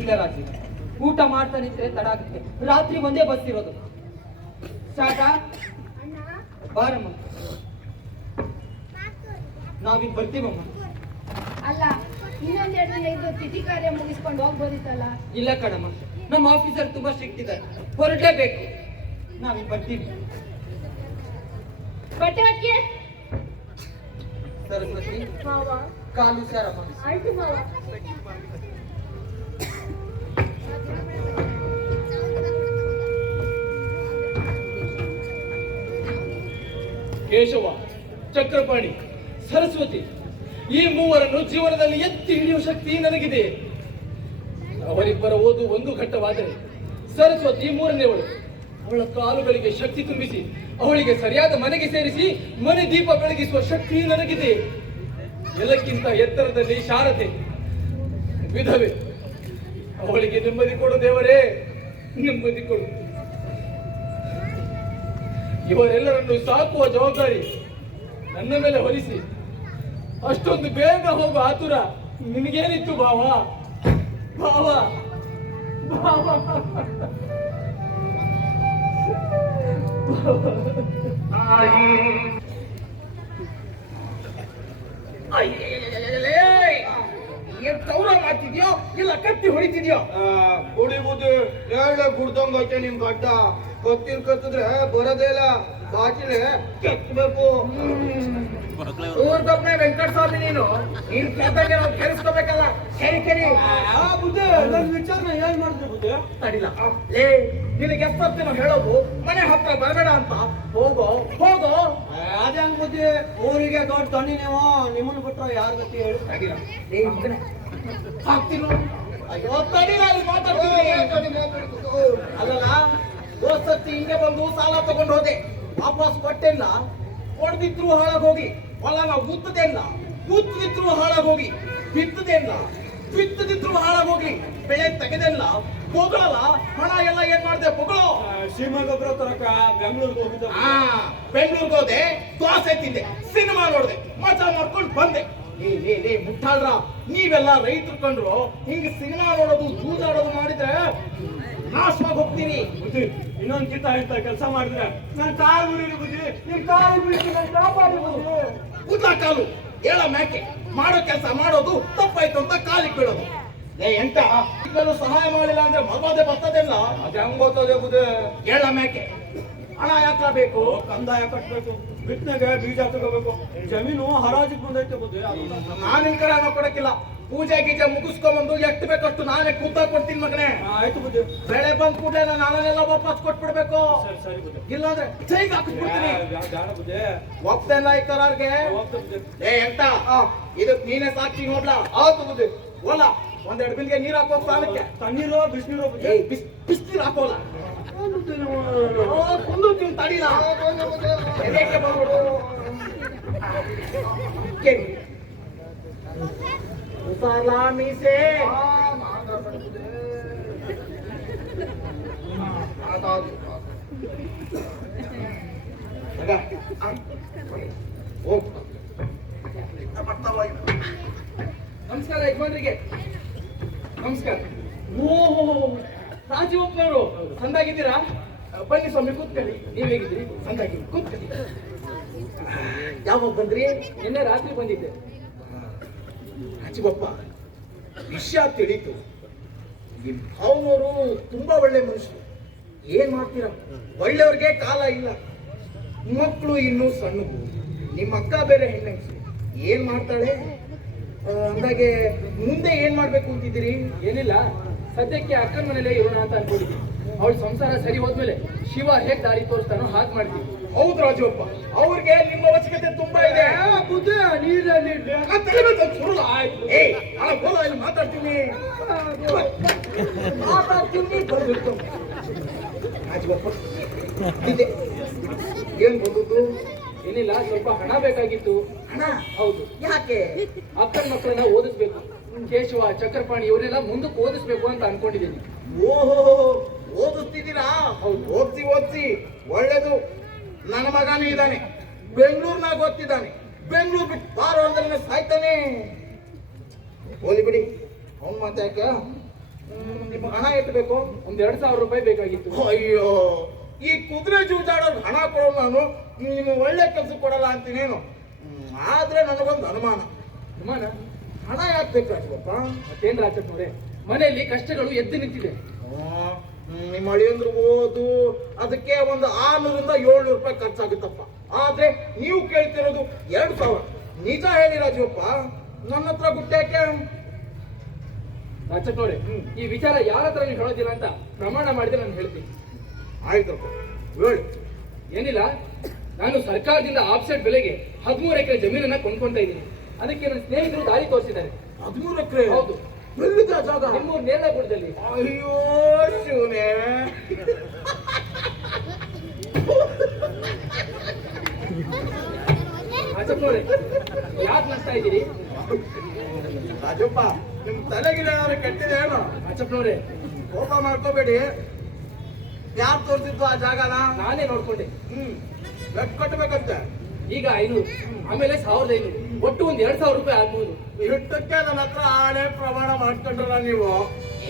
ಇಲ್ಲ ರಾತ್ರಿ ಊಟ ಮಾಡ್ತಾ ನಿಂತ್ರೆ ತಡ ಆಗುತ್ತೆ. ರಾತ್ರಿ ಒಂದೇ ಬಸ್ ಇರೋದು. ಶಾಖ ಬಾರಮ್ಮ, ನಾವಿನ್ ಬರ್ತೀವಮ್ಮ. ಅಲ್ಲ, ಇನ್ನೊಂದೆರಡು ದಿನ ಇದು ತಿಥಿ ಕಾರ್ಯ ಮುಗಿಸ್ಕೊಂಡು ಹೋಗ್ಬೋದಿತ್ತಲ್ಲ. ಇಲ್ಲ ಕಣಮ್ಮ, ನಮ್ಮ ಆಫೀಸರ್ ತುಂಬಾ ಸ್ಟ್ರಿಕ್ಟ್ ಇದ್ದಾರೆ, ಹೊರಡಲೇಬೇಕು. ನಾವಿನ್ ಬರ್ತೀವಿ. ಬಟ್ಟೆ ಹಾಕಿ ಸರಸ್ವತಿ, ಕಾಲು ಸಾರಮ್ಮ. ಆಯ್ತು ಮಾವ. ಕೇಶವ, ಚಕ್ರಪಾಣಿ, ಸರಸ್ವತಿ, ಈ ಮೂವರನ್ನು ಜೀವನದಲ್ಲಿ ಎತ್ತಿ ಹಿಡಿಯುವ ಶಕ್ತಿ ನನಗಿದೆ. ಅವರಿಬ್ಬರ ಓದು ಒಂದು ಘಟ್ಟವಾದರೆ ಸರಸ್ವತಿ ಮೂರನೇವಳು. ಅವಳ ಕಾಲುಗಳಿಗೆ ಶಕ್ತಿ ತುಂಬಿಸಿ ಅವಳಿಗೆ ಸರಿಯಾದ ಮನೆಗೆ ಸೇರಿಸಿ ಮನೆ ದೀಪ ಬೆಳಗಿಸುವ ಶಕ್ತಿ ನನಗಿದೆ. ಎಲ್ಲಕ್ಕಿಂತ ಎತ್ತರದಲ್ಲಿ ಶಾರದೆ ವಿಧವೆ. ಅವಳಿಗೆ ನೆಮ್ಮದಿ ಕೊಡು ದೇವರೇ, ನೆಮ್ಮದಿ ಕೊಡು. ಇವರೆಲ್ಲರನ್ನು ಸಾಕುವ ಜವಾಬ್ದಾರಿ ನನ್ನ ಮೇಲೆ ಹೊರಿಸಿ ಅಷ್ಟೊಂದು ಬೇಗ ಹೋಗುವ ಆತುರ ನಿನಗೇನಿತ್ತು ಭಾವ? ಭಾವ ಭಾವ ಏನ್ ತೌರ ಮಾಡ್ತಿದ್ಯೋ ಇಲ್ಲ ಕತ್ತಿ ಹೊಡಿತಿದ್ಯೋ? ಹೊಡಿಬಹುದು ಹೇಳ ಗುಡ್ದಂಗೈತೆ ನಿಮ್ ಗಡ್ಡ. ಕತ್ತಿಲ್ ಕತ್ತಿದ್ರೆ ಬರೋದೇ ಇಲ್ಲ, ಬಾಚಿಲೆ ಕೆತ್ತಬೇಕು. ಊರ್ದೊಬ್ಬನೇ ವೆಂಕಟ ಸ್ವಾಮಿ ನೀನು. ನೀನ್ ಕೆತ್ತಾಗೆ ನಾವು ಕೆರಿಸ್ಕೋಬೇಕಲ್ಲ. ಕೆರಿ ಬುದ್ಧಿ ನನ್ ವಿಚಾರನ ಏನ್ ಮಾಡಿದ್ರೆ ಬುದ್ಧಿ ತಡಿಲ್ಲ. ಲೇ, ನಿನಗೆ ಎಷ್ಟೊತ್ತಿನ ಹೇಳೋದು ಮನೆ ಹತ್ರ ಬರಬೇಡ ಅಂತ. ಹೋಗೋ ಹೋಗೋ. ಅದಂಗ್ ಬುದ್ಧಿ, ಊರಿಗೆ ದೊಡ್ಡ ತಣ್ಣಿ ನೀವು, ನಿಮ್ಮನ್ನು ಬಿಟ್ರೆ ಯಾರ ಗತಿ ಹೇಳಿ. ತಡಿಲ್ಲ. ಲೇ, ಮಗನೇ ಹಾಕ್ತೀನಿ ನೋಡು. ಅಯ್ಯೋ ತಡಿಲ್ಲ, ಅಲ್ಲಿ ಮಾತಾಡ್ತೀನಿ. ಅಲ್ಲಲ್ಲ, ಹೋಸತ್ತಿ ಹಿಂಗೆ ಬಂದು ಸಾಲ ತಗೊಂಡು ಹೋದೆ, ವಾಪಸ್ ಕೊಟ್ಟೆಲ್ಲ. ಕೊಡ್ದಿದ್ರು ಹಾಳಾಗೋಗಿ ಹೊಲ ನಾವು ಉತ್ತದೆಲ್ಲ, ಉತ್ತದಿದ್ರು ಹಾಳಾಗೋಗಿ ಬಿತ್ತದೆಲ್ಲ, ಬಿತ್ತದಿದ್ರು ಹಾಳಾಗೋಗಿ ಬೆಳೆ ತೆಗೆದೆಲ್ಲ. ಬೊಗಳಲ್ಲ, ಹಣ ಎಲ್ಲ ಏನ್ ಮಾಡಿದೆ ಬೊಗಳು. ಶಿವಮೊಗ್ಗ ತರಕ ಬೆಂಗಳೂರಿಗೆ ಹೋಗಿದ್ದ. ಬೆಂಗಳೂರಿಗೆ ಹೋದೆ, ದೋಸೆ ತಿಂದೆ, ಸಿನಿಮಾ ನೋಡಿದೆ, ಮಜಾ ಮಾಡ್ಕೊಂಡು ಬಂದೆ. ಲೇ ಮುಟ್ಟಾಳ್ರ, ನೀವೆಲ್ಲ ರೈತರು ಕಂಡ್ರು ಹಿಂಗೆ ಸಿನಿಮಾ ನೋಡೋದು ಜೂಜಾಡೋದು ಮಾಡಿದ್ರೆ ನಾಶವಾಗಿ ಹೋಗ್ತೀನಿ. ಬುದ್ಧಿ, ಇನ್ನೊಂದ್ ಕಿತ್ತ ಇಂತ ಕೆಲಸ ಮಾಡಿದ್ರೆ ನನ್ ಕಾಲು ಮುರಿದು ಬುದ್ಧಿ, ನಿಮ್ ಕಾಲು ಬಿಟ್ಟು ನನ್ ಕಾಪಾಡಿ ಬುದ್ಧಿ. ಉದ್ದ ಕಾಲು ಹೇಳ ಮ್ಯಾಕೆ ಮಾಡೋ ಕೆಲಸ ಮಾಡೋದು ತಪ್ಪಾಯ್ತು ಅಂತ ಕಾಲಿಗೆ ಬೀಳೋದು. ಲೇ ಎಂಟ, ಈಗಲೂ ಸಹಾಯ ಮಾಡಿಲ್ಲ ಅಂದ್ರೆ ಮರ್ವಾದೆ ಬರ್ತದೆಲ್ಲ. ಅದ್ ಹೆಂಗ್ ಗೊತ್ತದೆ ಬುದ್ಧಿ? ಹೇಳ ಮ್ಯಾಕೆ ಹಣ ಯಾಕ ಬೇಕು? ಕಂದಾಯ ಕಟ್ಬೇಕು, ಬಿತ್ತನೆಗೆ ಬೀಜ ತಗೋಬೇಕು, ಜಮೀನು ಹರಾಜಿಗೆ ಬಂದೈತೆ ಬುದ್ಧಿ. ನಾನು ನಿನ್ ಕಡೆ ಹಣ ಕೊಡಕ್ಕಿಲ್ಲ. ಪೂಜೆ ಗೀಜೆ ಮುಗಿಸ್ಕೊಂಡ್ಬಂದು ಎಷ್ಟು ಬೇಕಷ್ಟು ನಾನೇ ಕೂತಾ ಕೊಡ್ತೀನಿ ಮಗನೇ. ಆಯ್ತು ಬುದ್ಧಿ. ಬೆಳೆ ಬಂದ್ ಕೂಡಲೇ ನಾನು ಹಣನೆಲ್ಲ ವಾಪಸ್ ಕೊಟ್ಬಿಡ್ಬೇಕು. ಸರಿ ಬುದ್ಧಿ. ಇಲ್ಲಾಂದ್ರೆ ಚೈಗ್ ಹಾಕಿಸ್ಬಿಡ್ತೀನಿ. ಜಾಣ ಬುದ್ಧಿ. ಒಪ್ತೇನ ಈ ಕರಾರ್ಗೆ? ಏ ಎಂತ, ಇದಕ್ ನೀನೇ ಸಾಕ್ಷಿ ನೋಡ್ಲಾ? ಆಯ್ತು ಬುದ್ಧಿ. ಓಲ ಒಂದೆರಡು ಬಿಲ್ಗೆ ನೀರ್ ಹಾಕೋ ಸ್ನಾನಕ್ಕೆ. ತಣ್ಣೀರು ಬಿಸಿನೀರು ಬುದ್ಧಿ. ಬಿಸ್ನೀರ್ ಹಾಕೋಲ್ಲ. ಕುಂದುತ್ತೀನಿ ತಡಿಲ. ಎದೆಗೆ ಬಂದ್ಬಿಡು. ಕೇಳಿ ಉಸಾಲ ಮೀಸೆ. ನಮಸ್ಕಾರ ಯಜಮಾನ್ರಿಗೆ. ನಮಸ್ಕಾರ. ಓಹೋ, ರಾಜೀವಪ್ಪನವರು ಸಂದಾಗಿದ್ದೀರಾ? ಬನ್ನಿ ಸ್ವಾಮಿ, ಕೂತ್ಕೊಳ್ಳಿ. ನೀವ್ ಹೇಗಿದ್ದೀರಿ? ಸಂದಾಗಿ ಕೂತ್ಕೊಳ್ಳಿ. ಯಾವಾಗ ಬಂದ್ರಿ? ನಿನ್ನೆ ರಾತ್ರಿ ಬಂದಿದ್ದೆ. ರಾಜೀವಪ್ಪ, ವಿಷಯ ತಿಳಿತು. ನಿಮ್ ಭಾವನವರು ತುಂಬಾ ಒಳ್ಳೆ ಮನುಷ್ಯರು. ಏನ್ ಮಾಡ್ತೀರಾ, ಒಳ್ಳೆಯವ್ರಿಗೆ ಕಾಲ ಇಲ್ಲ. ಮಕ್ಕಳು ಇನ್ನೂ ಸಣ್ಣವು, ನಿಮ್ಮ ಅಕ್ಕ ಬೇರೆ ಹೆಣ್ಣಂಗ್ಸು. ಏನ್ ಮಾಡ್ತಾಳೆ? ಅಂದಾಗೆ ಮುಂದೆ ಏನ್ ಮಾಡ್ಬೇಕು ಅಂತಿದ್ದೀರಿ? ಏನಿಲ್ಲ, ಸದ್ಯಕ್ಕೆ ಅಕ್ಕನ ಮನೇಲೆ ಇರೋಣ ಅಂತ ಅನ್ಕೊಂಡಿದ್ವಿ. ಅವಳ ಸಂಸಾರ ಸರಿ ಹೋದ್ಮೇಲೆ ಶಿವ ಹೇಗ್ ದಾರಿ ತೋರಿಸ್ತಾನೋ ಹಾಗೆ ಮಾಡ್ತೀವಿ. ಹೌದು ರಾಜೀವಪ್ಪ, ಅವ್ರಿಗೆ ನಿಮ್ಮ ಅವಶ್ಯಕತೆ ತುಂಬಾ ಇದೆ. ಬುದ್ಧಿ, ನೀರಲ್ಲಿ ಮಾತಾಡ್ತೀನಿ. ಇದೆ. ಏನ್ ಬಂದದ್ದು? ಏನಿಲ್ಲ, ಸ್ವಲ್ಪ ಹಣ ಬೇಕಾಗಿತ್ತು. ಹಣ? ಹೌದು, ಯಾಕೆ? ಅಕ್ಕನ ಮಕ್ಕಳನ್ನ ಓದಿಸ್ಬೇಕು. ಕೇಶವ, ಚಕ್ರಪಾಣಿ ಇವರೆಲ್ಲ ಮುಂದಕ್ಕೆ ಓದಿಸ್ಬೇಕು ಅಂತ ಅನ್ಕೊಂಡಿದ್ದೀನಿ. ಓಹೋ, ಓದಿಸ್ತಿದ್ದೀರಾ? ಓದಿಸಿ ಓದಿಸಿ, ಒಳ್ಳೇದು. ನನ್ನ ಮಗನೂ ಇದ್ದಾನೆ, ಬೆಂಗಳೂರಿನಾಗ ಓದ್ತಿದ್ದಾನೆ. ಬೆಂಗಳೂರು ಬಿಟ್ಟು ಬಾರೋ ಅಂದ್ರೆ ಸಾಯ್ತಾನೆ. ಹೋಲಿ ಬಿಡಿ, ಅವ್ನು ಮಾತು ಯಾಕೆ? ನಿಮ್ಮ ಹಣ ಎಷ್ಟು ಬೇಕು? ಒಂದ್ 2,000 ರೂಪಾಯಿ ಬೇಕಾಗಿತ್ತು. ಅಯ್ಯೋ, ಈ ಕುದುರೆ ಜೂಜಾಡೋರು ಹಣ ಕೊಡೋದು ನಾನು, ನಿಮ್ಮ ಒಳ್ಳೆ ಕೆಲಸ ಕೊಡಲ್ಲ ಅಂತೀನೇನು? ಆದ್ರೆ ನನಗೊಂದು ಅನುಮಾನ. ಅನುಮಾನ? ಹಣ ಯಾಕೆ ಬೇಕಾಗ್ಬೇಕಪ್ಪ? ಮತ್ತೇನ್ ರಾಜಪ್ಪನವ್ರೆ, ಮನೆಯಲ್ಲಿ ಕಷ್ಟಗಳು ಎದ್ದು ನಿಂತಿದೆ. ನಿಮ್ಮ ಅಳಿಯಂದ್ರು ಓದು ಅದಕ್ಕೆ ಒಂದು 600ರಿಂದ 700 ರೂಪಾಯಿ ಖರ್ಚಾಗುತ್ತಪ್ಪ. ಆದ್ರೆ ನೀವು ಕೇಳ್ತಿರೋದು 2,000. ನಿಜ ಹೇಳಿ ರಾಜೀವಪ್ಪ, ನನ್ನ ಹತ್ರ ಗುಟ್ಟ್ಯಾಕೆ? ರಾಜಪ್ಪನವ್ರೆ, ಈ ವಿಚಾರ ಯಾರ ಹತ್ರ ನೀವು ಹೇಳೋದಿಲ್ಲ ಅಂತ ಪ್ರಮಾಣ ಮಾಡಿದ್ರೆ ನಾನು ಹೇಳ್ತೀನಿ. ಆಯ್ತಪ್ಪ, ಹೇಳಿ. ಏನಿಲ್ಲ, ನಾನು ಸರ್ಕಾರದಿಂದ ಆಫ್ಸೆಟ್ ಬೆಲೆಗೆ 13 ಎಕರೆ ಜಮೀನನ್ನ ಕೊಂಡ್ಕೊಂತಾ ಇದ್ದೀನಿ. ಅದಕ್ಕೆ ನನ್ನ ಸ್ನೇಹಿತರು ದಾರಿ ತೋರಿಸಿದ್ದಾರೆ. 13 ಎಕರೆ? ಹೌದು. ಎಲ್ಲಿದೆ ಆ ಜಾಗ? ನಿಮ್ಮೂರು ನೇರಳಗುಡ್ಡದಲ್ಲಿ. ಅಯ್ಯೋ ಶಿವನೇ, ರಾಜಪ್ಪನವ್ರೆ, ಯಾಕೆ ನಗ್ತಾ ಇದ್ದೀರಿ? ರಾಜಪ್ಪ, ನಿಮ್ ತಲೆಗಿನ ಏನಾದ್ರು ಕೆಟ್ಟಿದೆ ಏನೋ? ರಾಜಪ್ಪನವ್ರೆ, ಕೋಪ ಮಾಡ್ಕೋಬೇಡಿ. ಯಾರು ತೋರಿಸಿದ್ದು ಆ ಜಾಗನ? ನಾನೇ ನೋಡ್ಕೊಂಡೆ. ಎಷ್ಟು ಕಟ್ಟಬೇಕಂತೆ? ಈಗ 500, ಆಮೇಲೆ 1,500, ಒಟ್ಟು ಒಂದು 2,000 ರೂಪಾಯಿ ಆಗ್ಬೋದು. ಇಷ್ಟಕ್ಕೆ ನನ್ನ ಹತ್ರ ಆಳೆ ಪ್ರಮಾಣ ಮಾಡ್ಕೊಂಡ್ರಲ್ಲ ನೀವು.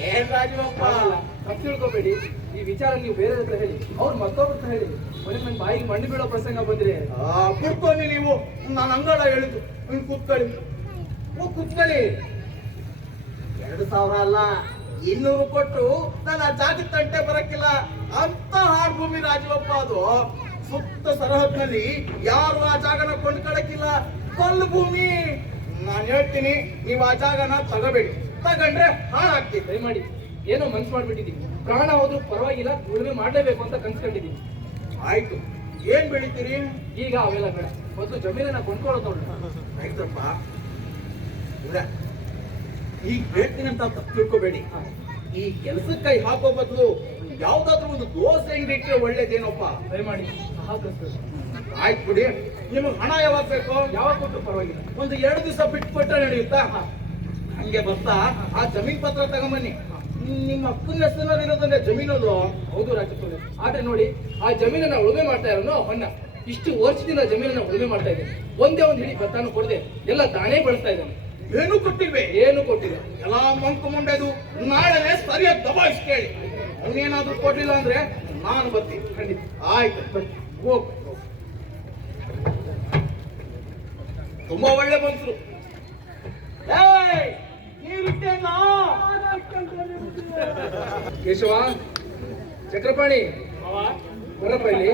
ಏನ್ ರಾಜೀವಪ್ಪ? ತಪ್ಪು ತಿಳ್ಕೊಬೇಡಿ. ಈ ವಿಚಾರ ನೀವು ಬೇರೆ ಹತ್ರ ಹೇಳಿ, ಅವ್ರು ಮತ್ತೊಬ್ಬರ ಹತ್ರ ಹೇಳಿ. ಮನೆ ನನ್ನ ಬಾಯಿಗೆ ಮಣ್ಣು ಬೀಳೋ ಪ್ರಸಂಗ ಬಂದ್ರೆ ಕೂತ್ಕೊಳ್ಳಿ ನೀವು. ನಾನು ಅಂಗಳ ಹೇಳಿದ್ದು, ನೀವು ಕೂತ್ಕೊಳ್ಳಿ. ಕೂತ್ಕೊಳ್ಳಿ. 2,000 ಅಲ್ಲ, 200 ಕೊಟ್ಟು ನಾನು ಆ ಜಾಗದ ತಂಟೆ ಬರಕ್ಕಿಲ್ಲ. ಅಂತ ಹಾಡ್ ಭೂಮಿ ರಾಜೀವಪ್ಪ ಅದು. ಸುತ್ತ ಸರಹದ್ನಲ್ಲಿ ಯಾರು ಆ ಜಾಗನ ಕೊಂಡ್ಕೊಳಕ್ಕಿಲ್ಲ. ಕಲ್ಲು ಭೂಮಿ. ನಾನು ಹೇಳ್ತೀನಿ, ನೀವು ಆ ಜಾಗನ ತಗೋಬೇಡಿ. ತಗೊಂಡ್ರೆ ಹಾಳಾಗ್ತೀವಿ. ದಯಮಾಡಿ, ಏನೋ ಮನ್ಸು ಮಾಡ್ಬಿಟ್ಟಿದ್ದೀನಿ. ಪ್ರಾಣ ಹೋದ್ರೂ ಪರವಾಗಿಲ್ಲ, ಉಳುಮೆ ಮಾಡ್ಲೇಬೇಕು ಅಂತ ಕನ್ಸ್ಕೊಂಡಿದ್ದೀನಿ. ಆಯ್ತು, ಏನ್ ಬೆಳಿತೀರಿ? ಈಗ ಅವೆಲ್ಲ ಬೇಡ, ಮೊದಲು ಜಮೀನನ್ನ ಕೊಂಡ್ಕೊಳ್ಳೋ. ಆಯ್ತಪ್ಪ, ಇಲ್ಲ ಈಗ ಹೇಳ್ತೀನಿ ಅಂತ ತಪ್ಪು ತಿಳ್ಕೊಬೇಡಿ. ಈ ಕೆಲಸಕ್ಕೆ ಕೈ ಹಾಕೋ ಬದಲು ಯಾವ್ದಾದ್ರು ಒಂದು ದೋಸೆ ಅಂಗಡಿ ಇಟ್ಟರೆ ಒಳ್ಳೇದೇನಪ್ಪ. ದಯಮಾಡಿ ಸಹಕರಿಸ್ಬೇಕು. ಆಯ್ತು ಬಿಡಿ. ನಿಮಗೆ ಹಣ ಯಾವಾಗ ಬೇಕು? ಯಾವಾಗ ಕೊಟ್ಟರು ಪರವಾಗಿಲ್ಲ. ಒಂದು 2 ದಿವಸ ಬಿಟ್ಕೊಟ್ರೆ ನಡೆಯುತ್ತಾ? ಹಂಗೆ ಬರ್ತಾ ಆ ಜಮೀನ್ ಪತ್ರ ತಗೊಂಬನ್ನಿ. ನಿಮ್ಮ ಅಪ್ಪನ ಹೆಸರಲ್ಲಿ ಇರೋದಂದ್ರೆ ಜಮೀನದು. ಹೌದು ರಾಜಪ್ಪನವ್ರೆ, ಆದ್ರೆ ನೋಡಿ, ಆ ಜಮೀನನ್ನ ಉಳುಮೆ ಮಾಡ್ತಾ ಇರೋನು ಹೊನ್ನ. ಇಷ್ಟು ವರ್ಷದಿಂದ ಜಮೀನನ್ನ ಉಳುಮೆ ಮಾಡ್ತಾ ಇದ್ದೇನೆ. ಒಂದೇ ಒಂದು ಹಿಡಿ ಭತ್ತಾನು ಕೊಡದೆ ಎಲ್ಲ ತಾನೇ ಬಳಸ್ತಾ ಇದ್ದಾನೆ. ಏನು ಕೊಟ್ಟಿಲ್ವೇ? ಏನು ಕೊಟ್ಟಿಲ್ಲ. ಎಲ್ಲ ಮಂಕು ಮುಂಡೆದು. ನಾಳೆನೆ ಸರಿಯಾಗಿ ದಬಾಯಿಸಿ ಕೇಳಿ. ಅವನೇನಾದ್ರೂ ಕೊಡ್ಲಿಲ್ಲ ಅಂದ್ರೆ ನಾನು ಬರ್ತೀನಿ. ಖಂಡಿತ. ಆಯ್ತು, ಬರ್ತೀನಿ. ಹೋಗ್. ತುಂಬಾ ಒಳ್ಳೆ ಮನ್ಸರು. ಕೇಶವ, ಚಕ್ರಪಾಣಿ, ಬರಪ್ಪ ಇಲ್ಲಿ.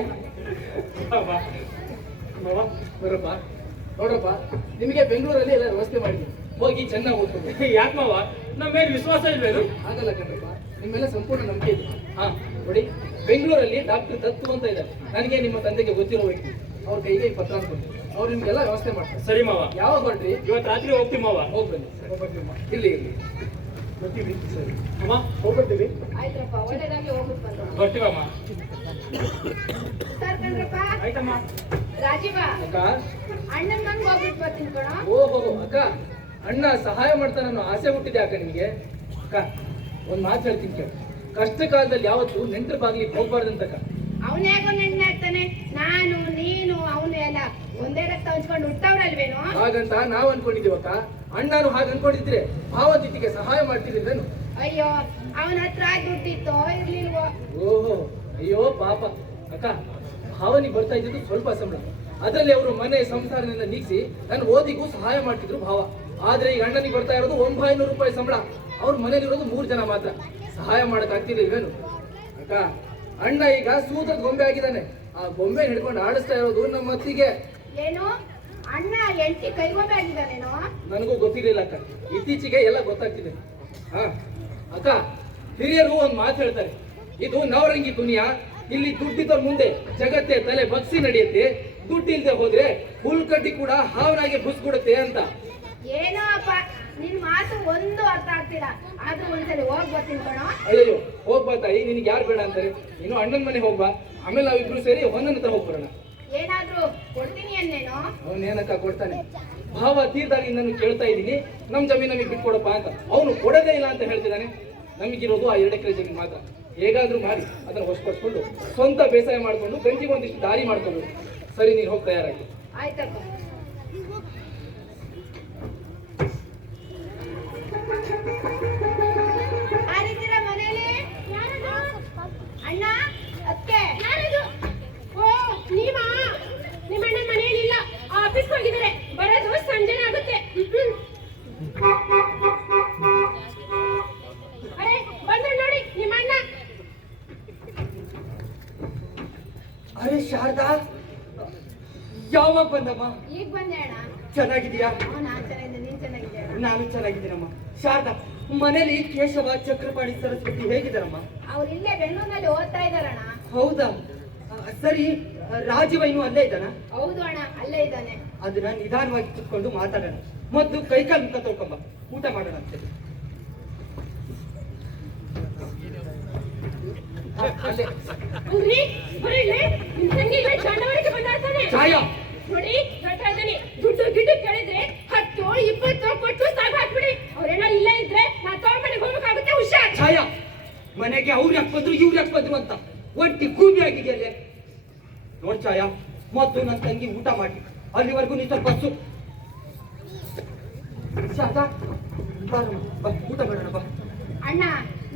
ಬರಪ್ಪ. ನೋಡ್ರಪ್ಪ, ನಿಮಗೆ ಬೆಂಗಳೂರಲ್ಲಿ ಎಲ್ಲ ವ್ಯವಸ್ಥೆ ಮಾಡಿದ್ದೀನಿ. ಹೋಗಿ ಚೆನ್ನಾಗಿ ಓದ್ಕೊಂಡು. ಯಾಕೆ ಮಾವ, ನಮ್ಮ ಮೇಲೆ ವಿಶ್ವಾಸ ಇಲ್ವೇನು? ಆಗಲ್ಲ ಕಣ್ರಪ್ಪ, ನಿಮ್ಮೆಲ್ಲ ಸಂಪೂರ್ಣ ನಂಬಿಕೆ ಇದೆ. ಹಾ ನೋಡಿ, ಬೆಂಗಳೂರಲ್ಲಿ ಡಾಕ್ಟರ್ ದತ್ತು ಅಂತ ಇದ್ದಾರೆ. ನನಗೆ ನಿಮ್ಮ ತಂದೆಗೆ ಗೊತ್ತಿರೋ ವ್ಯಕ್ತಿ. ಅವ್ರ ಕೈಗೆ ಈ ಪತ್ರ ಅನ್ಕೊಂಡು ಅವ್ರು ನಿಮ್ಗೆಲ್ಲ ವ್ಯವಸ್ಥೆ ಮಾಡ್ತಾರೆ. ಸರಿ ಮಾವ, ಯಾವಾಗ ಹೊರಟ್ರಿ? ಇವತ್ತು ರಾತ್ರಿ ಹೋಗ್ತೀವಿ ಮಾವ. ಹೋಗ್ಬನ್ನಿ. ಇಲ್ಲಿ ಇಲ್ಲಿ ಬರ್ತೀವಿ. ಸರಿ ಅಮ್ಮ, ಹೋಗ್ಬರ್ತೀವಿ. ಆಯ್ತಪ್ಪ, ಒಳ್ಳೇದಾಗಿ ಹೋಗ್ಬಿಟ್ಟು ಬಂದ್ರು. ಬರ್ತೀವಮ್ಮ. ಸರ್ ಕಣ್ರಪ್ಪ. ಆಯ್ತಮ್ಮ. ರಾಜೀವ, ಅಕ್ಕ. ಅಣ್ಣನ್ ಮನ್ಗ್ ಹೋಗ್ಬಿಟ್ಟು ಬರ್ತೀನಿ ಕಣ. ಓಹೋ ಅಕ್ಕ, ಅಣ್ಣ ಸಹಾಯ ಮಾಡ್ತಾನೆ ಅನ್ನೋ ಆಸೆ ಹುಟ್ಟಿದೆ ಅಕ್ಕ ನಿಮ್ಗೆ. ಅಕ್ಕ, ಒಂದ್ ಮಾತು ಹೇಳ್ತೀನಿ ಕೇಳಿ. ಕಷ್ಟ ಕಾಲದಲ್ಲಿ ಯಾವತ್ತು ನೆಂಟರ ಬಾಗಿಲಿಗೆ ಹೋಗ್ಬಾರ್ದಂತಕ್ಕ. ಅವನ್ಯಾಗೋ ನೆಣ್ಣೆ ಆಗ್ತಾನೆ. ನಾನು ನೀನು ಅವನು ಎಲ್ಲ ಒಂದೇ ರಕ್ತ ಹಂಚ್ಕೊಂಡು ಹುಟ್ಟವ್ರಲ್ವೇನು? ಹಾಗಂತ ನಾವ್ ಅನ್ಕೊಂಡಿದೀವಕ್ಕ. ಅಣ್ಣನು ಹಾಗೆ ಅನ್ಕೊಂಡಿದ್ರೆ ಭಾವತಿಥಿಗೆ ಸಹಾಯ ಮಾಡ್ತಿದ್ರೇನು? ಅಯ್ಯೋ, ಅವನ ಹತ್ರ ದುಡ್ಡಿತ್ತೋ ಇರ್ಲಿಲ್ವೋ? ಓಹೋ, ಅಯ್ಯೋ ಪಾಪ. ಅಕ್ಕ, ಭಾವನಿಗೆ ಬರ್ತಾ ಇದ್ದಿದ್ದು ಸ್ವಲ್ಪ ಸಂಬಳ. ಅದರಲ್ಲಿ ಅವರು ಮನೆ ಸಂಸಾರದಿಂದ ನೀಗಿಸಿ ನನ್ನ ಓದಿಗೂ ಸಹಾಯ ಮಾಡ್ತಿದ್ರು ಭಾವ. ಆದ್ರೆ ಈಗ ಅಣ್ಣನಿಗೆ ಬರ್ತಾ ಇರೋದು 900 ರೂಪಾಯಿ ಸಂಬಳ. ಅವ್ರ ಮನೇಲಿರೋದು 3 ಜನ ಮಾತ್ರ. ಸಹಾಯ ಮಾಡಕ್ ಆಗ್ತಿರ್ಲಿಲ್ವೇನು? ಅಕ್ಕ, ಅಣ್ಣ ಈಗ ಸೂತ್ರದ ಗೊಂಬೆ ಆಗಿದ್ದಾನೆ. ಆ ಗೊಂಬೆ ಹಿಡ್ಕೊಂಡು ಆಡಿಸ್ತಾ ಇರೋದು ನಮ್ಮ ಅತ್ತಿಗೆ. ಏನು, ಅಣ್ಣ ಎಂಟಿ ಕೈಗೊಂಬೆ ಆಗಿದ್ದಾನೇನೋ? ನನಗೂ ಗೊತ್ತಿರ್ಲಿಲ್ಲ ಅಕ್ಕ, ಇತ್ತೀಚೆಗೆ ಎಲ್ಲ ಗೊತ್ತಾಗ್ತಿದೆ. ಹಾ ಅಕ್ಕ, ಹಿರಿಯರು ಒಂದ್ ಮಾತು ಹೇಳ್ತಾರೆ, ಇದು ನವರಂಗಿ ದುನಿಯಾ. ಇಲ್ಲಿ ದುಡ್ಡಿದ್ದವ್ರ ಮುಂದೆ ಜಗತ್ತೇ ತಲೆ ಬಗ್ಸಿ ನಡೆಯುತ್ತೆ. ದುಡ್ಡು ಇಲ್ದೆ ಹೋದ್ರೆ ಹುಲ್ಕಡ್ಡಿ ಕೂಡ ಹಾವನಾಗೆ ಬುಸ್ಕೊಡುತ್ತೆ ಅಂತ. ಏನೋ ಅಪ್ಪ, ನಿನ್ ಮಾತು ಒಂದು ಅರ್ಥ ಆಗ್ತಿಲ್ಲ. ಆದ್ರೂ ಒಂದ್ಸಲಿ ಹೋಗ್ ಬರ್ತೀನಿ ಕಣೋ. ಅಯ್ಯೋ ಹೋಗ್ಬಾ ತಾಯಿ, ನಿನ್ಗೆ ಯಾರು ಬೇಡ ಅಂತಾರೆ? ನೀನು ಅಣ್ಣನ ಮನೆಗೆ ಹೋಗ್ಬಾ, ಆಮೇಲೆ ನಾವಿಬ್ರು ಸೇರಿ ಒಂದನ ಹತ್ರ ಹೋಗ್ಬರೋಣ. ಏನಾದ್ರೂ ಕೊಡ್ತೀನಿ ಅನ್ನೇನು? ಅವನೇನಕ್ಕ ಕೊಡ್ತಾನೆ? ಭಾವ ತೀರ್ದಾಗಿ ನಾನು ಕೇಳ್ತಾ ಇದ್ದೀನಿ, ನಮ್ ಜಮೀನು ನಮಗೆ ಬಿಟ್ಕೊಡಪ್ಪ ಅಂತ. ಅವನು ಕೊಡೋದೇ ಇಲ್ಲ ಅಂತ ಹೇಳ್ತಿದ್ದಾನೆ. ನಮಗಿರೋದು ಆ 2 ಎಕರೆ ಜಮೀನು ಮಾತ್ರ. ಹೇಗಾದ್ರೂ ಮಾಡಿ ಅದನ್ನ ಹೊಸ್ಪಡಿಸ್ಕೊಂಡು ಸ್ವಂತ ಬೇಸಾಯ ಮಾಡ್ಕೊಂಡು ಗಂಜಿಗೆ ಒಂದಿಷ್ಟು ದಾರಿ ಮಾಡ್ಕೊಂಡು. ಸರಿ, ನೀನು ಹೋಗಿ ತಯಾರಾಗಿ. ಆಯ್ತಪ್ಪ. ಯಾರಿದ್ದೀರಾ ಮನೇಲಿ? ಅಣ್ಣ, ಅತ್ತೆ. ಓ, ನೀವಾ? ನಿಮ್ಮಣ್ಣ ಮನೆಯಲ್ಲಿಲ್ಲ, ಆಫೀಸ್ ಹೋಗಿದ್ದಾರೆ. ಬರೋದು ಸಂಜೆನೆ ಆಗುತ್ತೆ. ಅರೆ, ಬಂದ್ರು ನೋಡಿ ನಿಮ್ಮಣ್ಣ. ಅರೆ ಶಾರದಾ, ಯಾವಾಗ ಬಂದಮ್ಮ? ಈಗ ಬಂದೆ ಅಣ್ಣ. ಚೆನ್ನಾಗಿದೀಯಾ? ನಾನ್ ಚೆನ್ನಾಗಿದ್ದೆ, ನೀನ್ ಚೆನ್ನಾಗಿದ್ದೆ ಅಣ್ಣ. ನಾನು ಚೆನ್ನಾಗಿದ್ದೀನಮ್ಮ. ಶಾರದಾ, ಮನೇಲಿ ಕೇಶವ, ಚಕ್ರಪಾಣಿ, ಸರಸ್ವತಿ ಹೇಗಿದ್ದಾರಮ್ಮ? ಅವ್ರು ಇಲ್ಲೇ ಬೆಂಗಳೂರಿನಲ್ಲಿ ಓದ್ತಾ ಇದಾರಣ್ಣ. ಹೌದಾ? ಸರಿ, ರಾಜೀವ ಇನ್ನೂ ಅಲ್ಲೇ ಇದ್ದಾನ? ಹೌದು ಅಣ್ಣ, ಅಲ್ಲೇ ಇದ್ದಾನೆ. ಅದನ್ನ ನಿಧಾನವಾಗಿ ಕುತ್ಕೊಂಡು ಮಾತಾಡೋಣ. ಮೊದಲು ಕೈಕಾಲು ಮುಖ ತೊಳ್ಕೊಂಬ, ಊಟ ಮಾಡೋಣ ಅಂತ. ಅಲ್ಲೇ ಅಂದ್ರಿ ಬರೀ ನಿಮ್ ತಂಗಿ ಇಲ್ಲಿ ಚಾಂಡವಳಿಗೆ ಬಂದಾಡ್ತಾನೆ. ಛಾಯಾ, ನೋಡಿ ದೊಡ್ಡ ಇದ್ದಾನೆ. ದುಡ್ಡು ಗಿಡ್ಡು ಕೇಳಿದ್ರೆ 10, 20 ಕೊಟ್ಟು ಸಾಕು ಹಾಕ್ಬಿಡಿ. ಅವ್ರೇನೋ ಇಲ್ಲೇ ಇದ್ರೆ ನಾ ತಗೊಂಡ್ಮನೆಗೆ ಹೋಗ್ಬೇಕಾಗುತ್ತೆ. ಹುಷಾರ್. ಛಾಯಾ, ಮನೆಗೆ ಅವ್ರು ಯಾಕೆ ಬಂದ್ರು ಇವ್ರು ಯಾಕೆ ಬಂದ್ರು ಅಂತ ಒಟ್ಟಿ ಕೂಬಿ ಆಗಿದೆಯಲ್ಲೇ. ನೋಡ್ ಛಾಯಾ, ಮೊದಲು ನನ್ನ ತಂಗಿ ಊಟ ಮಾಡಿ, ಅಲ್ಲಿವರೆಗೂ ನೀ ಸ್ವಲ್ಪ ಹಸು. ಶಾರದಾ, ಬಾರಮ್ಮ, ಬಾ, ಊಟ ಮಾಡೋಣ ಬಾ. ಅಣ್ಣ,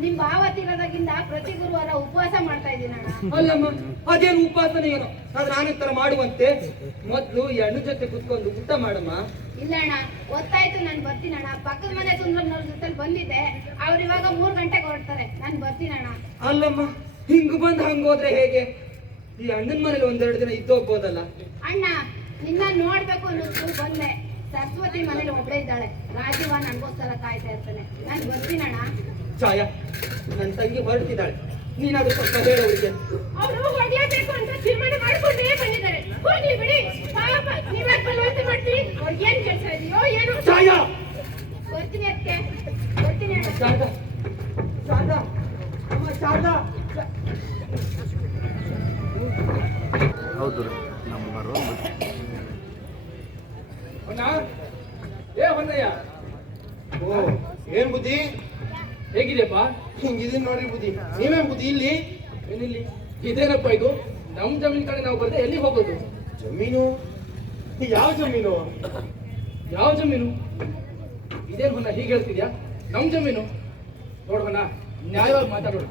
ನಿಮ್ ಭಾವ ತೀರೋದಾಗಿಂದ ಪ್ರತಿ ಗುರುವಾರ ಉಪವಾಸ ಮಾಡ್ತಾ ಇದ್ದೀನಿ ಅಣ್ಣ. ಅಲ್ಲಮ್ಮ, ಅದೇನು ಉಪವಾಸನೆ ಏನೋ, ಆದ್ರೆ ನಾನಂತರ ಮಾಡುವಂತೆ. ಮೊದ್ಲು ಈ ಹಣ್ಣು ಜೊತೆ ಕುತ್ಕೊಂಡು ಊಟ ಮಾಡಮ್ಮ. ಇಲ್ಲ ಅಣ್ಣ, ಗೊತ್ತಾಯ್ತು, ನಾನು ಬರ್ತೀನಿ ಅಣ್ಣ. ಪಕ್ಕದ ಮನೆ ಸುಂದರನವ್ರ ಜೊತೆ ಬಂದಿದ್ದೆ. ಅವ್ರು ಇವಾಗ 3 ಗಂಟೆಗೆ ಹೊರಡ್ತಾರೆ. ನಾನು ಬರ್ತೀನಿ ಅಣ್ಣ. ಅಲ್ಲಮ್ಮ, ಹಿಂಗ್ ಬಂದ್ ಹಂಗೋದ್ರೆ ಹೇಗೆ? ಈ ಅಣ್ಣನ ಮನೇಲಿ 1-2 ದಿನ ಇದ್ದೋಗ್ಬೋದಲ್ಲ. ಅಣ್ಣ, ನಿನ್ನ ನೋಡ್ಬೇಕು ಅನ್ನೋದು ಬಂದೆ. ಸರಸ್ವತಿ ಮನೇಲಿ ಒಬ್ಳೆ ಇದ್ದಾಳೆ. ರಾಜೀವ ನನ್ಗೋಸ್ಕರ ಕಾಯ್ತಾ ಇರ್ತಾನೆ. ನಾನು ಬರ್ತೀನಿ ಅಣ್ಣ. ಛಾಯಾ, ನನ್ನ ತಂಗಿ ಹೊರಡ್ತಿದ್ದಾಳೆ, ನೀನಾದ್ರೂ ಸ್ವಲ್ಪ ಹೇಳೋರಿಗೆ. ಅವರು ಹೊಡೆಯಬೇಕು ಅಂತ ತೀರ್ಮಾನ ಮಾಡ್ಕೊಂಡೇ ಬಂದಿದ್ದಾರೆ. ಹೋಗ್ಲಿ ಬಿಡಿ. ಪಾಪ ನೀವ್ಯಾಕೆ ಬಲವಂತ ಮಾಡ್ತೀರಿ? ಅವ್ರಿಗೆ ಏನ್ ಕೆಲಸ ಇದೆಯೋ ಏನೋ. ಛಾಯಾ, ಬರ್ತೀನಿ ಅದಕ್ಕೆ, ಬರ್ತೀನಿ ಅಣ್ಣ. ಶಾರದಾ, ಶಾರದಾ, ಅಮ್ಮ ಶಾರದಾ. ಹೌದು ನಂಬರ್ 1. ಹೊನ್ನ, ಏ ಹೊನ್ನಯ್ಯ, ಓ, ಏನ್ ಬುದ್ಧಿ? ಹೇಗಿದೆಯಪ್ಪ? ಹಿಂಗಿದೀನಿ ನೋಡ್ರಿ ಬುದ್ಧಿ. ನೀವೇನ್ ಬುದ್ಧಿ ಇಲ್ಲಿ? ಏನಿಲ್ಲಿ ಇದೇನಪ್ಪ ಇದು? ನಮ್ ಜಮೀನ್ ಕಡೆ ನಾವು ಬರ್ದೆ ಎಲ್ಲಿ ಹೋಗೋದು? ಜಮೀನು? ಯಾವ ಜಮೀನು? ಯಾವ ಜಮೀನು? ಇದೇನು ಹೊನ್ನ ಹೀಗೆ ಹೇಳ್ತಿದ್ಯಾ? ನಮ್ ಜಮೀನು ನೋಡೋಣ, ನ್ಯಾಯವಾಗಿ ಮಾತಾಡೋಣ.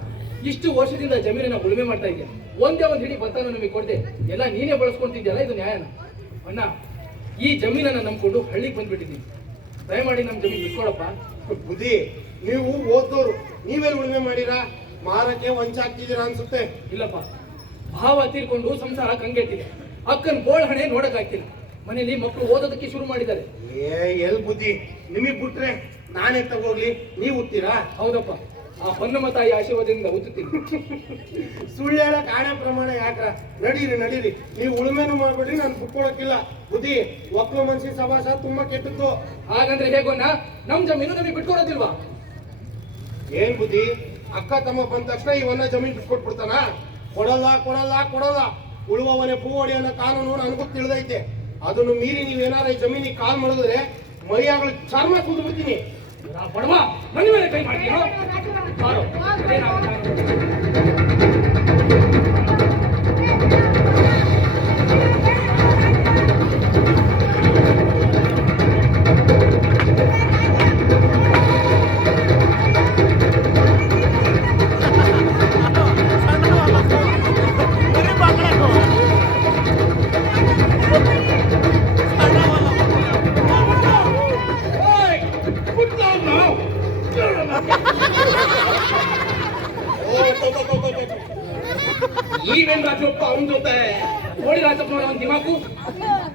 ಇಷ್ಟು ವರ್ಷದಿಂದ ಜಮೀನನ್ನ ಉಳುಮೆ ಮಾಡ್ತಾ ಇದೆಯಾ, ಒಂದೇ ಒಂದು ಹಿಡಿ ಭತ್ತನ ನಮಗೆ ಕೊಡ್ದೆ ಎಲ್ಲ ನೀನೇ ಬಳಸ್ಕೊಂತಿದ್ಯಲ್ಲ, ಇದು ನ್ಯಾಯನ? ಅಣ್ಣ, ಈ ಜಮೀನನ್ನ ನಂಬ್ಕೊಂಡು ಹಳ್ಳಿಗೆ ಬಂದ್ಬಿಟ್ಟಿದ್ದೀನಿ. ದಯಮಾಡಿ ನಮ್ ಜಮೀನು ಬಿಟ್ಕೊಡಪ್ಪ. ಬುದ್ಧಿ, ನೀವು ಓದ್ದೋರು, ನೀವೇನು ಉಳುಮೆ ಮಾಡಿರಾ? ಮಾರಕ್ಕೆ ವಂಚಾಗ್ತಿದ್ದೀರಾ ಅನ್ಸುತ್ತೆ. ಇಲ್ಲಪ್ಪ, ಭಾವ ತೀರ್ಕೊಂಡು ಸಂಸಾರ ಕಂಗೆಟ್ಟಿದೆ. ಅಕ್ಕನ ಗೋಳ್ ಹಣೆ ನೋಡಕ್ಕಾಗ್ತಿಲ್ಲ. ಮನೇಲಿ ಮಕ್ಕಳು ಓದೋದಕ್ಕೆ ಶುರು ಮಾಡಿದ್ದಾರೆ. ಎಲ್ ಬುದ್ಧಿ, ನಿಮಗ್ ಬಿಟ್ರೆ ನಾನೇ ತಗೋಗ್ಲಿ, ನೀವು ಉತ್ತೀರಾ? ಹೌದಪ್ಪ, ಆ ಹೊನ್ನಮ್ಮ ತಾಯಿ ಆಶೀರ್ವಾದದಿಂದ ಓದುತ್ತೀನಿ. ಸುಳ್ಳು ಹೇಳಕ್ ಆಣೆ ಪ್ರಮಾಣ ಯಾಕ್ರ? ನಡೀರಿ ನಡೀರಿ, ನೀವು ಉಳುಮೆನು ಮಾಡ್ಬೇಡ್ರಿ, ನಾನು ಬಿಟ್ಕೊಳಕ್ಕಿಲ್ಲ. ಬುದ್ಧಿ, ಒಕ್ಕಲು ಮನ್ಸಿ ಸವಾಸ ತುಂಬಾ ಕೆಟ್ಟದ್ದು. ಹಾಗಂದ್ರೆ ಹೇಗೋಣ್ಣ, ನಮ್ ಜಮೀನು ನಮಗೆ ಬಿಟ್ಕೊಡೋದಿಲ್ವಾ? ಏನ್ ಬುದ್ಧಿ, ಅಕ್ಕ ತಮ್ಮ ಬಂದ ತಕ್ಷಣ ಇವನ್ನ ಜಮೀನ್ ಬಿಟ್ಕೊಟ್ಬಿಡ್ತಾನ? ಕೊಡಲ್ಲ ಕೊಡಲ್ಲ ಕೊಡಲ್ಲ. ಉಳುವವನೇ ಪೂ ಹೊಡಿ ಅನ್ನೋ ಕಾನೂನು ನನಗೂ ತಿಳಿದೈತೆ. ಅದನ್ನು ಮೀರಿ ನೀವೇನಾರ ಈ ಜಮೀನಿಗೆ ಕಾಲ್ ಮಾಡಿದ್ರೆ ಮೈಯಾಗಳು ಚರ್ಮ ಕುಂದು ಬಿಡ್ತೀನಿ. ಬಡವ, ಮನೆ ಮೇಲೆ ಕೈ ಮಾಡ್ತೀಯ? ಬಾರೋ, ಈವೇನ್ ರಾಜಪ್ಪ ಅವನ ಜೊತೆ ಹೋಳಿ ರಾಜಪ್ಪ ಅವನ ದಿಮಾಕು.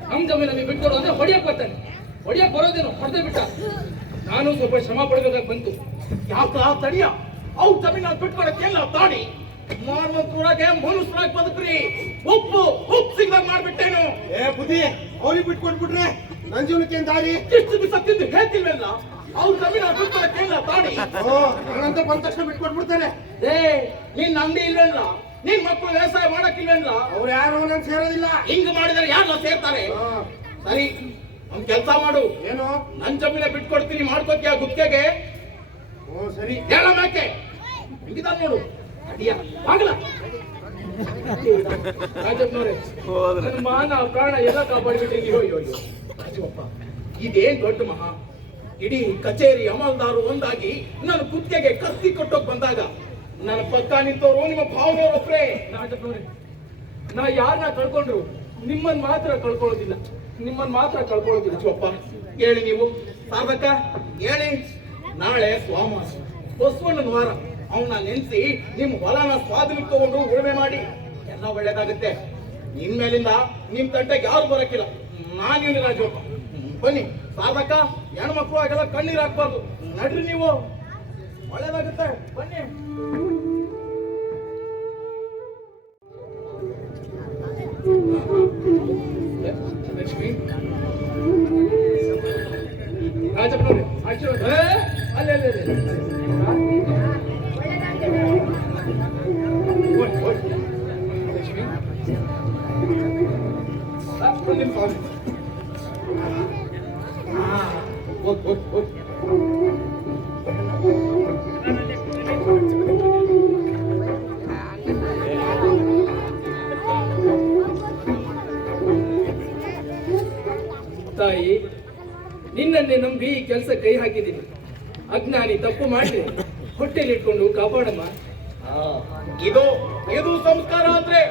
ನಮ್ ಜಮೀನಲ್ಲಿ ಬಿಟ್ಕೊಡು ಅಂದ್ರೆ ಹೊಡಿಯಕ್ ಬರ್ತಾನೆ. ಹೊಡಿಯಕ್ ಬರೋದೇನು, ಹೊಡೆದೇ ಬಿಟ್ಟ. ನಾನು ಸ್ವಲ್ಪ ಶ್ರಮ ಪಡ್ಬೇಕಾಗಿ ಬಂತು. ಯಾಕ ತಡಿಯ, ಅವ್ ಜಮೀನ ಬಿಟ್ಕೊಳಕ್ಕೆಲ್ಲ ತಾಡಿ ಮಾಡುವಂತೊಳಗೆ ಮನುಷ್ಯರಾಗಿ ಬದುಕ್ರಿ. ಉಪ್ಪು ಸಿಗ್ದಾಗ ಮಾಡ್ಬಿಟ್ಟೇನು? ಏ ಬುದ್ಧಿ, ಅವ್ರಿಗೆ ಬಿಟ್ಕೊಟ್ಬಿಟ್ರೆ ನನ್ ಜೀವನಕ್ಕೆ ದಾರಿ? ಎಷ್ಟು ದಿವಸ ತಿಂದು ಹೇಳ್ತಿಲ್ವಲ್ಲ? ಅವ್ರ ಜಮೀನು ಬಿಟ್ಕೊಳಕ್ಕಿಲ್ಲ ತಾಡಿ. ಅಂತ ಬಂದ ತಕ್ಷಣ ಬಿಟ್ಕೊಟ್ಬಿಡ್ತಾರೆ. ಏ ನಿನ್ ಅಂಗಡಿ ಇಲ್ವೇನ್ಲ, ನಿನ್ ಮಕ್ಕಳು ವ್ಯವಸಾಯ ಮಾಡಕ್ಕಿಲ್ವೇನ್ಲ? ಅವ್ರು ಯಾರು ನನ್ ಸೇರೋದಿಲ್ಲ. ಹಿಂಗ್ ಮಾಡಿದ್ರೆ ಯಾರು ಸೇರ್ತಾರೆ? ಸರಿ, ಒಂದ್ ಕೆಲ್ಸ ಮಾಡು, ಏನು? ನನ್ ಜಮೀನ ಬಿಟ್ಕೊಡ್ತೀನಿ, ಮಾಡ್ಕೋತೀಯ ಗುತ್ತಿಗೆಗೆ? ಓ ಸರಿ. ಹೇಳ ಮೇಕೆ ಹಿಂಗಿದಾರ ನೋಡು, ಅಡಿಯ ಆಗಲ್ಲ. ರಾಜಪ್ಪನವ್ರೆ, ನನ್ನ ಮಾನ ಪ್ರಾಣ ಎಲ್ಲ ಕಾಪಾಡ್ಬಿಟ್ಟಿದೀವಿ. ಅಯ್ಯೋ ರಾಜಪ್ಪ, ಇದೇನ್ ದೊಡ್ಡ ಮಹಾ. ಇಡೀ ಕಚೇರಿ ಅಮಲ್ದಾರು ಒಂದಾಗಿ ನನ್ನ ಕುತ್ತಿಗೆಗೆ ಕತ್ತಿ ಕೊಟ್ಟೋಗ್ ಬಂದಾಗ ನನ್ನ ಪಕ್ಕ ನಿಂತವ್ರು ನಿಮ್ಮ ಭಾವನವ್ರು ಒಬ್ರೇ. ರಾಜಪ್ಪನವ್ರೆ, ನಾ ಯಾರನ್ನ ಕಳ್ಕೊಂಡ್ರು ನಿಮ್ಮನ್ ಮಾತ್ರ ಕಳ್ಕೊಳ್ಳೋದಿಲ್ಲ, ನಿಮ್ಮನ್ ಮಾತ್ರ ಕಳ್ಕೊಳ್ಳೋದಿಲ್ಲ. ರಾಜಪ್ಪ ಹೇಳಿ, ನೀವು ಸಾರ್ವಕ ಹೇಳಿ. ನಾಳೆ ಸ್ವಾಮಾಸ ಬಸವಣ್ಣನ ವಾರ, ಅವನ್ನ ನೆನ್ಸಿ ನಿಮ್ ಹೊಲನ ಸ್ವಾಧೀನಕ್ಕೆ ತಗೊಂಡು ಉಳುಮೆ ಮಾಡಿ, ಎಲ್ಲ ಒಳ್ಳೇದಾಗುತ್ತೆ. ಇನ್ಮೇಲಿಂದ ನಿಮ್ ತಂಟೆಗೆ ಯಾರು ಬರಕ್ಕಿಲ್ಲ, ನಾನಿವ್ನಿ ರಾಜಪ್ಪ. ಬನ್ನಿ ಸಾರ್ವಕ, ಹೆಣ್ಮಕ್ಳು ಆಗೆಲ್ಲ ಕಣ್ಣೀರ್ ಹಾಕ್ಬಾರ್ದು, ನಡ್ರಿ ನೀವು, ಒಳ್ಳೇದಾಗುತ್ತೆ. ಬನ್ನಿ. ಲಕ್ಷ್ಮಿ, ರಾಜಪ್ಪನವ್ರೆ ಆಶೀರ್ವಾದ. ಅಲ್ಲೇ ಅಲ್ಲೇ ಲಕ್ಷ್ಮಿ, ಒಂದ್ ನಿಮಿಷ. ತಾಯಿ, ನಿನ್ನನ್ನೇ ನಂಬಿ ಈ ಕೆಲಸ ಕೈ ಹಾಕಿದ್ದೀನಿ. ಅಜ್ಞಾನಿ ತಪ್ಪು ಮಾಡಿ ಹೊಟ್ಟೆಲಿಟ್ಕೊಂಡು ಕಾಪಾಡಮ್ಮ. ಇದು ಇದು ಸಂಸ್ಕಾರ ಅಂದ್ರೆ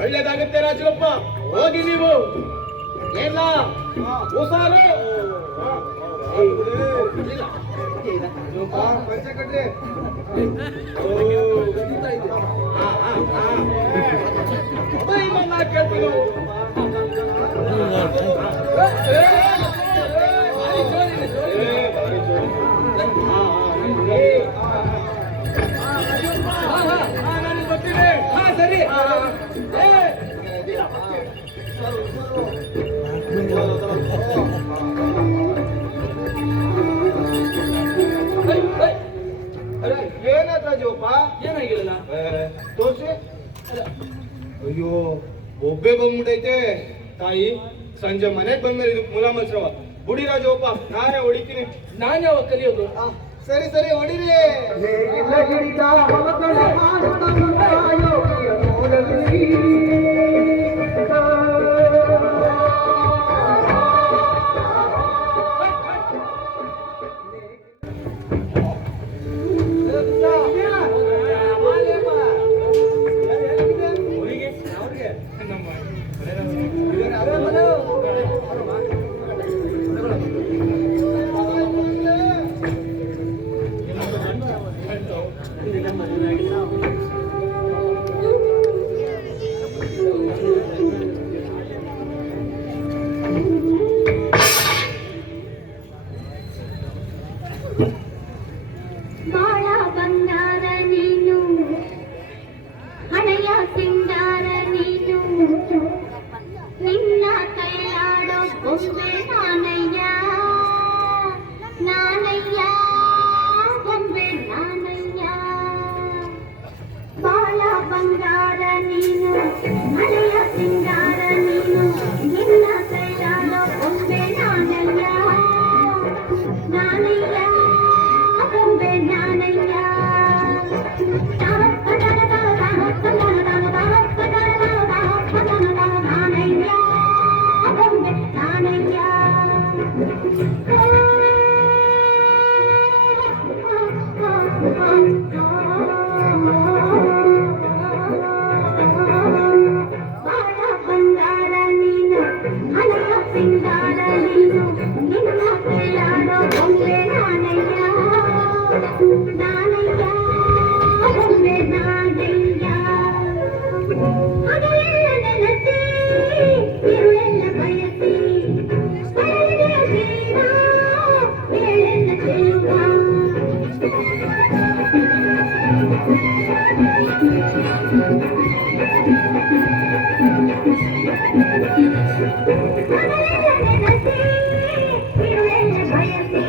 ಒಳ್ಳೇದಾಗುತ್ತೆ. ರಾಜಪ್ಪ ಹೋಗಿ ನೀವು, ಎಲ್ಲ ಹುಷಾರು. ಕೇಳ್ತೀನಿ. ಸರಿ. ಏನಾಯ್ತು ರಾಜಪ್ಪ? ಏನಾಗಿಲ್ಲ ತೋರ್ಸಿ. ಅಯ್ಯೋ, ಒಬ್ಬೆ ಬಂದ್ಬಿಟ್ಟೈತೆ. ತಾಯಿ, ಸಂಜೆ ಮನೆಗ್ ಬಂದ್ಮೇಲೆ ಇದಕ್ಕೆ ಮೂಲ ಮತ್ಸರವ ಬುಡಿ ರಾಜಪ್ಪ, ನಾನೇ ಹೊಡಿತೀನಿ. ನಾನು ಯಾವಾಗ ಕಲಿಯೋದು? ಸರಿ ಸರಿ, ಹೊಡಿರಿ. ಬಾಳ ಬಂಗಾರ ನೀನು, ಹಳೆಯ ಸಿಂಗಾರ ನೀನು, ನಿನ್ನ ಕೈಲಾಡೋ ಗೊಂಬೆ ನಾನಯ್ಯ, ನಾನಯ್ಯ ಗೊಂಬೆ ನಾನಯ್ಯ. ಬಾಳ ಬಂಗಾರ ನೀನು, ಹಳೆಯ ಸಿಂಗಾರ ನೀನು, ನಿನ್ನ ಕೈಲಾಡೋ ಗೊಂಬೆ ನಾನಯ್ಯ, ನಾನಯ್ಯ ಗೊಂಬೆ ನಾನಯ್ಯ. ಬಂಗಾರ ನೀನು, ಹಳೆಯ ಸಿಂಗಾರ ನೀನು, ನಿನ್ನ ಕೈಲಾಡೋ ಗೊಂಬೆ ನಾನಯ್ಯ, ನಾನಯ್ಯ ಗೊಂಬೆ ನಾನಯ್ಯ. ಹಗಲೆಲ್ಲ ನೆನೆಸಿ, ಇರುಳೆಲ್ಲ ಬಯಸಿ, ಬಯಲಿಗೆ ಜೀವ, ಬೇಳೆಲ್ಲ ಜೀವ. ಹಗಲೆಲ್ಲ ನೆನೆಸಿ, ಇರುಳೆಲ್ಲ ಬಯಸಿ,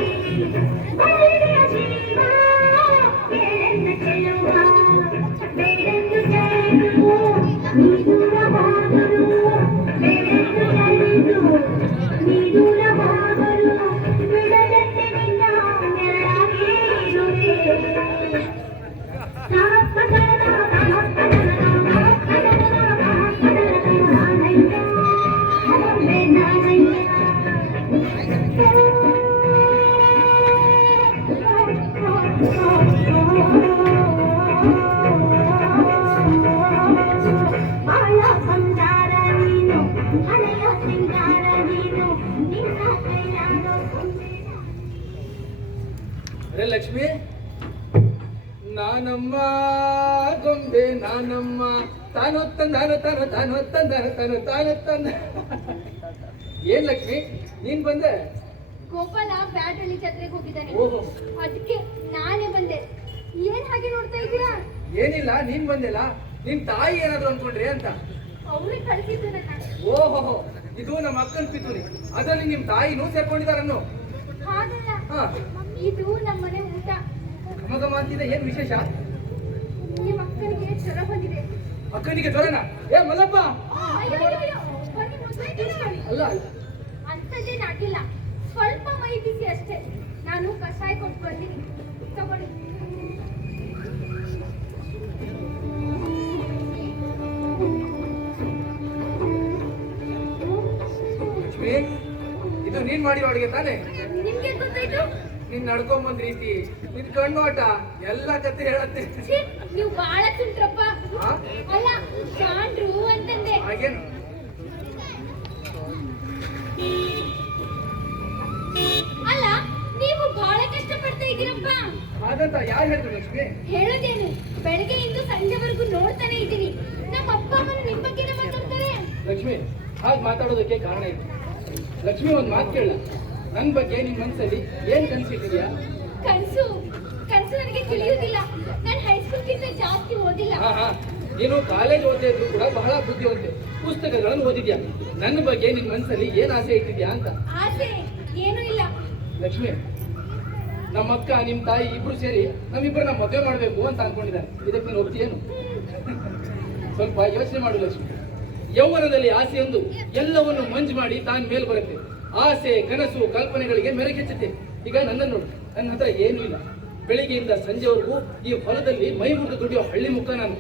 ಲಕ್ಷ್ಮಿ, ನಾನಮ್ಮ ಗೊಂಬೆ ನಾನಮ್ಮ, ತಾನು ತಂದಾನು ತಾನು ತಾನು ತಂದಾನು ತಾನು ತಾನು ತಂದ. ಏನ್ ಲಕ್ಷ್ಮಿ ನೀನ್ ಬಂದೆ? ಗೋಪಾಲ ಬ್ಯಾಟಲ್ಲಿ ಛತ್ರೆಗೆ ಹೋಗಿದ್ದಾನೆ, ಓಹೋ, ಅದಕ್ಕೆ ನಾನೇ ಬಂದೆ. ಏನ್ ಹಾಗೆ ನೋಡ್ತಾ ಇದ್ದೀರಾ? ಏನಿಲ್ಲ, ನೀನ್ ಬಂದಿಲ್ಲ. ನಿನ್ ತಾಯಿ ಏನಾದ್ರು ಅನ್ಕೊಂಡ್ರಿ ಅಂತ. ಅವ್ರೇ ಕಳ್ಸಿದ್ದು ನನ್ನ. ಓಹೋ, ಇದು ನಮ್ಮ ಅಕ್ಕನ ಪಿತೂರಿ. ಅದರಲ್ಲಿ ನಿಮ್ ತಾಯಿನೂ ಸೇರ್ಕೊಂಡಿದಾರನ್ನು. ಹಾಗಲ್ಲ, ಹಾ, ಇದು ನಮ್ಮನೆ ಊಟ. ಗಮಗಮ ಅಂತಿದೆ. ಏನ್ ವಿಶೇಷ? ನಿಮ್ಮ ಅಕ್ಕನಿಗೆ ಜ್ವರ ಬಂದಿದೆ. ಅಕ್ಕನಿಗೆ ಜ್ವರನ? ಏ ಮಲ್ಲಪ್ಪ, ಅಯ್ಯೋ, ಅಯ್ಯೋ, ಅಯ್ಯೋ, ಬನ್ನಿ ಮೊದ್ಲೇ ತಿಳ್ಕೊಳ್ಳಿ. ಅಲ್ಲ ಅಂಥದ್ದೇನಾಗಿಲ್ಲ, ಸ್ವಲ್ಪ ಮೈ ಬಿಸಿ ಅಷ್ಟೇ. ನಾನು ಕಷಾಯ ಕೊಟ್ಟು ಬಂದಿನಿ, ತಗೊಳ್ಳಿ. ಲಕ್ಷ್ಮಿ, ಇದು ನೀನ್ ಮಾಡಿ ಅಡುಗೆ ತಾನೆ? ನಿಮ್ಗೆ ಗೊತ್ತಾಯ್ತು? ನೀನ್ ನಡ್ಕೊಂಡ್ ಬಂದ್ ರೀತಿ, ನಿನ್ ಕಣ್ಣೋಟ ಎಲ್ಲ ಕತೆ ಹೇಳತ್ತೆ. ಛೀ, ನೀವು ಬಾಳ ತುಂಟ್ರಪ್ಪ. ಹಾ? ಅಲ್ಲ, ಜಾಂಡ್ರು ಅಂತಂದೆ. ಹಾಗೇನು? ಅಲ್ಲ, ನೀವು ಬಹಳ ಕಷ್ಟಪಡ್ತಾ ಇದ್ದೀರಪ್ಪ. ಹಾಗಂತ ಯಾರು ಹೇಳಿದ್ರು ಲಕ್ಷ್ಮಿ? ಹೇಳೋದೇನು, ಬೆಳಗ್ಗೆಯಿಂದ ಸಂಜೆವರೆಗೂ ನೋಡ್ತಾನೆ ಇದ್ದೀನಿ. ನಮ್ಮ ಅಪ್ಪ ಅಮ್ಮನ ನಿಮ್ ಬಗ್ಗೆನೇ ಮಾತಾಡ್ತಾರೆ. ಲಕ್ಷ್ಮಿ, ಹಾಗೆ ಮಾತಾಡೋದಕ್ಕೆ ಕಾರಣ ಇದೆ. ಲಕ್ಷ್ಮಿ, ಒಂದ್ ಮಾತು ಕೇಳ. ನನ್ ಬಗ್ಗೆ ನಿನ್ ಮನ್ಸಲ್ಲಿ ಏನ್ ಕನ್ಸಿಟ್ಟಿದ್ಯಾ? ಕನ್ಸು ಕನ್ಸು ನನಗೆ ತಿಳಿಯುವುದಿಲ್ಲ. ನಾನು ಹೈಸ್ಕೂಲ್ಗಿಂತ ಜಾಸ್ತಿ ಓದಿಲ್ಲ. ಹಾ ಹಾ, ನೀನು ಕಾಲೇಜ್ ಓದ್ತಾ ಇದ್ರು ಕೂಡ ಬಹಳ ಬುದ್ಧಿವಂತೆ, ಪುಸ್ತಕಗಳನ್ನು ಓದಿದ್ಯಾ. ನನ್ನ ಬಗ್ಗೆ ನಿನ್ ಮನ್ಸಲ್ಲಿ ಏನ್ ಆಸೆ ಇಟ್ಟಿದ್ಯಾ ಅಂತ. ಆಸೆ ಏನೂ ಇಲ್ಲ. ಲಕ್ಷ್ಮಿ, ನಮ್ಮ ಅಕ್ಕ ನಿಮ್ ತಾಯಿ ಇಬ್ರು ಸೇರಿ ನಮ್ಮಿಬ್ಬರನ್ನ ಮದುವೆ ಮಾಡ್ಬೇಕು ಅಂತ ಅನ್ಕೊಂಡಿದ್ದಾರೆ. ಇದಕ್ಕೆ ನೀನು ಒಪ್ತೀಯೇನು? ಸ್ವಲ್ಪ ಯೋಚನೆ ಮಾಡು ಲಕ್ಷ್ಮಿ. ಯೌವನದಲ್ಲಿ ಆಸೆಯೊಂದು ಎಲ್ಲವನ್ನು ಮಂಜು ಮಾಡಿ ತಾನ್ ಮೇಲ್ ಬರುತ್ತೆ. ಆಸೆ, ಕನಸು, ಕಲ್ಪನೆಗಳಿಗೆ ಮೆರಗೆಚ್ಚುತ್ತೆ. ಈಗ ನನ್ನ ನೋಡು, ನನ್ನ ಹತ್ರ ಏನೂ ಇಲ್ಲ. ಬೆಳಿಗ್ಗೆಯಿಂದ ಸಂಜೆವರೆಗೂ ಈ ಹೊಲದಲ್ಲಿ ಮೈ ಮುರಿದು ದುಡಿಯೋ ಹಳ್ಳಿ ಮುಖ ನಾನು.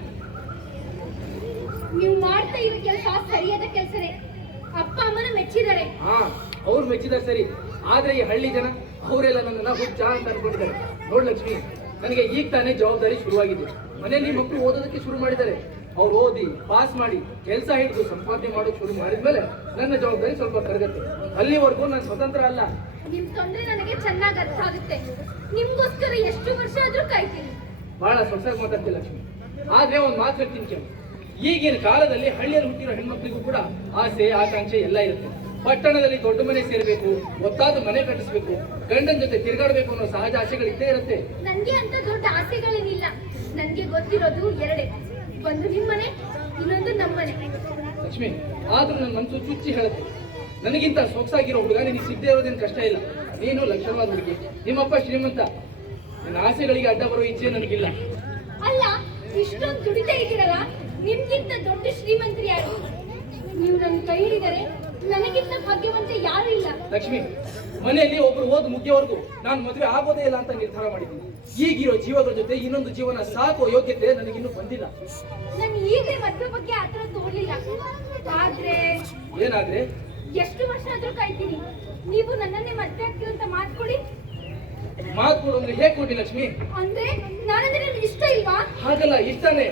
ನೀವು ಮಾಡ್ತಾ ಇರೋ ಕೆಲಸ ಸರಿಯಾದ ಕೆಲಸನೇ. ಅಪ್ಪ ಅಮ್ಮನ ಮೆಚ್ಚಿದ್ದಾರೆ. ಹಾ, ಅವ್ರು ಮೆಚ್ಚಿದ್ದಾರೆ ಸರಿ, ಆದ್ರೆ ಈ ಹಳ್ಳಿ ಜನ ಅವರೆಲ್ಲ ನನ್ನನ್ನ ಹುಚ್ಚ ಅಂತ ಅನ್ಕೊಂಡಿದ್ದಾರೆ. ನೋಡ್ ಲಕ್ಷ್ಮಿ, ನನಗೆ ಈಗ ತಾನೇ ಜವಾಬ್ದಾರಿ ಶುರುವಾಗಿದೆ. ಮನೆಯಲ್ಲಿ ಮಕ್ಕಳು ಓದೋದಕ್ಕೆ ಶುರು ಮಾಡಿದ್ದಾರೆ. ಅವ್ರು ಓದಿ ಪಾಸ್ ಮಾಡಿ ಕೆಲಸ ಹಿಡಿದು ಸಂಪಾದನೆ ಮಾಡೋಕೆ ಶುರು ಮಾಡಿದ್ಮೇಲೆ ನನ್ನ ಜವಾಬ್ದಾರಿ ಸ್ವಲ್ಪ ಕರಗತ್ತೆ. ಅಲ್ಲಿವರೆಗೂ ನಾನು ಸ್ವತಂತ್ರ ಅಲ್ಲ. ನಿಮ್ ತೊಂದ್ರೆ ನನಗೆ ಚೆನ್ನಾಗಿ ಅರ್ಥ ಆಗುತ್ತೆ. ನಿಮ್ಗೋಸ್ಕರ ಎಷ್ಟು ವರ್ಷ ಆದ್ರೂ ಕಾಯ್ತೀನಿ. ಬಹಳ ಸೊಗಸಾಗಿ ಮಾತಾಡ್ತೀನಿ ಲಕ್ಷ್ಮಿ. ಆದ್ರೆ ಒಂದ್ ಮಾತು ಹೇಳ್ತೀನಿ ಕೇಳು. ಈಗಿನ ಕಾಲದಲ್ಲಿ ಹಳ್ಳಿಯಲ್ಲಿ ಹುಟ್ಟಿರೋ ಹೆಣ್ಮಕ್ಳಿಗೂ ಕೂಡ ಆಸೆ, ಆಕಾಂಕ್ಷೆ ಎಲ್ಲ ಇರುತ್ತೆ. ಪಟ್ಟಣದಲ್ಲಿ ದೊಡ್ಡ ಮನೆ ಸೇರ್ಬೇಕು, ಒತ್ತಾದ ಮನೆ ಕಟ್ಟಿಸ್ಬೇಕು, ಗಂಡನ ಜೊತೆ ತಿರುಗಾಡ್ಬೇಕು ಅನ್ನೋ ಸಹಜ ಆಸೆಗಳು ಇದ್ದೇ ಇರುತ್ತೆ. ನನ್ಗೆ ಅಂತ ದೊಡ್ಡ ಆಸೆಗಳೇನಿಲ್ಲ. ನನ್ಗೆ ಗೊತ್ತಿರೋದು ಎರಡೇ, ಒಂದು ನಿಮ್ಮನೆ, ಇನ್ನೊಂದು ನಮ್ಮನೆ. ಲಕ್ಷ್ಮಿ, ಆದ್ರೂ ನನ್ನ ಮನಸ್ಸು ಚುಚ್ಚಿ ಹೇಳುತ್ತೆ. ನನಗಿಂತ ಸೊಗಸಾಗಿರೋ ಹುಡುಗ ನಿನಗೆ ಸಿಗದೆ ಇರೋದೇನು ಕಷ್ಟ ಇಲ್ಲ. ನೀನು ಲಕ್ಷಣವಾದ ಹುಡುಗಿ, ನಿಮ್ಮಪ್ಪ ಶ್ರೀಮಂತ. ನನ್ನ ಆಸೆಗಳಿಗೆ ಅಡ್ಡ ಬರೋ ಇಚ್ಛೆ ನನಗಿಲ್ಲ. ಅಲ್ಲ, ಇಷ್ಟೊಂದು ದುಡಿತಾ ಇದ್ದೀರಲ್ಲ, ನಿಮ್ಗಿಂತ ದೊಡ್ಡ ಶ್ರೀಮಂತರು ಯಾರು? ನೀವು ನನ್ನ ಕೈ ಹಿಡಿದರೆ ನನಗಿಂತ ಭಾಗ್ಯವಂತ ಯಾರು ಇಲ್ಲ. ಲಕ್ಷ್ಮಿ, ಮನೆಯಲ್ಲಿ ಒಬ್ರು ಓದ್ ಮುಗಿಯವರೆಗೂ ನಾನು ಮದುವೆ ಆಗೋದೇ ಇಲ್ಲ ಅಂತ ನಿರ್ಧಾರ ಮಾಡಿದ್ದೀನಿ. ಈಗಿರೋ ಜೀವಗಳ ಜೊತೆ ಇನ್ನೊಂದು ಜೀವನ ಸಾಕೋ ಯೋಗ್ಯತೆ ನನಗಿನ್ನೂ ಬಂದಿಲ್ಲ. ನಾನು ಈಗಲೇ ಮದುವೆ ಬಗ್ಗೆ ಆತರ ತೋರ್ಲಿಲ್ಲ. ಆದ್ರೆ ಏನಾದ್ರೆ? ಎಷ್ಟು ವರ್ಷ ಆದ್ರೂ ಕಾಯ್ತೀನಿ. ನೀವು ನನ್ನನ್ನೇ ಮದುವೆ ಆಗ್ತೀರ ಅಂತ ಮಾತು ಕೊಡಿ. ಮಾತು ಕೊಡು ಅಂದ್ರೆ ಹೇಗೆ ಕೊಡಿ ಲಕ್ಷ್ಮಿ? ಅಂದ್ರೆ ನಾನಂದ್ರೆ ನಿಮ್ಗೆ ಇಷ್ಟ ಇಲ್ವಾ? ಹಾಗಲ್ಲ, ಇಷ್ಟನೇ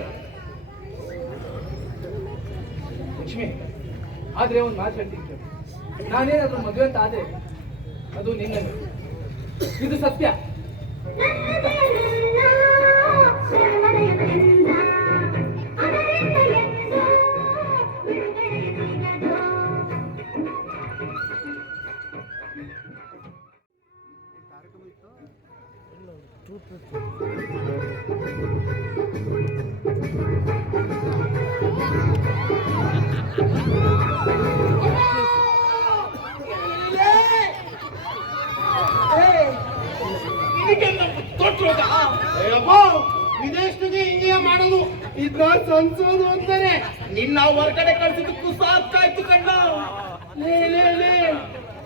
ಲಕ್ಷ್ಮಿ. ಆದ್ರೆ ಒಂದು ಮಾತು ಹೇಳ್ತೀನಿ ಕೇಳು. ನಾನೇನಾದ್ರೂ ಮದುವೆ ಅಂತ ಆದ್ರೆ ಅದು ನಿನ್ನನ್ನು. ಇದು ಸತ್ಯ. ವಿದೇಶಕ್ಕೆ ಹಿಂಗೆ ಮಾಡೋದು, ಇದನ್ನ ಸಂಸೋದು ಅಂತಾನೆ. ನಿನ್ನ ಹೊರಗಡೆ ಕಳ್ಸಿದ್ದಕ್ಕೂ ಸಾಕಾಯ್ತು ಕಣ್ಣ.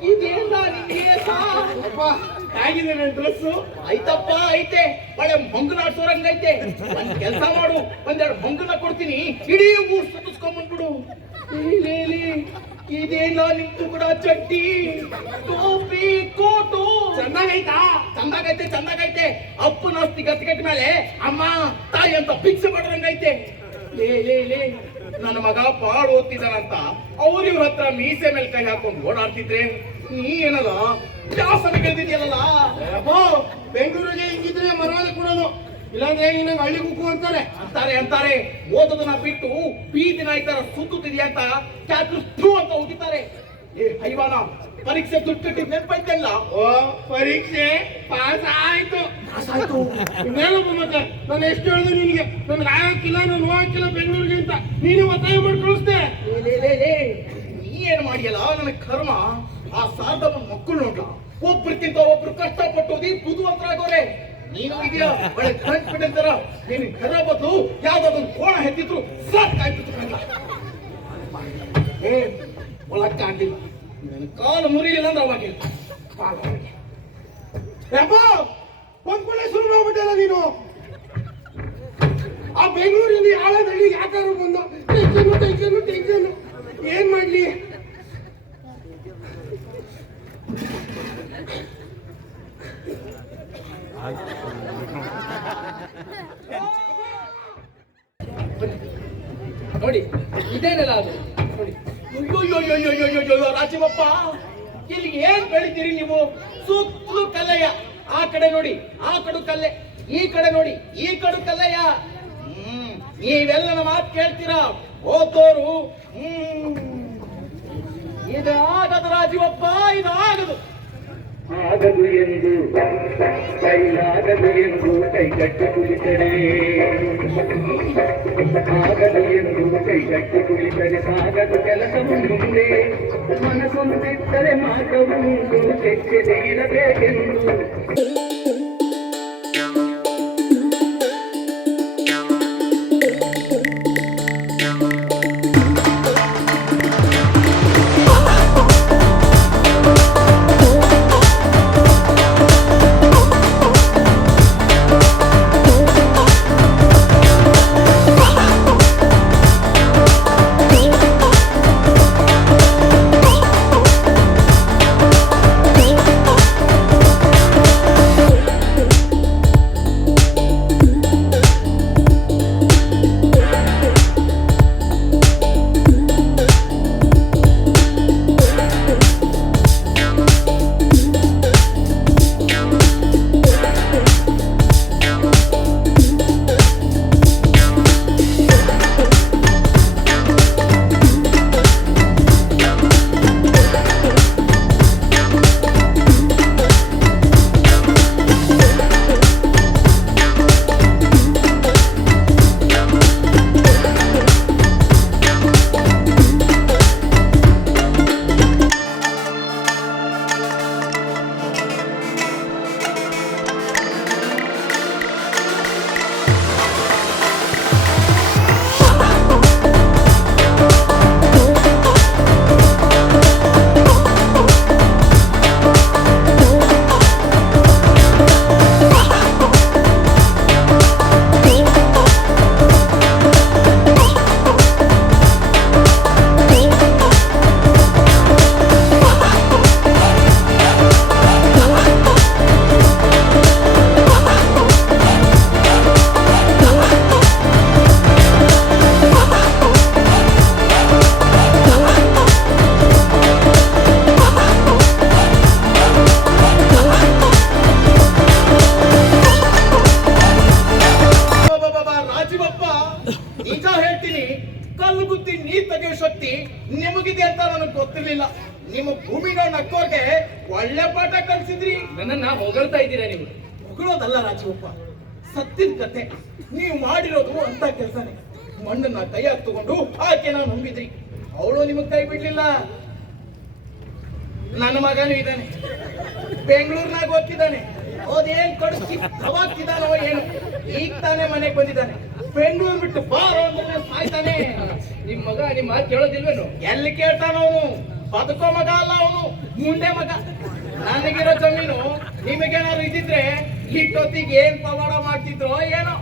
ಇದೇನ ನಿಂಗೆ ಹೇಗಿದೆ ನನ್ನ ಡ್ರೆಸ್ಸು? ಐತಪ್ಪ, ಐತೆ. ಒಳ್ಳೆ ಮಂಗನಾಡ್ಸೋರಂಗೈತೆ. ಒಂದ್ ಕೆಲಸ ಮಾಡು, ಒಂದೆರಡು ಮಂಗನ ಕೊಡ್ತೀನಿ, ಇಡೀ ಊರ್ ಸುತ್ತಿಸ್ಕೊಂಡ್ಬಂದ್ಬಿಡು. ಇದೇನ ನಿಂತು ಕೂಡ ಚಡ್ಡಿ, ಟೋಪಿ, ಕೋಟು ಚೆನ್ನಾಗೈತಾ? ಚಂದಾಗೈತೆ. ಅಪ್ಪನ ಆಸ್ತಿ ಗಟ್ಟಿಗೆಟ್ಟ ಮೇಲೆ ಅಮ್ಮ ತಾಯಿ ಅಂತ ಭಿಕ್ಷೆ ಮಾಡೋದಂಗೈತೆ. ಲೇ ನನ್ನ ಮಗ ಪಾಡು ಓದ್ತಿದ್ದಾನಂತ ಅವ್ರ ಇವ್ರ ಹತ್ರ ಮೀಸೆ ಮೇಲೆ ಕೈ ಹಾಕೊಂಡು ಓಡಾಡ್ತಿದ್ರೆ ನೀ ಏನಲ್ಲ ಜಾಸ್ತಿ ಗೆದ್ದಿದ್ಯಲ್ಲ. ಬೆಂಗಳೂರಿಗೆ ಹಿಂಗಿದ್ರೆ ಮರವಾದ ಕೊಡೋದು, ಇಲ್ಲಾಂದ್ರೆ ನಿನಗೆ ಹಳ್ಳಿ ಕುಕ್ಕು ಅಂತಾರೆ. ಅಂತಾರೆ ಓದೋದನ್ನ ಬಿಟ್ಟು ಬೀದಿ ನಾಯ್ತರ ಸುತ್ತುತ್ತಿದ್ಯಾ ಅಂತ ಕ್ಯಾಟ್ರು ಅಂತ ಹೋಗಿದ್ದಾರೆ. ಏ ಹೈವಾನ, ಪರೀಕ್ಷೆ ದುಡ್ಡು ಕಟ್ಟಿದ್ ನೆನಪೈತಲ್ಲ? ಓ ಪರೀಕ್ಷೆ ಪಾಸ್ ಆಯ್ತು. ಇನ್ನೇನಪ್ಪ ಮತ್ತೆ, ನಾನು ಎಷ್ಟು ಹೇಳಿದೆ ನಿನ್ಗೆ, ನನ್ಗೆ ಹಾಕಿಲ್ಲ, ನಾನು ಹೋಗಿಲ್ಲ ಬೆಂಗಳೂರಿಗೆ ಅಂತ ನೀನು ಒತ್ತಾಯ ಮಾಡಿ ಕಳಿಸ್ದೆ. ನೀ ಏನ್ ಮಾಡಿಯಲ್ಲ, ನನಗೆ ಕರ್ಮ. ಆ ಸಾಧನ ಮಕ್ಕಳು ನೋಡ್ಲ, ಒಬ್ರಿಗಿಂತ ಒಬ್ರು ಕಷ್ಟಪಟ್ಟು ಓದಿ ಬುದ್ಧಿವಂತರಾಗೋರೆ. ನೀನು ಇದೆಯಾ ಒಳ್ಳೆ ಕಾನ್ಫಿಡೆಂಟ್ ತರ, ನೀನು ಕರ ಬದಲು ಯಾವ್ದಾದ್ರು ಕೋಣ ಹೆತ್ತಿದ್ರು ಸಾಕಾಯ್ತು. ಏ ಒಳಕ್ಕೆ ಆಗಿಲ್ಲ, ನನ್ನ ಕಾಲು ಮುರಿಲಿಲ್ಲ ಅಂದ್ರೆ ಅವಾಗ ಒಂದ್ಕೊಳ್ಳೆ ಶುರು ಮಾಡ್ಬಿಟ್ಟಲ್ಲ ನೀನು. ಆ ಬೆಂಗಳೂರಿಂದ ಆಳದಲ್ಲಿ ಯಾಕಾರು ಬಂದು ಟೆನ್ಷನ್ ಏನ್ ಮಾಡ್ಲಿ? ನೋಡಿ ಇದೇನಲ್ಲ ಅದು ನೋಡಿ. ಅಯ್ಯೋ ರಾಜೀವಪ್ಪ, ಇಲ್ಲಿ ಏನ್ ಬೆಳಿತೀರಿ ನೀವು? ಸುತ್ತಲೂ ಕಲ್ಲಯ್ಯ. ಆ ಕಡೆ ನೋಡಿ, ಆ ಕಡೆ ಕಲ್ಲೆ, ಈ ಕಡೆ ನೋಡಿ, ಈ ಕಡೆ ಕಲ್ಲಯ್ಯ. ನೀವೆಲ್ಲ ಮಾತು ಕೇಳ್ತೀರಾ ಓದೋರು. ಇದಾಗದು ರಾಜೀವಪ್ಪ, ಇದಾಗದು. ಆಗದು ಎಂದು ಕೈಲಾಗದು ಎಂದು ಕೈಗಟ್ಟಿ ಕುಳಿತರೆ, ಆಗದು ಎಂದು ಕೈಗಟ್ಟಿ ಕುಳಿತರೆ ಸಾಗದು ಕೆಲಸವು ಮುಂದೆ. ಮನಸ್ಸೊಂದಿಟ್ಟರೆ ಮಾರ್ಗವು ಉಂಟು, ಕೆಚ್ಚದೆ ಇರಬೇಕೆಂದು. ನಿಮ್ಮ ಭೂಮಿನ ನಕ್ಕೋರ್ಗೆ ಒಳ್ಳೆ ಪಾಠ ಕಲಿಸಿದ್ರಿ. ನನ್ನನ್ನ ಹೊಗಳ್ತಾ ಇದ್ದೀರಾ ನೀವು? ಹೊಗಳೋದಲ್ಲ ರಾಜೀವಪ್ಪ, ಸತ್ತಿನ ಕತೆ. ನೀವು ಮಾಡಿರೋದು ಅಂತ ಕೆಲಸನೇ. ಮಣ್ಣನ್ನ ಕೈಯಾಗಿ ತಗೊಂಡು ಆಕೆನ ನಂಬಿದ್ರಿ, ಅವಳು ನಿಮಗ್ ಕೈ ಬಿಡ್ಲಿಲ್ಲ. ನನ್ನ ಮಗನೂ ಇದ್ದಾನೆ, ಬೆಂಗಳೂರಿನಾಗ ಓದ್ತಿದ್ದಾನೆ. ಅದೇನ್ ಕಡಿಸಿ ತವಾಗ್ತಿದ್ದಾನೋ ಏನು, ಈಗ ತಾನೇ ಮನೆಗೆ ಬಂದಿದ್ದಾನೆ. ಬೆಂಗಳೂರು ಬಿಟ್ಟು ಬಾರೋ ಅಂದ್ರೆ ಸಾಯ್ತಾನೆ. ನಿಮ್ ಮಗ ನಿಮ್ ಮಾತು ಕೇಳೋದಿಲ್ವೇನು? ಎಲ್ಲಿ ಕೇಳ್ತಾನ ಅವನು? ಬದುಕೋ ಮಗ ಅಲ್ಲ ಅವನು, ಮುಂದೆ ಮಗ. ನನಗಿರೋ ಜಮೀನು ನಿಮಗೇನಾದ್ರು ಇದ್ದಿದ್ರೆ ಇಟ್ಟೊತ್ತಿಗೆ ಏನ್ ಪವಾಡ ಮಾಡ್ತಿದ್ರೋ ಏನೋ.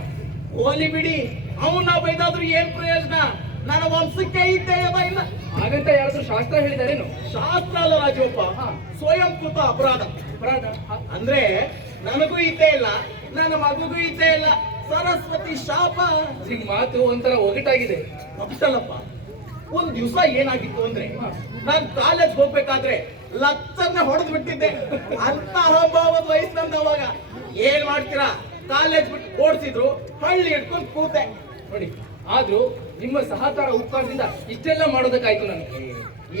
ಹೋಲಿ ಬಿಡಿ, ಅವನ್ನ ಬೈದಾದ್ರು ಏನ್ ಪ್ರಯೋಜನ? ನನ್ನ ವಂಶಕ್ಕೆ ಇದ್ದೇವ ಇಲ್ಲ. ಹಾಗಂತ ಯಾರಾದ್ರೂ ಶಾಸ್ತ್ರ ಹೇಳಿದಾರೇನು? ಶಾಸ್ತ್ರ ಅಲ್ಲ ರಾಜೀವಪ್ಪ, ಸ್ವಯಂಕೃತ ಅಪರಾಧ. ಅಪರಾಧ ಅಂದ್ರೆ ನನಗೂ ಇದ್ದೇ ಇಲ್ಲ, ನನ್ನ ಮಗುಗೂ ಇದ್ದೇ ಇಲ್ಲ. ಸರಸ್ವತಿ ಶಾಪ. ನಿಮ್ ಮಾತು ಒಂಥರ ಒಗಟಾಗಿದೆ. ಒಗಟಲ್ಲಪ್ಪ, ಒಂದ್ ದಿವಸ ಏನಾಗಿತ್ತು ಅಂದ್ರೆ ನಾನ್ ಕಾಲೇಜ್ ಹೋಗ್ಬೇಕಾದ್ರೆ ಲಚ್ಚರ್ನ ಹೊಡೆದು ಬಿಟ್ಟಿದ್ದೆ. ಅಂತ ಅಹಂಭಾವದ ವಯಸ್ಸು ನಂದು ಅವಾಗ. ಏನ್ ಮಾಡ್ತೀರಾ, ಕಾಲೇಜ್ ಬಿಟ್ಟು ಓಡಿಸಿದ್ರು, ಹಳ್ಳಿ ಹಿಡ್ಕೊಂಡು ಕೂತೆ. ನೋಡಿ, ಆದ್ರೂ ನಿಮ್ಮ ಸಹಕಾರ ಉಪಕಾರದಿಂದ ಇಷ್ಟೆಲ್ಲ ಮಾಡೋದಕ್ಕಾಯ್ತು ನನಗೆ.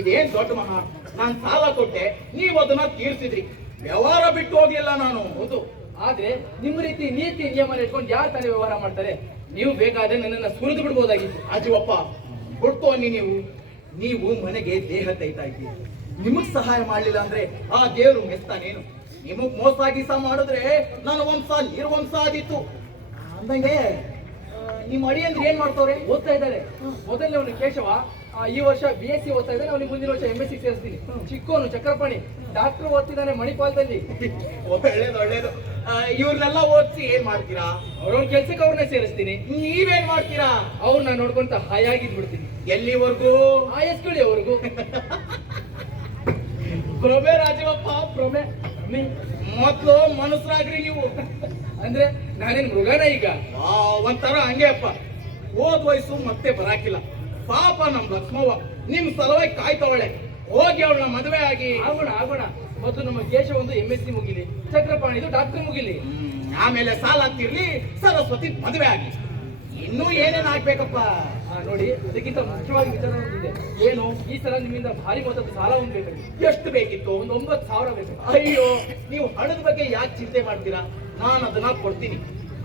ಇದೇನ್ ದೊಡ್ಡ ಮಹಾ, ನಾನ್ ಸಾಲ ಕೊಟ್ಟೆ, ನೀವ್ ಅದನ್ನ ತೀರ್ಸಿದ್ರಿ. ವ್ಯವಹಾರ ಬಿಟ್ಟು ಹೋಗ್ಲಿಲ್ಲ ನಾನು. ಹೌದು, ಆದ್ರೆ ನಿಮ್ಮ ರೀತಿ ನೀತಿ ನಿಯಮ ಇಟ್ಕೊಂಡು ಯಾರು ತಾನೇ ವ್ಯವಹಾರ ಮಾಡ್ತಾರೆ? ನೀವು ಬೇಕಾದ್ರೆ ನನ್ನನ್ನ ಸುರಿದು ಬಿಡ್ಬೋದಾಗಿತ್ತು. ಅಜ್ಜವಪ್ಪ, ಕೊಡ್ತು ಅನ್ನಿ ನೀವು ಮನೆಗೆ ದೇಹ ತೈತಾ ಇದ್ದೀರಿ. ನಿಮಗ್ ಸಹಾಯ ಮಾಡ್ಲಿಲ್ಲ ಅಂದ್ರೆ ಆ ದೇವ್ರು ಮೆಸ್ತಾನೇನು? ನಿಮಗ್ ಮೋಸ ಗೀಸ ಮಾಡಿದ್ರೆ ನನ್ನ ವಂಶ ನಿರ್ವಂಶ ಆದಿತ್ತು ಅಂದಂಗೆ. ನಿಮ್ಮ ಅಳಿಯಂದ್ರೆ ಏನ್ ಮಾಡ್ತವ್ರೆ? ಓದ್ತಾ ಇದ್ದಾರೆ. ಮೊದಲನೇ ಅವನು ಕೇಶವ ಈ ವರ್ಷ BSc ಓದ್ತಾ ಇದ್ದಾನೆ. ಅವನಿಗೆ ಮುಂದಿನ ವರ್ಷ MSc ಸೇರಿಸ್ತೀನಿ. ಚಿಕ್ಕೋನು ಚಕ್ರಪಾಣಿ ಡಾಕ್ಟರ್ ಓದ್ತಿದ್ದಾನೆ ಮಣಿಪಾಲದಲ್ಲಿ. ಒಳ್ಳೇದು ಒಳ್ಳೇದು. ಇವ್ರನ್ನೆಲ್ಲ ಓದಿಸಿ ಏನ್ ಮಾಡ್ತೀರಾ? ಅವ್ರವ್ರ ಕೆಲ್ಸಕ್ಕೆ ಅವ್ರನ್ನ ಸೇರಿಸ್ತೀನಿ. ನೀವೇನ್ ಮಾಡ್ತೀರಾ? ಅವ್ರನ್ನ ನೋಡ್ಕೊಂತ ಹಾಯಾಗಿದ್ಬಿಡ್ತೀನಿ. ಎಲ್ಲಿವರೆಗೂ? ಆಯಸ್ಕೊಳ್ಳಿವರೆಗೂ. ಪ್ರಭೆ ರಾಜವಪ್ಪ, ಪ್ರಭೆ. ಮೊದ್ಲು ಮನುಷ್ಯರಾಗ್ರಿ ನೀವು. ಅಂದ್ರೆ ನಾನೇನ್ ಮೃಗನ ಈಗ? ಒಂಥರ ಹಂಗೆ ಅಪ್ಪ. ಹೋದ್ ವಯಸ್ಸು ಮತ್ತೆ ಬರಾಕಿಲ್ಲ. ಪಾಪ ನಮ್ ಲಕ್ಷ್ಮವ್ವ ನಿಮ್ ಸಲುವಾಗಿ ಕಾಯ್ತವಳೆ. ಹೋಗಿ ಅವಳನ್ನ ಮದುವೆ ಆಗಿ. ಆಗೋಣ. ಮೊದಲು ನಮ್ಮ ಕೇಶ ಒಂದು MSc ಮುಗಿಲಿ, ಚಕ್ರಪಾಣಿದು ಡಾಕ್ಟರ್ ಮುಗಿಲಿ. ಆಮೇಲೆ ಸಾಲ ತೀರ್ಲಿ, ಸರಸ್ವತಿ ಮದುವೆ ಆಗಿ. ಇನ್ನೂ ಏನೇನ್ ಆಗ್ಬೇಕಪ್ಪ? ನೋಡಿ, ಅದಕ್ಕಿಂತ ಮುಖ್ಯವಾಗಿ ವಿಚಾರ ಇದೆ. ಏನು? ಈ ಸಲ ನಿಮ್ಮಿಂದ ಭಾರಿ ಮೊತ್ತದ ಸಾಲ ಒಂದು ಬೇಕಾಗಿ. ಎಷ್ಟು ಬೇಕಿತ್ತು? ಒಂದು 9,000 ಬೇಕು. ಅಯ್ಯೋ, ನೀವು ಹಣದ ಬಗ್ಗೆ ಯಾಕೆ ಚಿಂತೆ ಮಾಡ್ತೀರಾ? ನಾನು ಅದನ್ನ ಕೊಡ್ತೀನಿ.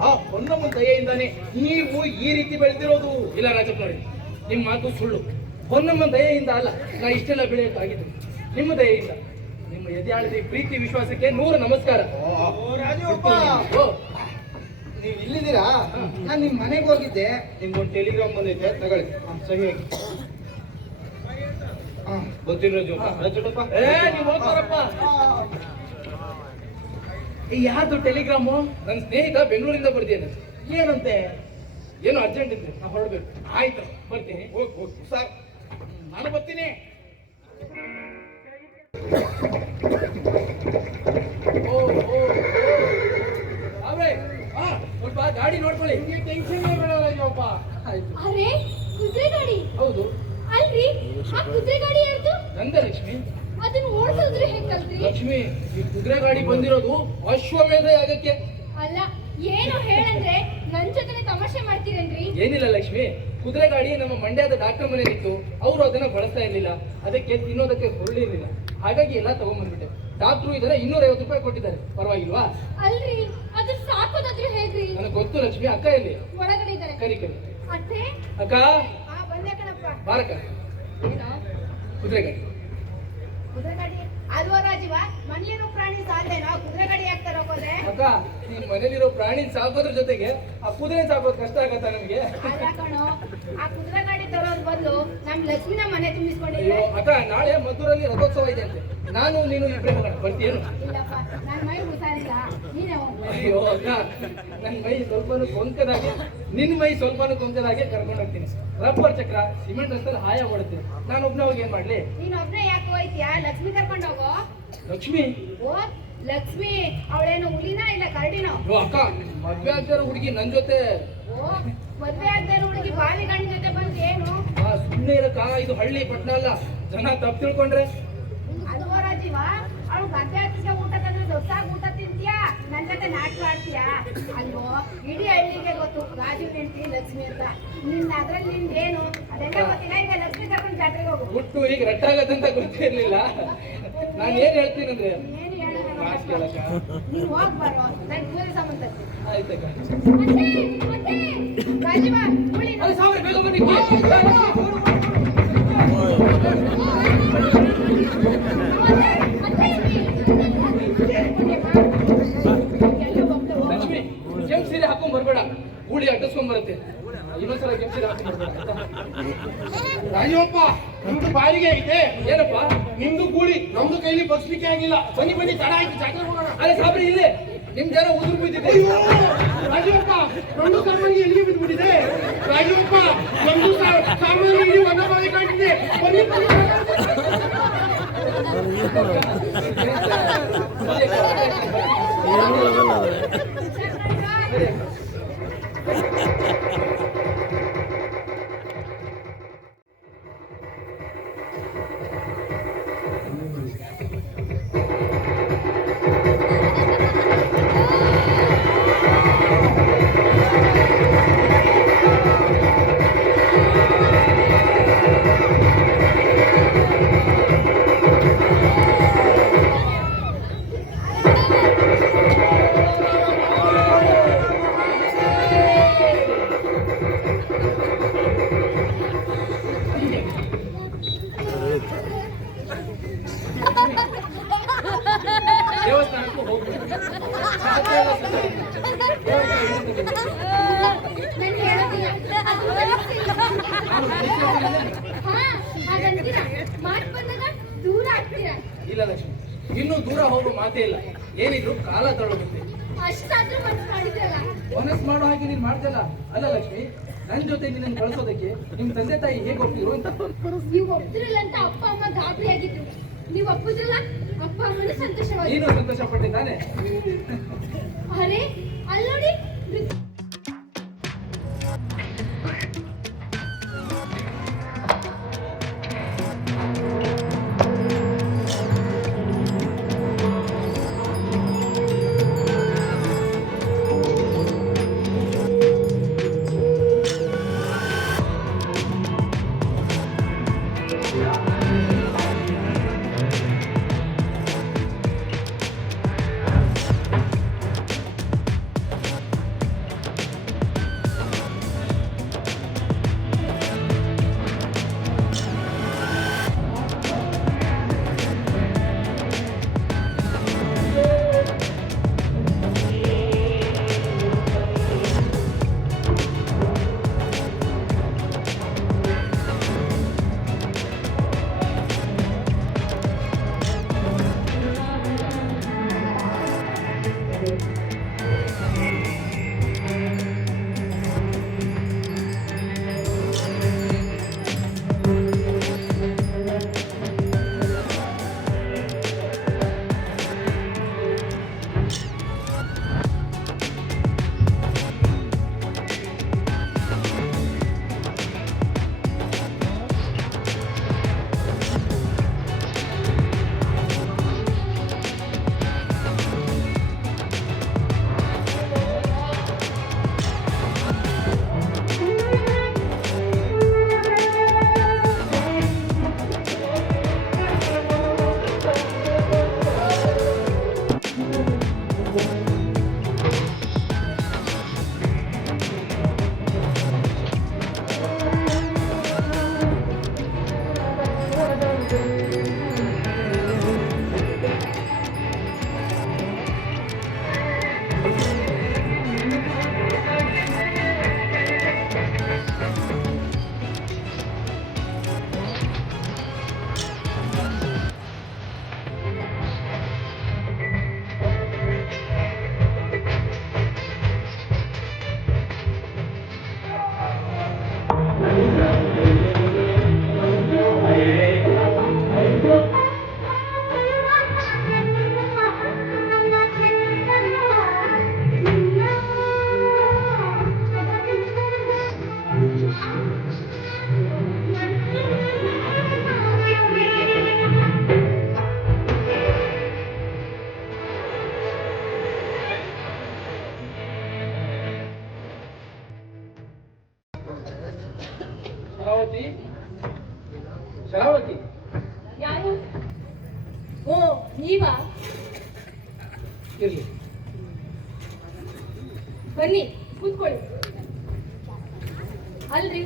ಆ ಹೊನ್ನಮ್ಮ ದಯೆಯಿಂದಾನೆ ನೀವು ಈ ರೀತಿ ಬೆಳೆದಿರೋದು. ಇಲ್ಲ ರಾಜಪ್ಪ, ನೋಡಿ, ನಿಮ್ಮ ಮಾತು ಸುಳ್ಳು. ಹೊನ್ನಮ್ಮ ದಯೆಯಿಂದ ಅಲ್ಲ ನಾ ಇಷ್ಟೆಲ್ಲ ಬೆಳೆಯಕ್ಕಾಗಿದ್ದು. ನಿಮ್ಮ ದಯೆಯಿಂದ, ನಿಮ್ಮ ಎದೆಯಾಳದ ಪ್ರೀತಿ ವಿಶ್ವಾಸಕ್ಕೆ 100 ನಮಸ್ಕಾರ. ರಾಜವಪ್ಪ, ಓ, ನೀವು ಇಲ್ಲಿದ್ದೀರಾ? ನಾನು ನಿಮ್ ಮನೆಗೆ ಹೋಗಿದ್ದೆ. ನಿಮ್ಗೊಂದು ಟೆಲಿಗ್ರಾಮ್ ಬಂದೈತೆ, ತಗೊಳ್ಳಿ. ಸಹಿ ಹಾಕಿ. ಗೊತ್ತಿಲ್ಲ ನೀವು ಹೋಗ್ತಾರಪ್ಪ. ಯಾರ್ದು ಟೆಲಿಗ್ರಾಮು? ನನ್ನ ಸ್ನೇಹಿತ ಬೆಂಗಳೂರಿಂದ ಬರ್ತೀನಿ. ಏನಂತೆ? ಏನು ಅರ್ಜೆಂಟ್ ಇದ್ರೆ ನಾ ಹೊರಡ್ಬೇಕು. ಆಯ್ತು, ಬರ್ತೀನಿ. ಹೋಗಿ ಸರ್, ನಾನು ಬರ್ತೀನಿ. ಸ್ವಲ್ಪ ಗಾಡಿ ನೋಡ್ಕೊಳ್ಳಿ. ಟೆನ್ಷನ್ ಬೇಡಪ್ಪ. ಆಯ್ತು. ಅರೆ ಕುದುರೆ ಗಾಡಿ? ಹೌದು. ಅಲ್ರಿ, ಆ ಕುದುರೆ ಗಾಡಿ ಯಾರ್ದು? ನಂದ ಲಕ್ಷ್ಮಿ. ಅದನ್ನ ಓಡಿಸಿದ್ರೆ ಹೇಗ್ ಕಲ್ತ್ರಿ? ಲಕ್ಷ್ಮಿ, ಈ ಕುದುರೆ ಗಾಡಿ ಬಂದಿರೋದು ಅಶ್ವಮೇಧ ಯಾಗಕ್ಕೆ. ಅಲ್ಲ, ಏನು ಹೇಳಂದ್ರೆ ನನ್ ಜೊತೆ ತಮಾಷೆ ಮಾಡ್ತೀರೇನ್ರಿ? ಏನಿಲ್ಲ ಲಕ್ಷ್ಮಿ, ಕುದುರೆ ಗಾಡಿ ನಮ್ಮ ಮಂಡ್ಯದ ಡಾಕ್ಟರ್ ಮನೆಯಲ್ಲಿತ್ತು. ಅವರು ಅದನ್ನ ಬಳಸ್ತಾ ಇರ್ಲಿಲ್ಲ, ಅದಕ್ಕೆ ತಿನ್ನೋದಕ್ಕೆ ಹೊರಳಿರ್ಲಿಲ್ಲ. ಹಾಗಾಗಿ ಎಲ್ಲ ತಗೊಂಡ್ಬಂದ್ಬಿಟ್ಟೆ. ಡಾಕ್ಟ್ರು ಇದನ್ನ 250 ರೂಪಾಯಿ ಕೊಟ್ಟಿದ್ದಾರೆ. ಪರವಾಗಿಲ್ವಾ? ಅಲ್ರಿ, ಅದು ಸಾಕೋದಾದ್ರೆ ಹೇಗ್ರಿ? ನನಗೆ ಗೊತ್ತು ಲಕ್ಷ್ಮಿ. ಅಕ್ಕ ಎಲ್ಲಿ? ಒಳಗಡೆ ಇದ್ದಾರೆ. ಕರಿ. ಅತ್ತೆ, ಅಕ್ಕ ಬಂದೆ ಕಣಪ್ಪ. ಬಾರಕ್ಕ. ಏನೋ ಕುದುರೆ ಗಾಡಿ. ಕುದುರೆ ಗಾಡಿ ಅಲ್ವಾ ರಾಜೀವ? ಮನೇಲಿರೋ ಪ್ರಾಣಿ ಸಾಧ್ಯನೋ ಕುದುರೆ ಗಾಡಿ ಯಾಕೆ ಹೋಗೋದೆ? ಅಕ್ಕ, ನಿಮ್ ಮನೇಲಿರೋ ಪ್ರಾಣಿ ಸಾಕೋದ್ರ ಜೊತೆಗೆ ಆ ಕುದುರೆ ಸಾಕೋದ್ ಕಷ್ಟ ಆಗತ್ತಾ ನಮ್ಗೆ? ಅಲ್ಲ ಕಣೋ, ಆ ಕುದುರೆ ಗಾಡಿ ತರೋದ್ ಬದಲು ನಮ್ ಲಕ್ಷ್ಮಿನ ಮನೆ ಅಯ್ಯೋ ತುಂಬಿಸ್ಕೊಂಡಿದ್ದೆ. ಅಕ್ಕ, ನಾಳೆ ಮದ್ದೂರಲ್ಲಿ ರಥೋತ್ಸವ ಇದೆ ಅಂತೆ. ನಾನು ನೀನು ಇಬ್ಬರೇ ಹೋಗೋಣ. ಬರ್ತೀಯೇನು? ಇಲ್ಲಪ್ಪ, ನನ್ ಮೈ ಹುಷಾರಿಲ್ಲ, ನೀನೇ ಹೋಗು. ಅಯ್ಯೋ ಅಕ್ಕ, ನನ್ ಮೈ ಸ್ವಲ್ಪನೂ ಕೊಂಕದಾಗೆ, ನಿನ್ ಮೈ ಸ್ವಲ್ಪನೂ ಕೊಂಕದಾಗೆ ಕರ್ಕೊಂಡು ಹೋಗ್ತೀನಿ. ರಬ್ಬರ್ ಚಕ್ರ ಸಿಮೆಂಟ್ ರಸ್ತಲ್ಲಿ ಹಾಯ ಮಾಡುತ್ತೀನಿ. ನಾನು ಒಬ್ನೇ ಹೋಗಿ ಏನ್ ಮಾಡ್ಲಿ? ನೀನ್ ಒಬ್ನೇ ಯಾಕೆ ಹೋಯ್ತೀಯಾ? ಲಕ್ಷ್ಮಿ ಕರ್ಕೊಂಡು ಹೋಗೋ. ಲಕ್ಷ್ಮಿ? ಓ ಲಕ್ಷ್ಮಿ, ಅವಳೇನು ಹುಲಿನ ಇಲ್ಲ ಕರಡಿನೋ? ಓ ಅಕ್ಕ, ಮದ್ವೆ ಆಗ್ತಾರ ಹುಡುಗಿ ನನ್ ಜೊತೆ. ಓ, ಮದ್ವೆ ಆಗದೆ ಹುಡುಗಿ ಬಾಲಿ ಗಂಡ ಜೊತೆ ಬಂದ್ ಏನು? ಸುಮ್ಮನೆ ಇರಕ್ಕ, ಇದು ಹಳ್ಳಿ ಪಟ್ಟಣ ಅಲ್ಲ. ಜನ ತಪ್ಪು ತಿಳ್ಕೊಂಡ್ರೆ. ಅಲ್ವೋ ರಾಜೀವ, ಅವಳು ಗದ್ದೆ ಹತ್ತಿಗೆ ಊಟ ತಂದ್ರೆ ದೊಡ್ಡಾಗಿ ಊಟ ತಿಂತೀಯಾ, ನನ್ ಜೊತೆ ನಾಟಕ ಆಡ್ತೀಯಾ? ಅಲ್ವೋ, ಇಡೀ ಹಳ್ಳಿಗೆ ಗೊತ್ತು ರಾಜು ಹೆಂಡತಿ ಲಕ್ಷ್ಮಿ ಅಂತ. ನಿನ್ನ ಅದ್ರಲ್ಲಿ ನಿಂದೇನು ಅದೆಲ್ಲ ಗೊತ್ತಿಲ್ಲ. ಈಗ ಲಕ್ಷ್ಮಿ ಕರ್ಕೊಂಡು ಜಾತ್ರೆಗೆ ಹೋಗು. ಹುಟ್ಟು ಈಗ ರಟ್ಟಾಗತ್ತಂತ ಗೊತ್ತಿರ್ಲಿಲ್ಲ. ನಾನು ಏನ್ ಹೇಳ್ತೀನಂದ್ರೆ, ಏನು ಹೇಳೋಣ? ಮಾತ್ ಕೇಳಕ್ಕ. ನೀನ್ ಹೋಗ್ಬಾರೋ, ನನ್ ಕೂಲಿ ಸಂಬಂಧ. ಆಯ್ತಕ್ಕ. ರಾಜೀವ ಹುಳಿ ಅರೆ ಸಾವ್ರೆ, ಬೇಗ ಬನ್ನಿ. ಲಕ್ಷ್ಮಿ, ಕೆಂಪು ಸೀರೆ ಹಾಕೊಂಡ್ ಬರ್ಬೇಡ, ಗೂಳಿ ಅಡ್ಡಿಸ್ಕೊಂಡ್ ಬರುತ್ತೆ. ಇನ್ನೊಂದ್ಸಲ ಕೆಂಪು ಸೀರೆ ಹಾಕೊಂಡ್ ಬರ್ಬೇಡ. ರಾಜವಪ್ಪ, ನಿಮ್ದು ಬಾರಿಗೆ ಇದೆ. ಏನಪ್ಪ? ನಿಮ್ದು ಗೂಳಿ, ನಮ್ದು ಕೈಲಿ ಬಗ್ಸ್ಲಿಕ್ಕೆ ಆಗಿಲ್ಲ. ಬನ್ನಿ ಬನ್ನಿ, ತಡ ಆಯ್ತು, ಜಾತ್ರೆ ಹೋಗೋಣ. ಅರೆ ಸಾಬ್ರಿ, ಇಲ್ಲೇ ನಿಮ್ ಜನ ಉದುರು ಬಿದ್ದಿದೆ. ರಾಜವಪ್ಪ, ನಮ್ದು ಸಾಮಾನ್ಯ ಎಲ್ಲಿಗೆ ಬಿದ್ದುಬಿಟ್ಟಿದೆ. ರಾಜವಪ್ಪ, ನಮ್ದು ಸಾಮಾನ್ಯ ಇಲ್ಲಿ ಒಂದ ಬಾರಿ ಕಾಣ್ತಿದೆ. ಬನ್ನಿ ಬನ್ನಿ. ನಾನು ಹಾ ಹಾಗಂತೀರಾ, ಮಾತು ಬಂದಾಗ ದೂರ ಆಗ್ತೀರಾ. ಇಲ್ಲ ಲಕ್ಷ್ಮಿ, ಇನ್ನೂ ದೂರ ಹೋಗೋ ಮಾತೇ ಇಲ್ಲ. ಏನಿದ್ರು ಕಾಲ ತಗೊಳುತ್ತೆ. ಅಷ್ಟಾದ್ರೂ ಮನ್ಸು ಮಾಡಿದ್ರಲ್ಲ. ಮನಸ್ಸು ಮಾಡೋ ಹಾಗೆ ನೀನ್ ಮಾಡ್ದಲ್ಲ. ಅಲ್ಲ ಲಕ್ಷ್ಮಿ, ನನ್ ಜೊತೆ ನಿನ್ನ ಕಳಿಸೋದಕ್ಕೆ ನಿಮ್ ತಂದೆ ತಾಯಿ ಹೇಗೆ ಒಪ್ಪಿದ್ರು ಅಂತ. ನೀವು ಒಪ್ಪಿದ್ರಲ್ಲ ಅಂತ ಅಪ್ಪ ಅಮ್ಮ ಗಾಬರಿ ಆಗಿದ್ರು. ನೀವು ಒಪ್ಪಿದ್ರಲ್ಲ, ಅಪ್ಪ ಅಮ್ಮನೂ ಸಂತೋಷವಾಗಿ. ನೀನು ಸಂತೋಷ ಪಟ್ಟಿದ್ದಾನೆ. ಅರೆ ಅಲ್ಲೋಡಿ, ಶರಾವತಿ, ಶರಾವತಿ, ಯಾರು? ಓ ನೀವಾ? ಇರ್ಲಿ. ಬನ್ನಿ ಕೂತ್ಕೊಳ್ಳಿ. ಅಲ್ರಿ,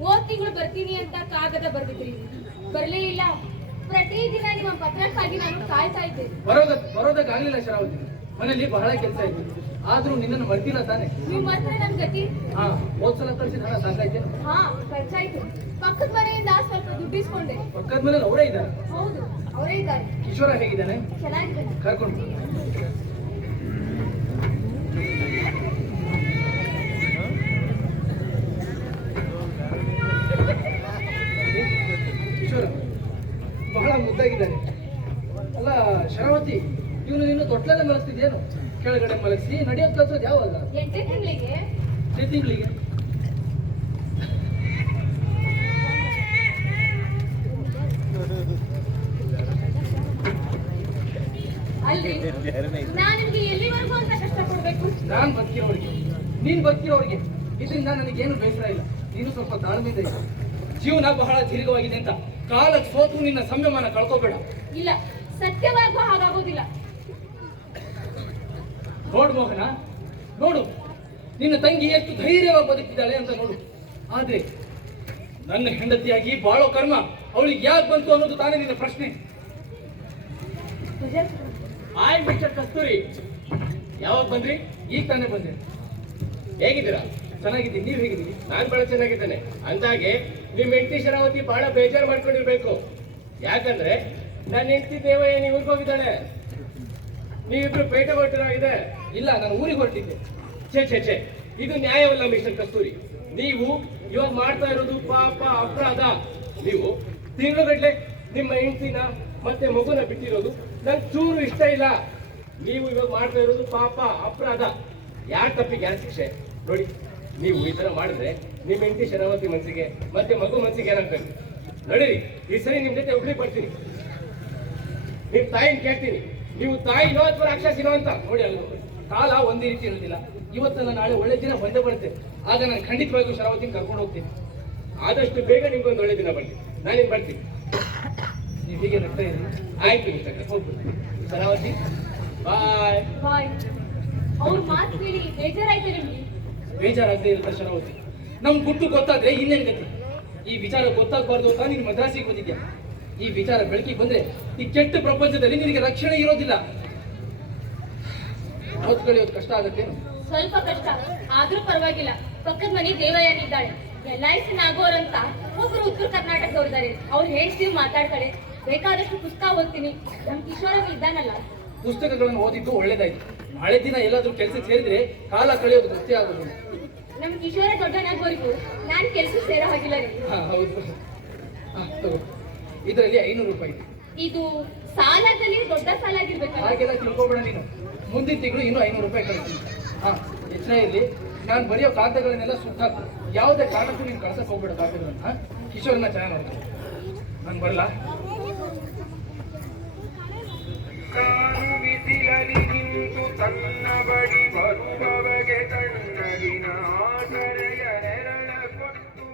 ಹೋದ್ ತಿಂಗಳು ಬರ್ತೀನಿ ಅಂತ ಕಾಗದ ಬರ್ದಿದ್ರಿ, ಬರ್ಲೇ ಇಲ್ಲ. ಪ್ರತಿದಿನ ನಿಮ್ಮ ಪತ್ರಕ್ಕಾಗಿ ನಾನು ಕಾಯ್ತಾ ಇದ್ದೆ. ಬರೋದಕ್ಕಾಗ್ಲಿಲ್ಲ ಶರಾವತಿ, ಮನೇಲಿ ಬಹಳ ಕೆಲಸ ಇತ್ತು. ಆದ್ರೂ ನಿನ್ನನ್ನು ಮರ್ತಿಲ್ಲ ತಾನೆ. ನೀವು ಮಾತ್ರ ನನ್ ಗತಿ. ಹಾ, ಹೋದ್ಸಲ ಕಳ್ಸಿದ ಹಣ ಸಾಕಾಯ್ತು. ಹಾ ಖರ್ಚಾಯ್ತು. ಪಕ್ಕದ ಮನೆಯಿಂದ ಸ್ವಲ್ಪ ದುಡ್ಡು ಇಸ್ಕೊಂಡೆ. ಪಕ್ಕದ ಮನೇಲಿ ಅವರೇ ಇದ್ದಾರೆ. ಹೌದು, ಅವರೇ ಇದ್ದಾರೆ. ಕಿಶೋರ ಹೇಗಿದ್ದಾನೆ? ಚೆನ್ನಾಗಿದ್ದಾನೆ. ಕರ್ಕೊಂಡು ಕಿಶೋರ ಬಹಳ ಮುದ್ದಾಗಿದ್ದಾನೆ. ಅಲ್ಲ ಶರಾವತಿ, ಇವನು ನಿನ್ನ ತೊಟ್ಲಲ್ಲೇ ಮಲಗ್ತಿದ್ಯೇನು? ಕೆಳಗಡೆ ಮಲಗಿಸಿ ನಡೆಯೋದು ಕಲ್ಸೋದು ಯಾವಾಗ? 8 ತಿಂಗಳಿಗೆ. 8 ತಿಂಗಳಿಗೆ. ಅಲ್ರಿ, ನಾನು ನಿಮ್ಗೆ ಎಲ್ಲಿವರೆಗೂ ಅಂತ ಕಷ್ಟಪಡ್ಬೇಕು? ನಾನ್ ಬದುಕಿರೋರಿಗೆ, ನೀನ್ ಬದುಕಿರೋರಿಗೆ, ಇದರಿಂದ ನನಗೇನು ಬೇಸರ ಇಲ್ಲ. ನೀನು ಸ್ವಲ್ಪ ತಾಳ್ಮೆಯಿಂದ ಇರು. ಜೀವನ ಬಹಳ ದೀರ್ಘವಾಗಿದೆ ಅಂತ ಕಾಲಕ್ಕೆ ಸೋತು ನಿನ್ನ ಸಂಯಮನ ಕಳ್ಕೋಬೇಡ. ಇಲ್ಲ, ಸತ್ಯವಾಗುವ ಹಾಗಾಗೋದಿಲ್ಲ. ನೋಡು ಮೋಹನ, ನೋಡು ನಿನ್ನ ತಂಗಿ ಎಷ್ಟು ಧೈರ್ಯವಾಗಿ ಬದುಕಿದ್ದಾಳೆ ಅಂತ ನೋಡು. ಆದ್ರೆ ನನ್ನ ಹೆಂಡತಿಯಾಗಿ ಬಾಳೋ ಕರ್ಮ ಅವಳಿಗೆ ಯಾಕೆ ಬಂತು ಅನ್ನೋದು ತಾನೇ ನಿನ್ನ ಪ್ರಶ್ನೆ. ಹಾಯ್ ಮಿಸ್ಟರ್ ಕಸ್ತೂರಿ, ಯಾವಾಗ ಬಂದ್ರಿ? ಈಗ ತಾನೇ ಬಂದೆ. ಹೇಗಿದ್ದೀರಾ? ಚೆನ್ನಾಗಿದ್ದೀನಿ, ನೀವು ಹೇಗಿದ್ದೀರಿ? ನಾನ್ ಬಹಳ ಚೆನ್ನಾಗಿದ್ದೇನೆ. ಅಂದಾಗೆ ನಿಮ್ ಹೆಂಡತಿ ಶರಾವತಿ ಬಹಳ ಬೇಜಾರು ಮಾಡ್ಕೊಂಡಿರ್ಬೇಕು. ಯಾಕಂದ್ರೆ ನನ್ನ ಹೆಂಡತಿ ದೇವಯ್ಯ ಊರಿಗೆ ಹೋಗಿದ್ದಾಳೆ. ನೀವಿಬ್ರು ಪೇಟೆ ಹೊರಟಿರಾಗಿದೆ. ಇಲ್ಲ, ನಾನು ಊರಿಗೆ ಹೊರಟಿದ್ದೆ. ಛೇ, ಇದು ನ್ಯಾಯವಲ್ಲ ಮಿಸ್ಟರ್ ಕಸ್ತೂರಿ. ನೀವು ಇವಾಗ ಮಾಡ್ತಾ ಇರೋದು ಪಾಪ ಅಪರಾಧ. ನೀವು ತಿಂಗಳುಗಟ್ಲೆ ನಿಮ್ಮ ಹೆಂಡತಿನ ಮತ್ತೆ ಮಗುನ ಬಿಟ್ಟಿರೋದು ನಂಗೆ ಚೂರು ಇಷ್ಟ ಇಲ್ಲ. ನೀವು ಇವಾಗ ಮಾಡ್ತಾ ಇರೋದು ಪಾಪ ಅಪರಾಧ. ಯಾರ ತಪ್ಪಿಗೆ ಯಾರ ಶಿಕ್ಷೆ? ನೋಡಿ, ನೀವು ಈ ತರ ಮಾಡಿದ್ರೆ ನಿಮ್ಮ ಹೆಂಡತಿ ಶರಾವತಿ ಮನಸ್ಸಿಗೆ ಮತ್ತೆ ಮಗು ಮನಸ್ಸಿಗೆ ಏನಾಗ್ತದೆ? ನಡೀರಿ, ಈ ಸರಿ ನಿಮ್ ಜೊತೆ ಒಬ್ಳಿಗೆ ಬರ್ತೀನಿ. ನಿಮ್ ತಾಯಿನ ಕೇಳ್ತೀನಿ, ನೀವು ತಾಯಿನೋ ಅಥವಾ ರಾಕ್ಷಸಿನೋ ಅಂತ. ನೋಡಿ, ಅದು ಕಾಲ ಒಂದೇ ರೀತಿ ಇರೋದಿಲ್ಲ. ಇವತ್ತಲ್ಲ ನಾಳೆ ಒಳ್ಳೆ ದಿನ ಬಂದೇ ಬರುತ್ತೆ. ಆಗ ನಾನು ಖಂಡಿತವಾಗಿಯೂ ಶರಾವತಿನ ಕರ್ಕೊಂಡು ಹೋಗ್ತೀನಿ. ಆದಷ್ಟು ಬೇಗ ನಿಮ್ಗೊಂದು ಒಳ್ಳೆ ದಿನ ಬರಲಿ. ನಾನಿನ್ ಬರ್ತೀನಿ. ನೀವು ಹೀಗೆ ನಗ್ತಾ ಇರಿ. ಆಯ್ತು ಮಿಸ್ಟರ್ ಹೋಗ್ಬಿಡಿ. ಶರಾವತಿ, ಬಾಯ್. ಬಾಯ್. ಅವ್ರ ಮಾತು ಕೇಳಿ ಬೇಜಾರಾಯ್ತು ನಿಮ್ಗೆ? ಬೇಜಾರಾಗದೆ ಇರುತ್ತೆ ಶರಾವತಿ. ನಮ್ ಗುಟ್ಟು ಗೊತ್ತಾದ್ರೆ ಇನ್ನೇನ್ ಗತಿ? ಈ ವಿಚಾರ ಗೊತ್ತಾಗಬಾರ್ದು ಅಂತ ನೀನು ಮದ್ರಾಸಿಗೆ ಬಂದಿದ್ಯಾ. ಈ ವಿಚಾರ ಬೆಳಕಿಗೆ ಬಂದ್ರೆ ಈ ಕೆಟ್ಟ ಪ್ರಪಂಚದಲ್ಲಿ ನಿನಗೆ ರಕ್ಷಣೆ ಇರೋದಿಲ್ಲ. ಓದ್ಕೊಳ್ಳೋದು ಕಷ್ಟ ಆಗತ್ತೇನು? ಸ್ವಲ್ಪ ಕಷ್ಟ ಆದ್ರೂ ಪರವಾಗಿಲ್ಲ. ಪಕ್ಕದ ಮನೆ ದೇವಯ್ಯನಿದ್ದಾಳೆ. LIC ನಾಗೋರಂತ ಒಬ್ರು ಉತ್ತರ ಕರ್ನಾಟಕದವ್ರಿದ್ದಾರೆ. ಅವ್ರು ಹೇಳ್ತೀವಿ ಮಾತಾಡ್ತಾಳೆ. ಬೇಕಾದಷ್ಟು ಪುಸ್ತಕ ಓದ್ತೀನಿ. ನಮ್ ಕಿಶೋರವ್ ಇದ್ದಾನಲ್ಲ, ಪುಸ್ತಕಗಳನ್ನು ಓದಿದ್ದು ಒಳ್ಳೇದಾಯ್ತು. ನಾಳೆ ದಿನ ಎಲ್ಲಾದ್ರೂ ಕೆಲಸಕ್ಕೆ ಸೇರಿದ್ರೆ ಕಾಲ ಕಳೆಯೋದು ಗೊತ್ತೇ ಆಗೋದಿಲ್ಲ. ನಮ್ ಕಿಶೋರ ದೊಡ್ಡನಾಗೋರ್ಗು ನಾನ್ ಕೆಲ್ಸ ಸೇರೋ ಹಾಗಿಲ್ಲ ರೀ. ಹೌದು. ತಗೋ, ಇದರಲ್ಲಿ 500 ರೂಪಾಯಿ ಇದೆ. ಇದು ಸಾಲದಲ್ಲಿ ದೊಡ್ಡ ಸಾಲ ಆಗಿರ್ಬೇಕಲ್ಲ? ಹಾಗೆಲ್ಲ ತಿಳ್ಕೊಬೇಡ ನೀನು. ಮುಂದಿನ ತಿಂಗಳು ಇನ್ನೂ 500 ರೂಪಾಯಿ ಕಳಿಸ್ತೀನಿ. ಎಚ್ಚರ ಇರಲಿ. ನಾನು ಬರೆಯೋ ಕಾಗದಗಳನ್ನೆಲ್ಲ ಸುಟ್ಟಾಕು. ಯಾವುದೇ ಕಾರಣಕ್ಕೂ ನೀನು ಕಳ್ಸಕ್ ಹೋಗ್ಬೇಡ ಕಾಗದಗಳನ್ನ. ಕಿಶೋರ್ನ ಚೆನ್ನಾಗಿ ನೋಡ್ತೀನಿ. ನಾನು ಬರಲ್ಲ. ತಾನು ಬಿಸಿಲಲಿ ನಿಂತು ತನ್ನ ಬಳಿ ಬರುವವಗೆ ತಣ್ಣಗಿನ ಆಸರೆಯ ನೆರಳ ಕೊಟ್ಟು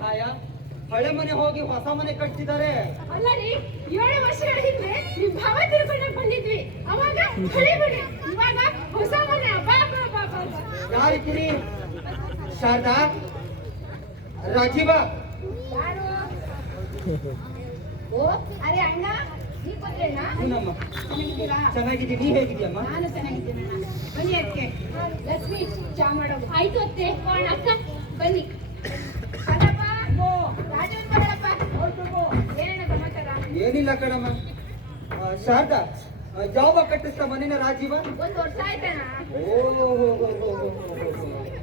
ಛಾಯಾ, ಹಳೆ ಮನೆ ಹೋಗಿ ಹೊಸ ಮನೆ ಕಟ್ತಿದ್ದಾರೆ. ಅಲ್ಲ ರೀ, 7 ವರ್ಷಗಳ ಹಿಂದೆ ನಿಮ್ ಭಾವ ತಿಳ್ಕೊಂಡಾಗ ಬಂದಿದ್ವಿ. ಅವಾಗ ಹಳೆ ಮನೆ, ಇವಾಗ ಹೊಸ ಮನೆ. ಯಾರಿದ್ದೀರಿ? ಶಾರದಾ, ರಾಜೀವ. ಯಾರು? ಓ, ಅರೆ ಅಣ್ಣ, ನೀ ಬಂದ್ರೇನಾ? ಹೂನಮ್ಮ, ಚೆನ್ನಾಗಿದ್ದೀರಾ? ಚೆನ್ನಾಗಿದ್ದೀನಿ. ನೀ ಹೇಗಿದ್ಯಮ್ಮ? ನಾನು ಚೆನ್ನಾಗಿದ್ದೀನಣ್ಣ. ಬನ್ನಿ ಅದಕ್ಕೆ. ಲಕ್ಷ್ಮಿ, ಚಾ ಮಾಡೋದು. ಆಯ್ತು ಅತ್ತೆ. ಅಕ್ಕ ಬನ್ನಿ. ಅಲ್ಲಪ್ಪ, ರಾಜು ಬರಲ್ಲಪ್ಪ. ಏನಣ್ಣ ಸಮಾಚಾರ? ಏನಿಲ್ಲ ಕಣಮ್ಮ. ಶಾರದಾ, ಯಾವ ಕಟ್ಟಿಸ್ತಾ ಮನೇನ ರಾಜೀವ? 1 ವರ್ಷ ಆಯ್ತಣ್ಣ.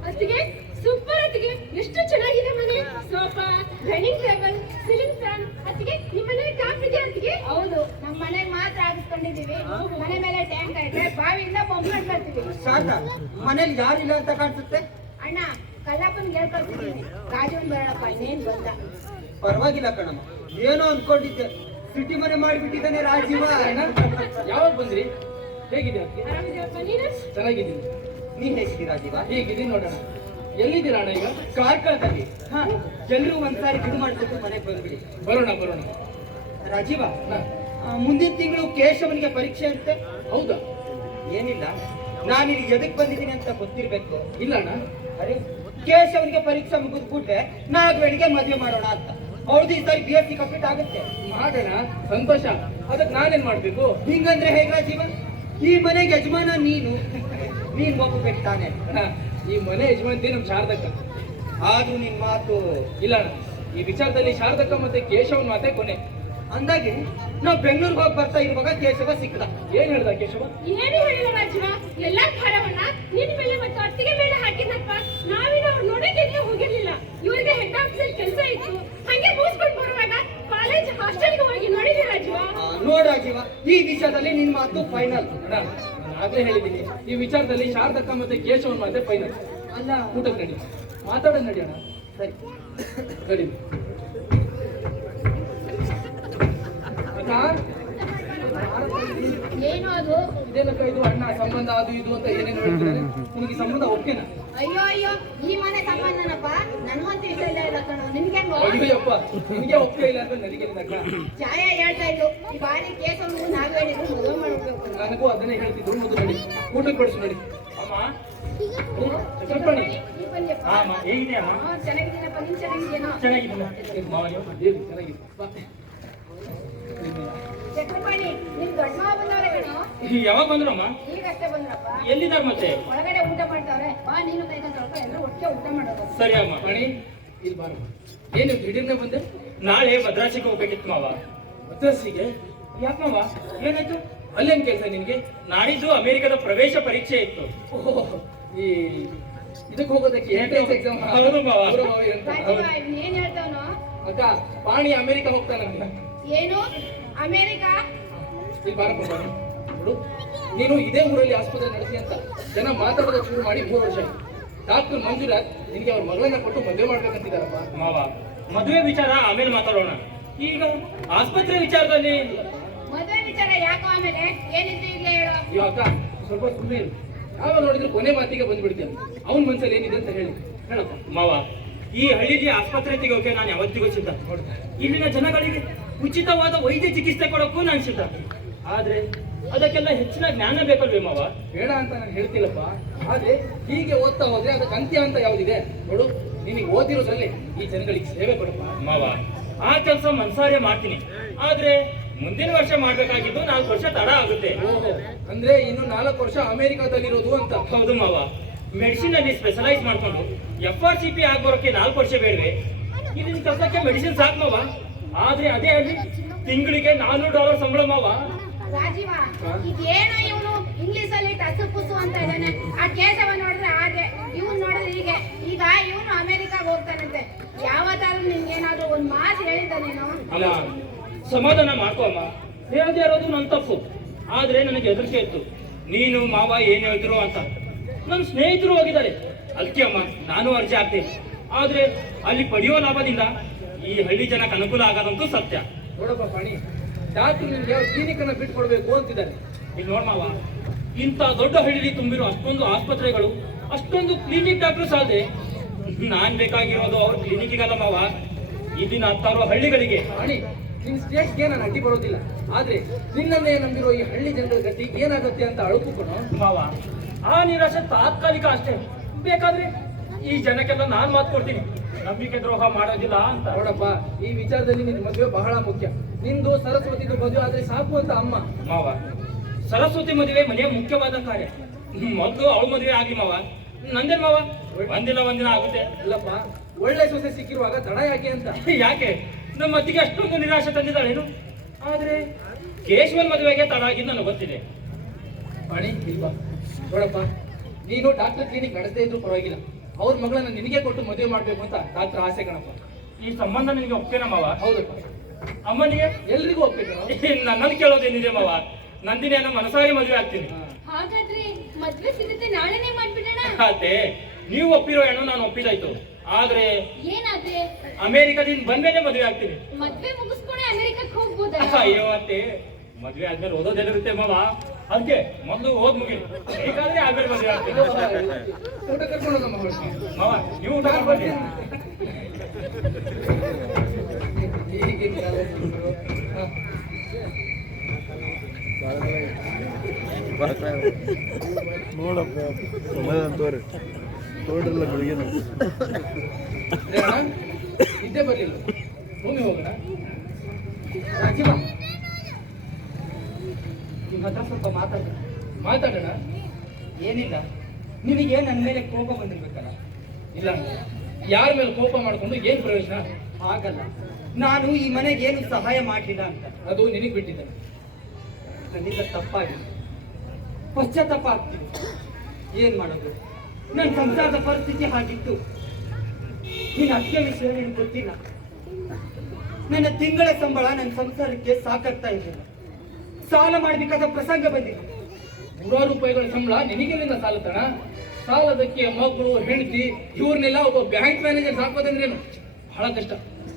ಅತ್ತಿಗೆ ಸೂಪರ್. ಅತ್ತಿಗೆ ಎಷ್ಟು ಚೆನ್ನಾಗಿದೆ ಮನೆ. Sofa, dining table, ceiling fan. ಅತ್ತಿಗೆ ನಿಮ್ಮ ಮನೇಲಿ ಟ್ಯಾಂಕ್ ಇದೆಯಾ ಅತ್ತಿಗೆ? ಹೌದು, ನಮ್ಮ ಮನೆಗೆ ಮಾತ್ರ ಆಗಿಸ್ಕೊಂಡಿದೀವಿ. ಮನೆ ಮೇಲೆ ಟ್ಯಾಂಕ್ ಐತೆ, ಬಾವಿಯಿಂದ ಪಂಪ್ ಮಾಡ್ತೀವಿ. ಶಾರದಾ, ಮನೇಲಿ ಯಾರಿಲ್ಲ ಅಂತ ಕಾಣಿಸುತ್ತೆ. ಅಣ್ಣ, ಕಲ್ಲಪ್ಪನ್ ಹೇಳ್ಕೊಳ್ತಿದ್ದೀನಿ. ರಾಜವನ್ ಬರಲ್ಲಪ್ಪ, ಇನ್ನೇನ್ ಬಂದ. ಪರವಾಗಿಲ್ಲ ಕಣಮ್ಮ, ಏನೋ ಅನ್ಕೊಂಡಿದ್ದೆ. ಸಿಟಿ ಮನೆ ಮಾಡಿಬಿಟ್ಟಿದ್ದಾನೆ ರಾಜೀವ. ಯಾವಾಗ ಬಂದ್ರಿ? ಹೇಗಿದೆ ಅದಕ್ಕೆ? ಆರಾಮಿದ್ದೀರಪ್ಪ ನೀನು? ಚೆನ್ನಾಗಿದ್ದೀನಿ. ನೀ ಹೇಗಿದ್ದೀ ರಾಜೀವ? ಹೇಗಿದ್ದೀನಿ ನೋಡೋಣ. ಎಲ್ಲಿದ್ದೀರಾ ಅಣ್ಣ ಈಗ? ಕಾರ್ಕಳದಲ್ಲಿ. ಎಲ್ರೂ ಒಂದ್ಸಾರಿ ಬಿಡು ಮಾಡ್ಕೊಂಡು ಮನೆಗೆ ಬಂದ್ಬಿಡಿ. ಬರೋಣ. ರಾಜೀವ, ಮುಂದಿನ ತಿಂಗಳು ಕೇಶವನಿಗೆ ಪರೀಕ್ಷೆ ಇರುತ್ತೆ. ಹೌದಾ? ಏನಿಲ್ಲ, ನಾನಿಲ್ಲಿ ಎದಕ್ ಬಂದಿದ್ದೀನಿ ಅಂತ ಗೊತ್ತಿರ್ಬೇಕು. ಇಲ್ಲ ಅಣ್ಣ. ಅರೆ, ಕೇಶವನಿಗೆ ಪರೀಕ್ಷೆ ಮುಗಿದ್ ಕೂಡ್ಲೆ ನಾಗವೇಣಿಗೆ ಮದುವೆ ಮಾಡೋಣ ಅಂತ. ಹೌದು, ಈ ಸಾರಿ BSc ಕಂಪ್ಲೀಟ್ ಆಗುತ್ತೆ. ಮಾಡೋಣ, ಸಂತೋಷ. ಅದಕ್ಕೆ ನಾನೇನ್ ಮಾಡ್ಬೇಕು? ಹಿಂಗಂದ್ರೆ ಹೇಗ ರಾಜೀವ? ಈ ಮನೆಗೆ ಯಜಮಾನ ನೀನು ಒಪ್ಪಬೇಕು ತಾನೆ. ಈ ಮನೆ ಯಜಮಾನ್ತಿ ನಮ್ ಶಾರದಕ್ಕ. ಆದ್ರೂ ನಿನ್ ಮಾತು ಇಲ್ಲ ಅಣ್ಣ, ಈ ವಿಚಾರದಲ್ಲಿ ಶಾರದಕ್ಕ ಮತ್ತೆ ಕೇಶವನ್ ಮಾತೆ ಕೊನೆ. ಅಂದಾಗೆ ನಾವು ಬೆಂಗಳೂರಿಗೆ ಹೋಗಿ ಬರ್ತಾ ಇರುವಾಗ ಕೇಶವ ಸಿಕ್ಕದ. ಏನ್ ಹೇಳ್ದ ಕೇಶವ? ಏನು ಹೇಳಿಲ್ಲ ರಾಜೀವ. ಎಲ್ಲಾ ಭಾರವನ್ನ ನಿನ್ ಮೇಲೆ ಮತ್ತು ಅತ್ತಿಗೆ ಮೇಲೆ ಹಾಕಿದಪ್ಪ. ನಾವೇನು ಅವ್ರು ನೋಡಕ್ಕೆ ಹೋಗಿರ್ಲಿಲ್ಲ. ಇವ್ರಿಗೆ ಹೆಡ್ ಆಫೀಸಲ್ಲಿ ಕೆಲಸ ಇತ್ತು. ಹಂಗೆ ಮುಗಿಸ್ಕೊಂಡು ಬರುವಾಗ ಕಾಲೇಜ್ ಹಾಸ್ಟೆಲ್ಗೆ ಹೋಗಿ ನೋಡಿದ್ವಿ ರಾಜೀವ. ನೋಡ್ ರಾಜೀವ, ಈ ವಿಷಯದಲ್ಲಿ ನಿನ್ ಮಾತು ಫೈನಲ್. ನಾನು ಆಗ್ಲೇ ಹೇಳಿದ್ದೀನಿ, ಈ ವಿಚಾರದಲ್ಲಿ ಶಾರದಕ್ಕ ಮತ್ತೆ ಕೇಶವನ್ ಮಾತೆ ಫೈನಲ್. ಅಲ್ಲ, ಊಟಕ್ಕೆ ನಡಿ, ಮಾತಾಡೋಣ ನಡಿ ಅಣ್ಣ. ಸರಿ ನಡಿ. ಅಕ್ಕ, ಏನು ಅದು? ಇದೇನಕ್ಕ ಇದು? ಅಣ್ಣ ಸಂಬಂಧ ಅದು ಇದು ಅಂತ ಏನೇನು ಹೇಳ್ತಿದ್ದಾರೆ. ನಿನಗೆ ಸಂಬಂಧ ಓಕೆನಾ? ಅಯ್ಯೋ, ಈ ಮನೆ ಸಂಬಂಧನಪ್ಪ. ನನ್ಗಂತೂ ಇಷ್ಟ ಇಲ್ಲ ಕಣೋ. ನಿನ್ಗೆಂಗೋ? ಅಯ್ಯಪ್ಪ, ನಿನಗೆ ಒಪ್ಪಿಗೆ ಇಲ್ಲ ಅಂದ್ರೆ ನನಗೆ ಅಕ್ಕ. ಛಾಯ ಹೇಳ್ತಾ ಇದ್ಲು, ಈ ಬಾರಿ ಕೇಸನ್ನು ನಾಗವೇಣಿಗೂ ಮದುವೆ ಮಾಡ್ಬೇಕು. ನನಗೂ ಅದನ್ನೇ ಹೇಳ್ತಿದ್ರು. ಮೊದಲು ನಡಿ, ಊಟಕ್ಕೆ ಬಡಿಸು ನಡಿ. ಚಪ್ಪಣಿ. ನೀ ಬನ್ನಿಯಪ್ಪ. ಹೇಗಿದೆಯಮ್ಮ? ಚೆನ್ನಾಗಿದ್ದೀನಪ್ಪ, ನೀನ್ ಚೆನ್ನಾಗಿದ್ದೀನೋ? ಚೆನ್ನಾಗಿದೆ. ಚಕ್ರಪಾಣಿ, ನಿಮ್ ದೊಡ್ಡ ಮಾವ ಬಂದವ್ರೆ. ಕಣೋ. ಯಾವಾಗ ಬಂದ್ರಮ್ಮ? ಈಗಷ್ಟೇ ಬಂದ್ರಪ್ಪ. ಎಲ್ಲಿದ್ದಾರೆ ಮತ್ತೆ? ಒಳಗಡೆ ಊಟ ಮಾಡ್ತಾವ್ರೆ. ಬಾ ನೀನು ಕೈ ಕಾಲು ತೊಳ್ಕೊ, ಎಲ್ಲರೂ ಒಟ್ಟಿಗೆ ಊಟ ಮಾಡೋದು. ಸರಿ ಅಮ್ಮ. ಮಣಿ ಇಲ್ಲಿ ಬಾರ. ಏನು ದಿಢೀರ್ನೆ ಬಂದೆ? ನಾಳೆ ಭದ್ರಾಸಿಗೆ ಹೋಗ್ಬೇಕಿತ್ತು ಮಾವ. ಮದ್ರಾಸಿಗೆ? ಯಾಕೆ ಮಾವ, ಏನಾಯ್ತು? ಅಲ್ಲೇನ್ ಕೆಲಸ ನಿನ್ಗೆ? ನಾಡಿದ್ದು ಅಮೆರಿಕದ ಪ್ರವೇಶ ಪರೀಕ್ಷೆ ಇತ್ತು. ಓಹ್, ಈ ಇದಕ್ಕೆ ಹೋಗೋದಕ್ಕೆ ಎಂಟ್ರೆನ್ಸ್ ಎಕ್ಸಾಮ್. ಹೌದು ಮಾವ. ರಾಜೀವ, ಇವ್ನೇನ್ ಹೇಳ್ತಾವನೋ? ಅಕ್ಕ, ಪಾಣಿ ಅಮೆರಿಕ ಹೋಗ್ತಾನಂತ. ಏನು ಅಮೇರಿಕಾ? ಇಲ್ಲಿ ಬಾರಪ್ಪ ಪಾಣಿ. ನೋಡು, ನೀನು ಇದೇ ಊರಲ್ಲಿ ಆಸ್ಪತ್ರೆ ನಡೆಸಿ ಅಂತ ಜನ ಮಾತಾಡೋದಕ್ಕೆ ಶುರು ಮಾಡಿ 3 ವರ್ಷ ಆಯ್ತು. ಡಾಕ್ಟರ್ ಮಂಜುನಾಥ್ ನಿನ್ಗೆ ಅವ್ರ ಮಗಳನ್ನ ಕೊಟ್ಟು ಮದುವೆ ಮಾಡ್ಬೇಕಂತಿದಾರಪ್ಪ. ಮಾವ, ಮದುವೆ ವಿಚಾರ ಆಮೇಲೆ ಮಾತಾಡೋಣ. ಈಗ ಆಸ್ಪತ್ರೆ ವಿಚಾರದಲ್ಲಿ ಮದುವೆ ವಿಚಾರ ಯಾಕೋ ಆಮೇಲೆ? ಏನಿತ್ತು ಈಗಲೇ ಹೇಳು. ಅಯ್ಯೋ ಅಕ್ಕ, ಸ್ವಲ್ಪ ಸುಮ್ಮನೆ ಇರು. ಯಾವಾಗ ನೋಡಿದ್ರು ಕೊನೆ ಮಾತಿಗೆ ಬಂದ್ಬಿಡ್ತೇನೆ. ಅವನ ಮನ್ಸಲ್ಲಿ ಏನಿದೆ ಅಂತ ಹೇಳಪ್ಪ. ಮಾವ, ಈ ಹಳ್ಳಿಗೆ ಆಸ್ಪತ್ರೆ ತೆಗೋಕೆ ನಾನು ಯಾವತ್ತಿಗೂ ಸಿದ್ಧ. ಇಲ್ಲಿನ ಜನಗಳಿಗೆ ಉಚಿತವಾದ ವೈದ್ಯ ಚಿಕಿತ್ಸೆ ಕೊಡೋಕ್ಕೂ ನಾನು ಸಿದ್ಧ. ಆದ್ರೆ ಅದಕ್ಕೆಲ್ಲ ಹೆಚ್ಚಿನ ಜ್ಞಾನ ಬೇಕಲ್ವೇ ಮಾವ? ಬೇಡ ಅಂತ ನಾನು ಹೇಳ್ತಿಲ್ಲಪ್ಪ. ಆದ್ರೆ ಹೀಗೆ ಓದ್ತಾ ಹೋದ್ರೆ ಅದಕ್ಕೆ ಅಂತ್ಯ ಅಂತ ಯಾವ್ದಿದೆ ನೋಡು. ನಿನಗೆ ಓದಿರೋದ್ರಲ್ಲಿ ಈ ಜನಗಳಿಗೆ ಸೇವೆ ಕೊಡಪ್ಪ. ಮಾವ, ಆ ಕೆಲಸ ಮನ್ಸಾರೆ ಮಾಡ್ತೀನಿ. ಆದ್ರೆ ಮುಂದಿನ ವರ್ಷ ಮಾಡ್ಬೇಕಾಗಿದ್ದು 4 ವರ್ಷ ತಡ ಆಗುತ್ತೆ. ಓಹೋ, ಅಂದ್ರೆ ಇನ್ನು 4 ವರ್ಷ ಅಮೆರಿಕಾದಲ್ಲಿರೋದು ಅಂತ. ಹೌದು ಮಾವ. ಮೆಡಿಸಿನ್ ಅಲ್ಲಿ ಸ್ಪೆಷಲೈಸ್ ಮಾಡ್ಕೊಂಡು FRCP ಆಗ್ಬರೋಕೆ 4 ವರ್ಷ ಬೇಡವೆ? ಇದನ್ನ ಕೆಲಸಕ್ಕೆ ಮೆಡಿಸಿನ್ ಸಾಕು ಮಾವ. ಆದ್ರೆ ಅದೇ ಅಲ್ಲಿ ತಿಂಗಳಿಗೆ $400 ಸಂಬಳ ಮಾವ. ರಾಜೀವ, ಇದೇನೋ ಇವನು ಇಂಗ್ಲಿಷ್ ಅಲ್ಲಿ ಟಸು ಪುಸು ಅಂತ ಇದ್ದಾನೆ. ಆ ಕೇಶವ ನೋಡಿದ್ರೆ ಹಾಗೆ, ಇವನ್ ನೋಡಿದ್ರೆ ಹೀಗೆ. ಈಗ ಇವನು ಅಮೆರಿಕಾಗ್ ಹೋಗ್ತಾನಂತೆ. ಯಾವತ್ತಾದ್ರೂ ನಿನ್ಗೇನಾದ್ರೂ ಒಂದ್ ಮಾತು ಹೇಳಿದ್ದ ನೀನು? ಅಲ್ಲ, ಸಮಾಧಾನ ಮಾಡ್ಕೋ ಅಮ್ಮ. ಹೇಳದೇ ಇರೋದು ನನ್ನ ತಪ್ಪು. ಆದ್ರೆ ನನಗೆ ಹೆದರಿಕೆ ಇತ್ತು, ನೀನು ಮಾವ ಏನ್ ಹೇಳ್ತಿರೋ ಅಂತ. ನನ್ನ ಸ್ನೇಹಿತರು ಹೋಗಿದ್ದಾರೆ, ಅದಕ್ಕೆ ಅಮ್ಮ ನಾನು ಅರ್ಜಿ ಹಾಕ್ತೇನೆ. ಆದ್ರೆ ಅಲ್ಲಿ ಪಡೆಯೋ ಲಾಭದಿಂದ ಈ ಹಳ್ಳಿ ಜನಕ್ಕೆ ಅನುಕೂಲ ಆಗೋದಂತೂ ಸತ್ಯ. ನೋಡಪ್ಪ ಪಾಣಿ, ಡಾಕ್ಟರ್ ನಿಮ್ಗೆ ಯಾವ ಕ್ಲಿನಿಕ್ ಅನ್ನ ಬಿಟ್ಕೊಡ್ಬೇಕು ಅಂತಿದ್ದಾರೆ. ಈಗ ನೋಡ್ ಮಾವ, ಇಂಥ ದೊಡ್ಡ ಹಳ್ಳಿಲಿ ತುಂಬಿರೋ ಅಷ್ಟೊಂದು ಆಸ್ಪತ್ರೆಗಳು, ಅಷ್ಟೊಂದು ಕ್ಲಿನಿಕ್ ಡಾಕ್ಟರ್ ಸಾಧ್ಯ. ನಾನ್ ಬೇಕಾಗಿರೋದು ಅವ್ರ ಕ್ಲಿನಿಕ್ಗಲ್ಲ ಮಾವ, ಇಲ್ಲಿನ 10 ಹಳ್ಳಿಗಳಿಗೆ. ಪಾಣಿ, ನಿನ್ ಸ್ಟೇಟ್ಗೆ ನಾನು ಅಡ್ಡಿ ಬರೋದಿಲ್ಲ. ಆದ್ರೆ ನಿನ್ನನ್ನೇ ನಂಬಿರೋ ಈ ಹಳ್ಳಿ ಜನರ ಗತಿ ಏನಾಗುತ್ತೆ ಅಂತ ಅಳುಕುಕೊಂಡು ಮಾವ, ಆ ನಿರಾಶೆ ತಾತ್ಕಾಲಿಕ ಅಷ್ಟೇ. ಬೇಕಾದ್ರೆ ಈ ಜನಕ್ಕೆಲ್ಲ ನಾನ್ ಮಾತು ಕೊಡ್ತೀನಿ, ನಂಬಿಕೆ ದ್ರೋಹ ಮಾಡೋದಿಲ್ಲ ಅಂತ. ನೋಡಪ್ಪ, ಈ ವಿಚಾರದಲ್ಲಿ ನಿನ್ನ ಮದುವೆ ಬಹಳ ಮುಖ್ಯ. ನಿಂದು ಸರಸ್ವತಿದು ಮದುವೆ ಆದ್ರೆ ಸಾಕು ಅಂತ ಅಮ್ಮ. ಮಾವ, ಸರಸ್ವತಿ ಮದುವೆ ಮನೆಯ ಮುಖ್ಯವಾದ ಕಾರ್ಯ. ಮೊದಲು ಅವಳ ಮದುವೆ ಆಗ್ಲಿ ಮಾವ, ನಂದೇನ್ ಮಾವ, ಒಂದಿನ ಆಗುತ್ತೆ. ಅಲ್ಲಪ್ಪ, ಒಳ್ಳೆ ಸೊಸೆ ಸಿಕ್ಕಿರುವಾಗ ತಡ ಯಾಕೆ ಅಂತ. ಯಾಕೆ ನಮ್ಮ ಅತ್ತಿಗೆ ಅಷ್ಟೊಂದು ನಿರಾಶೆ ತಂದಿದ್ದಾಳೇನು? ಆದ್ರೆ ಕೇಶವನ್ ಮದುವೆಗೆ ತಡ ಆಗಿದ್ದು ನನಗೆ ಗೊತ್ತಿದೆ. ಪಾಣಿ, ಇಲ್ವಾ ನೋಡಪ್ಪ, ನೀನು ಡಾಕ್ಟರ್ ಕ್ಲಿನಿಕ್ ನಡೆಸದೇ ಇದ್ರು ಪರವಾಗಿಲ್ಲ. ಅವ್ರ ಮಗಳನ್ನ ನಿನಗೆ ಕೊಟ್ಟು ಮದುವೆ ಮಾಡ್ಬೇಕು ಅಂತ ಡಾಕ್ಟರ್ ಆಸೆ ಕಣಪ್ಪ. ಈ ಸಂಬಂಧ ನಿನಗೆ ಒಪ್ಪಿಗೆನ ಮಾವ? ಹೌದಪ್ಪ, ಅಮ್ಮನಿಗೆ ಎಲ್ರಿಗೂ ಒಪ್ಬೇಕು. ನನ್ನನ್ನು ಕೇಳೋದೇನಿದೆ ಮಾವ, ನಂದಿನಿಯನ್ನು ಮನಸಾರಿ ಮದುವೆ ಆಗ್ತೀನಿ. ಹಾಗಾದ್ರೆ ಮದ್ವೆ ಸಿದ್ಧತೆ ನಾಳೆನೇ ಮಾಡ್ಬಿಡೋಣ. ಅದೇ ನೀವು ಒಪ್ಪಿರೋ ಹೆಣ್ಣು ನಾನು ಒಪ್ಪಿದಾಯ್ತು. ಆದ್ರೆ ಏನಾದ್ರೆ ಅಮೆರಿಕದಿಂದ ಬಂದ್ಮೇಲೆ ಮದುವೆ ಆಗ್ತೀನಿ. ಮದ್ವೆ ಮುಗಿಸ್ಕೊಂಡೆ ಅಮೆರಿಕಕ್ಕೆ ಹೋಗ್ಬೋದಲ್ಲ? ಅಯ್ಯೋ ಅತ್ತೆ, ಮದುವೆ ಆದ್ಮೇಲೆ ಓದೋದೇನಿರುತ್ತೆ ಮಾವ, ಅದಕ್ಕೆ ಮೊದಲು ಓದ್ ಮುಗಿ, ಬೇಕಾದ್ರೆ ಆಮೇಲೆ ಮದುವೆ ಆಗ್ತೀನಿ. ಊಟ ಕರ್ಕೊಂಡು ಹೋಗಮ್ಮ ಮಗಳು. ಮಾವ, ನೀವು ಊಟ ಮಾಡ್ಬನ್ನಿ. ಹೀಗೆ ಹಾ. ನೋಡಪ್ಪ ತೋರಿ ತೋಡ್ರಲ್ಲ ಬೆಳಿಗ್ಗೆ ಏ ಅಣ್ಣ, ನಿದ್ದೆ ಬರ್ಲಿಲ್ಲ, ಭೂಮಿ ಹೋಗೋಣ. ರಾಜೀವ, ನಿಮ್ಮ ಹತ್ರ ಸ್ವಲ್ಪ ಮಾತಾಡೋಣ. ಏನಿಲ್ಲ, ನಿನಗೆ ನನ್ನ ಮೇಲೆ ಕೋಪ ಬಂದಿರ್ಬೇಕಲ್ಲ? ಇಲ್ಲ, ಯಾರ ಮೇಲೆ ಕೋಪ ಮಾಡ್ಕೊಂಡು ಏನ್ ಪ್ರಯೋಜನ? ಹಾಗಲ್ಲ, ನಾನು ಈ ಮನೆಗೆ ಏನು ಸಹಾಯ ಮಾಡಲಿಲ್ಲ ಅಂತ. ಅದು ನಿನಗೆ ಬಿಟ್ಟಿದ್ದೆ. ನನ್ನಿಂದ ತಪ್ಪಾಗಿದೆ, ಪಶ್ಚಾತ್ತಾಪ ಆಗ್ತಿದೆ. ಏನ್ ಮಾಡೋದು, ನನ್ನ ಸಂಸಾರದ ಪರಿಸ್ಥಿತಿ ಹಾಗಿತ್ತು. ನಿನ್ನ ಅತ್ಯ ವಿಷಯ ನಿನಗೆ ಗೊತ್ತಿಲ್ಲ. ನನ್ನ ತಿಂಗಳ ಸಂಬಳ ನನ್ನ ಸಂಸಾರಕ್ಕೆ ಸಾಕಾಗ್ತಾ ಇರಲಿಲ್ಲ. ಸಾಲ ಮಾಡಬೇಕಾದ ಪ್ರಸಂಗ ಬಂದಿದೆ. 100 ರೂಪಾಯಿಗಳ ಸಂಬಳ ನಿನಗೆಲ್ಲಿಂದ ಸಾಲತ್ತಣ? ಸಾಲದಕ್ಕೆ ಮಕ್ಕಳು, ಹೆಂಡತಿ ಇವ್ರನ್ನೆಲ್ಲ ಒಬ್ಬ ಬ್ಯಾಂಕ್ ಮ್ಯಾನೇಜರ್ ಸಾಕೋದಂದ್ರೇನು ಬಹಳ ಕಷ್ಟ.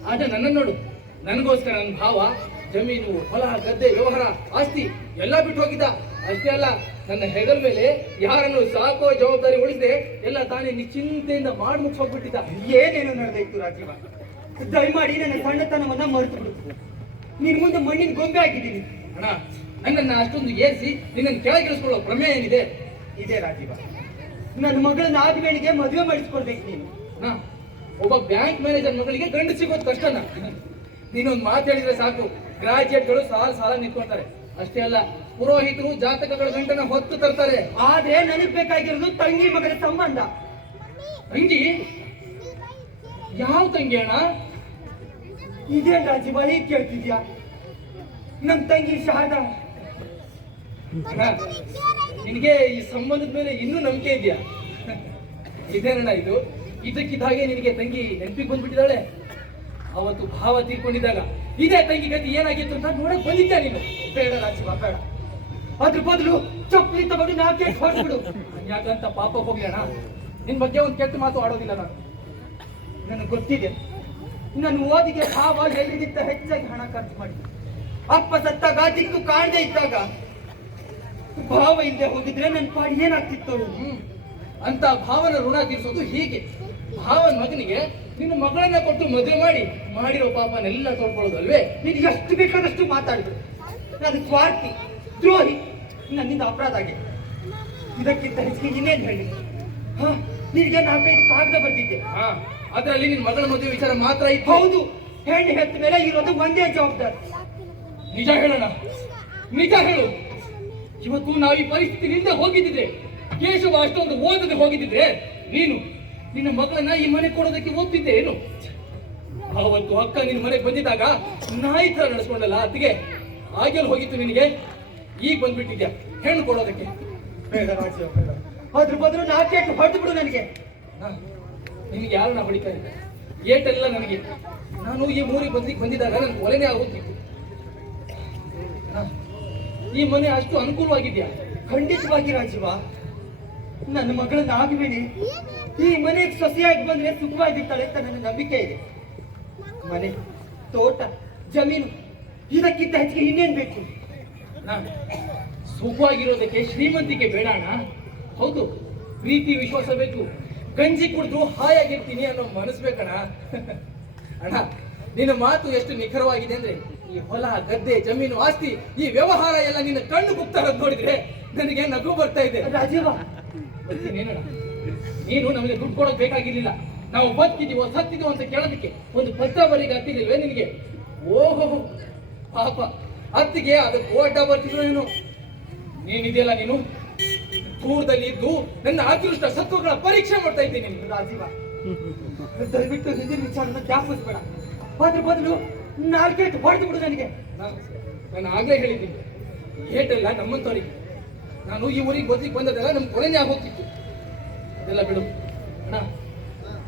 ಆದ್ರೆ ನನ್ನನ್ನು ನೋಡು, ನನಗೋಸ್ಕರ ನನ್ನ ಭಾವ ಜಮೀನು, ಹೊಲ, ಗದ್ದೆ, ವ್ಯವಹಾರ, ಆಸ್ತಿ ಎಲ್ಲ ಬಿಟ್ಟು ಹೋಗಿದ್ದ. ಅಷ್ಟೇ ಅಲ್ಲ, ನನ್ನ ಹೆಗಲ ಮೇಲೆ ಯಾರನ್ನು ಸಾಕೋ ಜವಾಬ್ದಾರಿ ಉಳಿಸದೆ ಎಲ್ಲ ತಾನೇ ನಿಶ್ಚಿಂತೆಯಿಂದ ಮಾಡಿ ಮುಗಿಸೋಗ್ಬಿಟ್ಟಿದ್ದ. ಏನೇನು ನಡೆದಾಯ್ತು ರಾಜೀವ, ದಯಮಾಡಿ ನನ್ನ ಸಣ್ಣತನವನ್ನ ಮರೆತು ಬಿಡು. ನಿನ್ ಮುಂದೆ ಮಣ್ಣಿನ ಗೊಂಬೆ ಆಗಿದ್ದೀನಿ. ಅಣ್ಣ, ನನ್ನನ್ನ ಅಷ್ಟೊಂದು ಏರಿಸಿ ನಿನ್ನನ್ನು ಕೆಳಗಿಳಿಸ್ಕೊಳ್ಳೋ ಪ್ರಮೇಯ ಏನಿದೆ? ಇದೇ ರಾಜೀವ, ನನ್ನ ಮಗಳನ್ನ ಆದ್ಮೇಳಿಗೆ ಮದುವೆ ಮಾಡಿಸ್ಕೊಳ್ಬೇಕು ನೀನು. ಅಣ್ಣ, ಒಬ್ಬ ಬ್ಯಾಂಕ್ ಮ್ಯಾನೇಜರ್ ಮಗಳಿಗೆ ಗಂಡು ಸಿಗೋದು ಕಷ್ಟನ? ನೀನೊಂದು ಮಾತು ಹೇಳಿದ್ರೆ ಸಾಕು, ಗ್ರಾಜುಯೇಟ್ಗಳು ಸಾಲ ನಿಂತ್ಕೊಳ್ತಾರೆ. ಅಷ್ಟೇ ಅಲ್ಲ, ಪುರೋಹಿತರು ಜಾತಕಗಳ ಗಂಟನ ಹೊತ್ತು ತರ್ತಾರೆ. ಆದ್ರೆ ನನಗ್ ಬೇಕಾಗಿರೋದು ತಂಗಿ ಮಗನ ಸಂಬಂಧ. ತಂಗಿ? ಯಾವ ತಂಗಿ ಅಣ್ಣ? ಇದೇನ್ ರಾಜೀವ ಹೀಗ್ ಕೇಳ್ತಿದ್ಯಾ? ನಮ್ ತಂಗಿ ಶಾರದಾ. ಅಣ್ಣ, ನಿನಗೆ ಈ ಸಂಬಂಧದ ಮೇಲೆ ಇನ್ನೂ ನಂಬಿಕೆ ಇದೆಯಾ? ಇದೇನಣ್ಣ ಇದು? ಇದಕ್ಕಿದ್ದ ಹಾಗೆ ನಿನಗೆ ತಂಗಿ ನೆನಪಿಗೆ ಬಂದ್ಬಿಟ್ಟಿದ್ದಾಳೆ. ಅವತ್ತು ಭಾವ ತೀರ್ಕೊಂಡಿದ್ದಾಗ ಇದೇ ತಂಗಿ ಗತಿ ಏನಾಗಿತ್ತು ಅಂತ ನೋಡಕ್ ಬಂದಿದ್ಯಾ ನೀನು? ಬೇಡ ರಾಜೀವ ಬೇಡ. ಅದ್ರ ಬದಲು ಚಪ್ಪಲಿ ತಗೊಂಡು ನಾಕೆ ಹೊರಬಿಡು. ಯಾಕಂತ ಪಾಪ ಹೋಗ್ಲಿ ಅಣ್ಣ. ನಿನ್ ಬಗ್ಗೆ ಒಂದು ಕೆಟ್ಟ ಮಾತು ಆಡೋದಿಲ್ಲ ನಾನು. ನನಗೆ ಗೊತ್ತಿದೆ, ನನ್ನ ಓದಿಗೆ ಭಾವ ಎಲ್ರಿಗಿಂತ ಹೆಚ್ಚಾಗಿ ಹಣ ಖರ್ಚು ಮಾಡಿ ಅಪ್ಪ ಸತ್ತಾಗ ದಿಕ್ಕು ಕಾಣದೇ ಇದ್ದಾಗ ಭಾವ ಇಲ್ಲದೆ ಹೋಗಿದ್ರೆ ನನ್ನ ಪಾಡಿ ಏನಾಗ್ತಿತ್ತು? ಅಂತ ಭಾವನ ಋಣ ತೀರಿಸೋದು ಹೀಗೆ. ಭಾವನ ಮಗನಿಗೆ ನಿನ್ನ ಮಗಳನ್ನ ಕೊಟ್ಟು ಮದುವೆ ಮಾಡಿರೋ ಪಾಪನೆಲ್ಲ ತೊಳ್ಕೊಳ್ಳೋದಲ್ವೇ? ನೀನು ಎಷ್ಟು ಬೇಕಾದಷ್ಟು ಮಾತಾಡಿದ್ರು ನಾನು ಸ್ವಾರ್ಥಿ, ದ್ರೋಹಿ, ನನ್ನಿಂದ ಅಪರಾಧ ಆಗಿದೆ. ಇದಕ್ಕಿಂತ ಹೆಚ್ಚಿಗೆ ಇನ್ನೇನು ಹೇಳಿ? ಹಾ, ನಿನಗೆ 4-5 ಕಾಗದ ಬರ್ತಿದ್ದೆ. ಅದ್ರಲ್ಲಿ ನಿನ್ ಮಗಳ ಮದುವೆ ವಿಚಾರ ಮಾತ್ರ ಇತ್ತು. ಹೌದು, ಹೆಣ್ಣು ಹೆತ್ತ ಮೇಲೆ ಇರೋದು ಒಂದೇ ಜವಾಬ್ದಾರಿ. ನಿಜ ಹೇಳೋಣ, ನಿಜ ಹೇಳು. ಇವತ್ತು ನಾವು ಈ ಪರಿಸ್ಥಿತಿಯಿಂದ ಹೋಗಿದ್ದಿದ್ರೆ, ಕೇಶವ ಅಷ್ಟೊಂದು ಓದದೆ ಹೋಗಿದ್ದಿದ್ರೆ, ನೀನು ನಿನ್ನ ಮಗಳನ್ನ ಈ ಮನೆ ಕೊಡೋದಕ್ಕೆ ಒಪ್ಪಿದ್ದೆ ಏನು? ಅವತ್ತು ಅಕ್ಕ ನಿನ್ನ ಮನೆಗೆ ಬಂದಿದ್ದಾಗ ನಾಯಿ ತರ ನಡೆಸ್ಕೊಂಡಲ್ಲ ಅತ್ತಿಗೆ, ಆಗೆಲ್ಲ ಹೋಗಿತ್ತು ನಿನಗೆ? ಈಗ ಬಂದ್ಬಿಟ್ಟಿದ್ಯಾ ಹೆಣ್ಣು ಕೊಡೋದಕ್ಕೆ? ಬೇಡ ರಾಜೀವ ಬೇಡ. ಅದ್ರ ಬದಲು ನಾಲ್ಕೇಟು ಹೊಡೆದು ಬಿಡು ನನಗೆ. ನಿನಗೆ ಯಾರನ್ನ ಹೊಡಿತಾ ಇದ್ದೆ? ಏಟೆಲ್ಲ ನನಗೆ. ನಾನು ಈ ಊರಿಗೆ ಬಂದಿದ್ದಾಗ ನನ್ ಕೊಲೆನೇ ಆಗೋಗಿತ್ತು. ಈ ಮನೆ ಅಷ್ಟು ಅನುಕೂಲವಾಗಿದ್ಯಾ? ಖಂಡಿತವಾಗಿ ರಾಜೀವ, ನನ್ನ ಮಗಳನ್ನ ಆಗಬೇಡಿ ಈ ಮನೆಗೆ ಸೊಸೆಯಾಗಿ ಬಂದ್ರೆ ಸುಖವಾಗಿರ್ತಾಳೆ ಅಂತ ನನ್ನ ನಂಬಿಕೆ ಇದೆ. ಮನೆ, ತೋಟ, ಜಮೀನು ಇದಕ್ಕಿಂತ ಹೆಚ್ಚಿಗೆ ಇನ್ನೇನ್ ಬೇಕು? ಸುಖವಾಗಿರೋದಕ್ಕೆ ಶ್ರೀಮಂತಿಕೆ ಬೇಡ ಅಣ್ಣ. ಹೌದು, ಪ್ರೀತಿ ವಿಶ್ವಾಸ ಬೇಕು. ಗಂಜಿ ಕುಡಿದ್ರು ಹಾಯಾಗಿರ್ತೀನಿ ಅನ್ನೋ ಮನಸ್ಸು ಬೇಕಣ್ಣ. ಅಣ್ಣ, ನಿನ್ನ ಮಾತು ಎಷ್ಟು ನಿಖರವಾಗಿದೆ ಅಂದ್ರೆ, ಈ ಹೊಲ, ಗದ್ದೆ, ಜಮೀನು, ಆಸ್ತಿ, ಈ ವ್ಯವಹಾರ ಎಲ್ಲ ನಿನ್ನ ಕಣ್ಣು ಗುಪ್ತಾ ಇರೋದು ನೋಡಿದ್ರೆ ನನಗೆ ನಗು ಬರ್ತಾ ಇದೆ. ರಾಜೀವ, ಏನಣ್ಣ, ನೀನು ನಮಗೆ ದುಡ್ಡು ಕೊಡೋದು ಬೇಕಾಗಿರ್ಲಿಲ್ಲ. ನಾವು ಬದುಕಿದೀವೋ ಸತ್ತಿದೀವೋ ಅಂತ ಕೇಳೋದಕ್ಕೆ ಒಂದು ಪತ್ರ ಬರೀಗೆ ಹತ್ತಿದಿಲ್ವೇ ನಿನಗೆ? ಓಹೋ ಪಾಪ, ಅತ್ತಿಗೆ ಅದಕ್ಕೆ ಓಟ ಬರ್ತಿದ್ರು ನೀನು. ನೀನಿದೆಯಲ್ಲ, ನೀನು ದೂರದಲ್ಲಿ ಇದ್ದು ನನ್ನ ಅದೃಷ್ಟ ಸತ್ವಗಳ ಪರೀಕ್ಷೆ ಮಾಡ್ತಾ ಇದ್ದೀನಿ ನೀನು. ರಾಜೀವ, ದಯವಿಟ್ಟು ಹಿಂದಿನ ವಿಚಾರನ ಜ್ಞಾಪಿಸ್ಬೇಡ. ಅದ್ರ ಬದಲು 4 ಹೊಡೆದು ಬಿಡು ನನಗೆ. ನಾನು ಆಗ್ಲೇ ಹೇಳಿದ್ದೀನಿ, ಏಟೆಲ್ಲ ನಮ್ಮಂತವ್ರಿಗೆ. ನಾನು ಈ ಊರಿಗೆ ಬದುಕಿಗೆ ಬಂದದೆಲ್ಲ ನಮ್ ಕೊನೆನೇ ಆಗೋಗ್ತಿತ್ತು. ಅದೆಲ್ಲ ಬಿಡು ಅಣ್ಣ.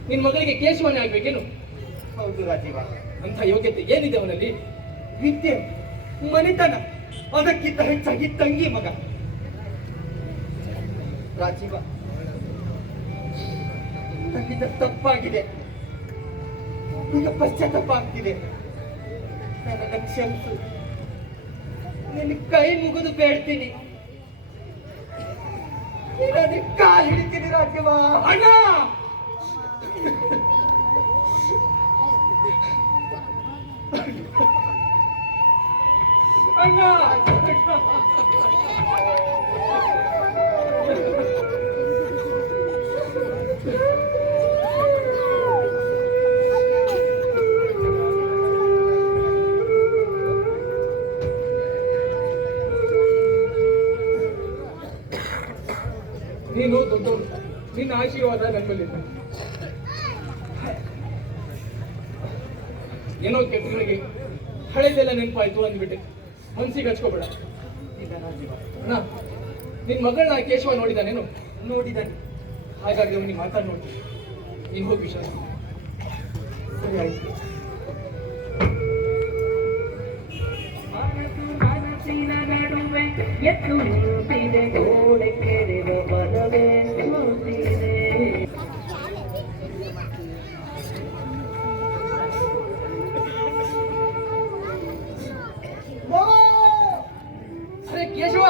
ನಿನ್ ಮಗಳಿಗೆ ಕೇಶವನೇ ಆಗ್ಬೇಕೇನು? ಹೌದು ರಾಜೀವ, ಅಂತ ಯೋಗ್ಯತೆ ಏನಿದೆ ಅವನಲ್ಲಿ? ವಿದ್ಯೆ, ಮನೆತನ, ಅದಕ್ಕಿಂತ ಹೆಚ್ಚಾಗಿ ತಂಗಿ ಮಗ. ರಾಜೀವ, ನನ್ನಿಂದ ತಪ್ಪಾಗಿದೆ, ಈಗ ಪಶ್ಚಾತ್ತಾಪ ಆಗ್ತಿದೆ. ನನ್ನನ್ನು ಕ್ಷಮಿಸು, ನಿನ್ನ ಕೈ ಮುಗಿದು ಬೇಡ್ತೀನಿ, ಇಲ್ಲಾಂದ್ರೆ ಕಾಲು ಹಿಡಿತೀನಿ ರಾಜೀವ. ಅಣ್ಣ, ಅಣ್ಣ, ನೀನು ದೊಡ್ಡವನು, ನಿನ್ನ ಆಶೀರ್ವಾದ ನಮ್ಮಲ್ಲಿದೆ. ಏನೋ ಕೆಟ್ಟಗಳಿಗೆ ಹಳೆದೆಲ್ಲ ನೆನಪಾಯ್ತು ಅಂದ್ಬಿಟ್ಟೆ, ಮನ್ಸಿಗೆ ಹಚ್ಕೋಬೇಡ. ಇಲ್ಲ ರಾಜೀವ, ಅಣ್ಣ, ನಿನ್ ಮಗಳನ್ನ ಕೇಶವ ನೋಡಿದಾನೇನು? ನೋಡಿದ್ದಾನೆ. ಹಾಗಾಗಿ ಅವನಿಗೆ ಮಾತಾಡಿ ನೋಡ್ತೀನಿ. ನೀನು ಹೋಗಿ ವಿಷಯ ಸರಿ ಆಯ್ತು. ಮನಸ್ಸಿನ ನಡುವೆ ಎತ್ತು ನಿಂತಿದೆ, ಗೋಡೆ ಕೆರೆವ ಬಲವೇ ಸೋತಿದೆ. ಅರೆ ಕೇಶವ,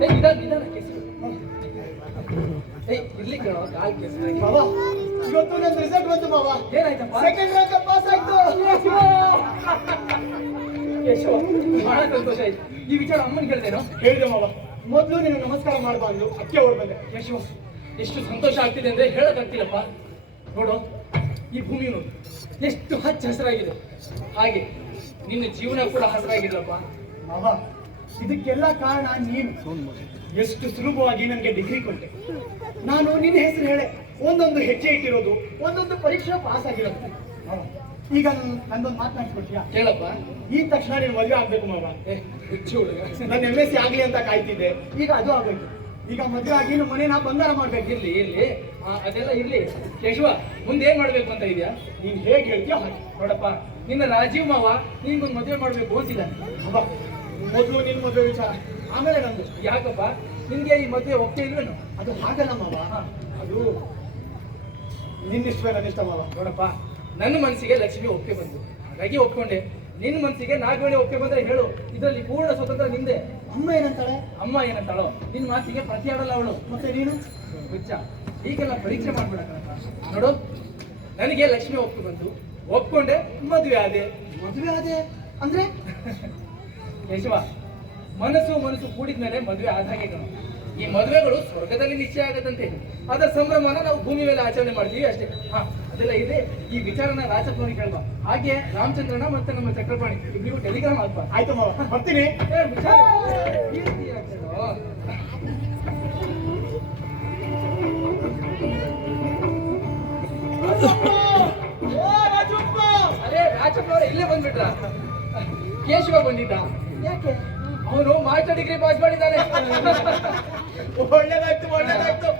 ನಿಧಾನ ನಿಧಾನ ಕೇಶವ. ಇರ್ಲಿ ಕಣೋ, ಕಾಲ್ ಕೇಶವ. ಮಾವ, ಇವತ್ತು ನನ್ನ ರಿಸಲ್ಟ್ ಬಂತು ಮಾವ. ಏನಾಯ್ತಪ್ಪ? ಸೆಕೆಂಡ್ ರ್ಯಾಂಕ್ ಪಾಸ್ ಆಯ್ತು. ಕೇಶವ, ಬಹಳ ಸಂತೋಷ ಆಯ್ತು. ಈ ವಿಚಾರ ಅಮ್ಮನ ಕೇಳ್ದೇನೋ? ಹೇಳಿದೆ ಮಾವ, ಮೊದಲು ನೀನು ನಮಸ್ಕಾರ ಮಾಡಬಾರ್ದು, ಅಕ್ಕೆ ಅವ್ರು ಬಂದೆ. ಕೇಶವ, ಎಷ್ಟು ಸಂತೋಷ ಆಗ್ತಿದೆ ಅಂದ್ರೆ ಹೇಳಕ್ಕಾಗ್ತಿಲ್ಲಪ್ಪ. ನೋಡು, ಈ ಭೂಮಿ ನೋಡು ಎಷ್ಟು ಹಚ್ಚ ಹಸಿರಾಗಿದೆ. ಹಾಗೆ ನಿನ್ನ ಜೀವನ ಕೂಡ ಹಸರಾಗಿಲ್ಲಪ್ಪ. ಮಾವ, ಇದಕ್ಕೆಲ್ಲ ಕಾರಣ ನೀನು. ಎಷ್ಟು ಸುಲಭವಾಗಿ ನನಗೆ ಡಿಗ್ರಿ ಕೊಟ್ಟೆ. ನಾನು ನಿನ್ನ ಹೆಸರು ಹೇಳೆ ಒಂದೊಂದು ಹೆಜ್ಜೆ ಇಟ್ಟಿರೋದು, ಒಂದೊಂದು ಪರೀಕ್ಷೆ ಪಾಸ್ ಆಗಿರೋದು. ಮಾವ, ಈಗ ನಂದೊಂದು ಮಾತನಾಡ್ಕೊಡ್ತೀಯಾ? ಕೇಳಪ್ಪ. ಈ ತಕ್ಷಣ ನೀನು ಮದುವೆ ಆಗ್ಬೇಕು ಮಾವ. ಹುಚ್ಚು ಹುಡುಗ. ನನ್ನ MSc ಆಗ್ಲಿ ಅಂತ ಕಾಯ್ತಿದ್ದೆ, ಈಗ ಅದು ಆಗೋಯ್ತು. ಈಗ ಮದುವೆ ಆಗಿ ನಮ್ಮ ಮನೇನ ಬಂಗಾರ ಮಾಡ್ಬೇಕು. ಇರ್ಲಿ ಅದೆಲ್ಲ ಇರ್ಲಿ. ಕೇಶವ, ಮುಂದೆ ಏನ್ ಮಾಡ್ಬೇಕು ಅಂತ ಇದೆಯಾ? ನೀನ್ ಹೇಗೆ ಹೇಳ್ತೀಯೋ ಹಾಗೆ. ನೋಡಪ್ಪ, ನಿನ್ನ ರಾಜೀವ್ ಮಾವ ನಿನ್ಗೊಂದು ಮದುವೆ ಮಾಡ್ಬೇಕು ಅಂತಿಲ್ಲ. ಅಬ್ಬಾ, ಮೊದಲು ನಿನ್ ಮದುವೆ ವಿಚಾರ, ಆಮೇಲೆ ನಂದು. ಯಾಕಪ್ಪ, ನಿನ್ಗೆ ಈ ಮದುವೆ ಒಪ್ಪಿಗೆ ಇಲ್ವೇನು? ಅದು ಹಾಗಲ್ಲ ಮಾವ, ಅದು ನಿನ್ನಿಷ್ಟವೇ ನನ್ನಿಷ್ಟ ಮಾವ. ನೋಡಪ್ಪ, ನನ್ನ ಮನಸ್ಸಿಗೆ ಲಕ್ಷ್ಮಿ ಒಪ್ಪಿಗೆ ಬಂತು, ಹಾಗಾಗಿ ಒಪ್ಕೊಂಡೆ. ನಿನ್ನ ಮನಸ್ಸಿಗೆ ನಾಗವೇಣಿ ಒಪ್ಪಿಗೆ ಬಂದ್ರೆ ಹೇಳು, ಇದರಲ್ಲಿ ಪೂರ್ಣ ಸ್ವತಂತ್ರ ನಿಂದೆ. ಅಮ್ಮ ಏನಂತಾಳೆ? ಅಮ್ಮ ಏನಂತಾಳೋ ನಿನ್ನ ಮಾತಿಗೆ ಪ್ರತಿಯಾಡಲ್ಲ ಅವಳು. ಮತ್ತೆ ನೀನು? ಹುಚ್ಚ, ಹೀಗೆಲ್ಲ ಪರೀಕ್ಷೆ ಮಾಡ್ಬೇಡ ಕಣಪ್ಪ. ನೋಡು, ನನಗೆ ಲಕ್ಷ್ಮಿ ಒಪ್ಪಿಗೆ ಬಂತು, ಒಪ್ಕೊಂಡೆ, ಮದುವೆ ಆದೆ. ಮದುವೆ ಆದೆ ಅಂದ್ರೆ? ಕೇಶವ, ಮನಸ್ಸು ಕೂಡಿದ್ಮೇಲೆ ಮದುವೆ ಆದ ಹಾಗೆ ಕಣ. ಈ ಮದುವೆಗಳು ಸ್ವರ್ಗದಲ್ಲಿ ನಿಶ್ಚಯ ಆಗದಂತೆ, ಅದರ ಸಂಭ್ರಮನ ನಾವು ಭೂಮಿ ಮೇಲೆ ಆಚರಣೆ ಮಾಡ್ತೀವಿ ಅಷ್ಟೇ. ಅದೆಲ್ಲ ಇದೆ. ಈ ವಿಚಾರನ ರಾಜಪ್ಪನವ್ರಿಗೆ ಕೇಳ್ಬಾ. ಹಾಗೆ ರಾಮಚಂದ್ರನ ಮತ್ತೆ ನಮ್ಮ ಚಕ್ರಪಾಣಿ ಇಬ್ರಿಗೂ ಟೆಲಿಗ್ರಾಮ್ ಹಾಕ್ಬಾ. ಆಯ್ತು ಮಾವ, ಬರ್ತೀನಿ. ಅದೇ ರಾಜಪ್ಪನವ್ರೆ ಇಲ್ಲೇ ಬಂದ್ಬಿಟ್ರ? ಕೇಶವ ಬಂದಿದ್ದ. ಯಾಕೆ? ಅವನು ಮಾಸ್ಟರ್ ಡಿಗ್ರಿ ಪಾಸ್ ಮಾಡಿದ್ದಾನೆ. ಒಳ್ಳೇದಾಯ್ತು.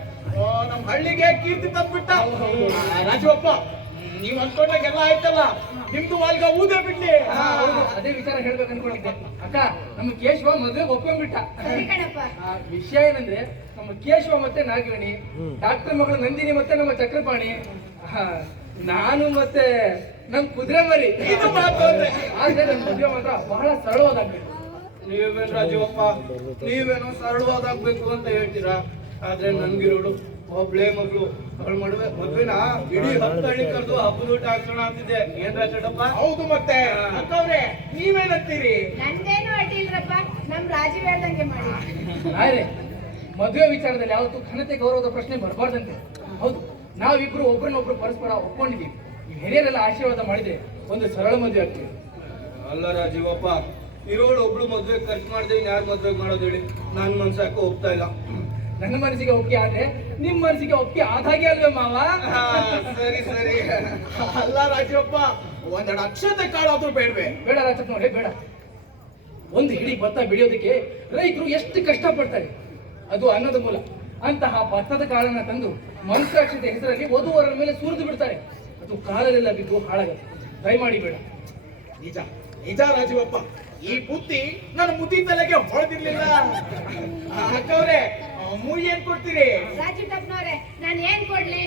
ನಮ್ ಹಳ್ಳಿಗೆ ಕೀರ್ತಿ ತಂದ್ಬಿಟ್ಟ. ರಾಜಪ್ಪ, ನೀವ್ ಅನ್ಕೊಂಡಾಗೆಲ್ಲ ಆಯ್ತಲ್ಲ, ನಿಮ್ದು ವಾಲ್ಗ ಊದೇ ಬಿಡ್ಲಿ. ಹೌದು, ಅದೇ ವಿಚಾರ ಹೇಳ್ಬೇಕು ಅನ್ಕೊಂಡಿದ್ದೆ. ಅಕ್ಕ, ನಮ್ಮ ಕೇಶವ ಮದುವೆ ಒಪ್ಕೊಂಡ್ಬಿಟ್ಟ. ಸರಿ ಕಣಪ್ಪ. ವಿಷಯ ಏನಂದ್ರೆ, ನಮ್ಮ ಕೇಶವ ಮತ್ತೆ ನಾಗವೇಣಿ, ಡಾಕ್ಟರ್ ಮಗಳು ನಂದಿನಿ ಮತ್ತೆ ನಮ್ಮ ಚಕ್ರಪಾಣಿ, ನಾನು ಮತ್ತೆ ನಮ್ ಕುದುರೆ ಮರಿ. ಇದು ಮಾತು ಅಂದ್ರೆ. ಆದ್ರೆ ನನ್ ಮದುವೆ ಮಾತ್ರ ಬಹಳ ಸರಳವಾದಾಗ್ಬೇಕು. ನೀವೇನು ರಾಜೀವಪ್ಪ, ನೀವೇನೋ ಸರಳವಾದಾಗ್ಬೇಕು ಅಂತ ಹೇಳ್ತೀರಾ, ಆದ್ರೆ ನನ್ಗಿರೋಳು ಒಬ್ಳೆ ಮಗಳು. ಅವಳ ಮದ್ವೆನ ಇಡೀ 10 ಹಳ್ಳಿ ಕರೆದು ಹಬ್ಬದ ಊಟ ಹಾಕ್ಸೋಣ ಅಂತಿದ್ದೆ. ಏನ್ ರಾಜಪ್ಪ? ಹೌದು, ಮತ್ತೆ ಅಕ್ಕವ್ರೆ ನೀವೇನಂತೀರಿ? ನಂದೇನು ಅಡ್ಡಿ ಇಲ್ರಪ್ಪ, ನಮ್ ರಾಜೀವ್ ಹೇಳ್ದಂಗೆ ಮಾಡಿ. ಆದ್ರೆ ಮದುವೆ ವಿಚಾರದಲ್ಲಿ ಯಾವತ್ತೂ ಘನತೆ ಗೌರವದ ಪ್ರಶ್ನೆ ಬರಬಾರ್ದಂತೆ. ಹೌದು, ನಾವಿಬ್ರು ಒಬ್ರನ್ನೊಬ್ರು ಪರಸ್ಪರ ಒಪ್ಕೊಂಡಿದ್ದೀವಿ. ಈ ಹಿರಿಯರೆಲ್ಲ ಆಶೀರ್ವಾದ ಮಾಡಿದ್ರೆ ಒಂದು ಸರಳ ಮದುವೆ ಆಗ್ತೀವಿ. ಅಲ್ಲ ರಾಜೀವಪ್ಪ, ಇರೋಳು ಒಬ್ಳು ಮದ್ವೆ ಖರ್ಚು ಮಾಡ್ದೆ ಯಾರು ಮದ್ವೆ ಮಾಡೋದು ಹೇಳಿ? ನನ್ ಮನ್ಸು ಯಾಕೋ ಒಪ್ತಾ ಇಲ್ಲ. ನನ್ನ ಮನಸ್ಸಿಗೆ ಒಪ್ಪಿಗೆ ಆದ್ರೆ ನಿಮ್ ಮನಸ್ಸಿಗೆ ಒಪ್ಪಿಗೆ ಆದಾಗೆ ಅಲ್ವೇ ಮಾವ? ಸರಿ. ಅಲ್ಲ ರಾಜೀವಪ್ಪ, ಒಂದೆರಡು ಅಕ್ಷತೆ ಕಾಳಾದ್ರೂ ಬೇಡವೆ? ಬೇಡ ರಾಜಪ್ಪನವ್ರೆ, ಬೇಡ. ಒಂದು ಹಿಡಿ ಭತ್ತ ಬೆಳೆಯೋದಕ್ಕೆ ರೈತರು ಎಷ್ಟು ಕಷ್ಟಪಡ್ತಾರೆ, ಅದು ಅನ್ನದ ಮೂಲ. ಅಂತಹ ಭತ್ತದ ಕಾಳನ್ನ ತಂದು ಮಂತ್ರಾಕ್ಷತೆ ಹೆಸರಲ್ಲಿ ವಧುವರರ ಮೇಲೆ ಸುರಿದು ಬಿಡ್ತಾರೆ. ಅದು ಕಾಲದೆಲ್ಲ ಬಿದ್ದು ಹಾಳಾಗುತ್ತೆ. ದಯಮಾಡಿ ಬೇಡ. ನಿಜ ರಾಜೀವಪ್ಪ, ಈ ಬುದ್ಧಿ ನನ್ನ ಮುದಿ ತಲೆಗೆ ಹೊಳೆದಿರ್ಲಿಲ್ಲ. ಅಕ್ಕವ್ರೆ, ಮುಯಿ ಏನ್ ಕೊಡ್ತೀರಿ? ರಾಜೀವ್ ಟಪ್ನವ್ರೆ, ನಾನ್ ಏನ್ ಕೊಡ್ಲಿ?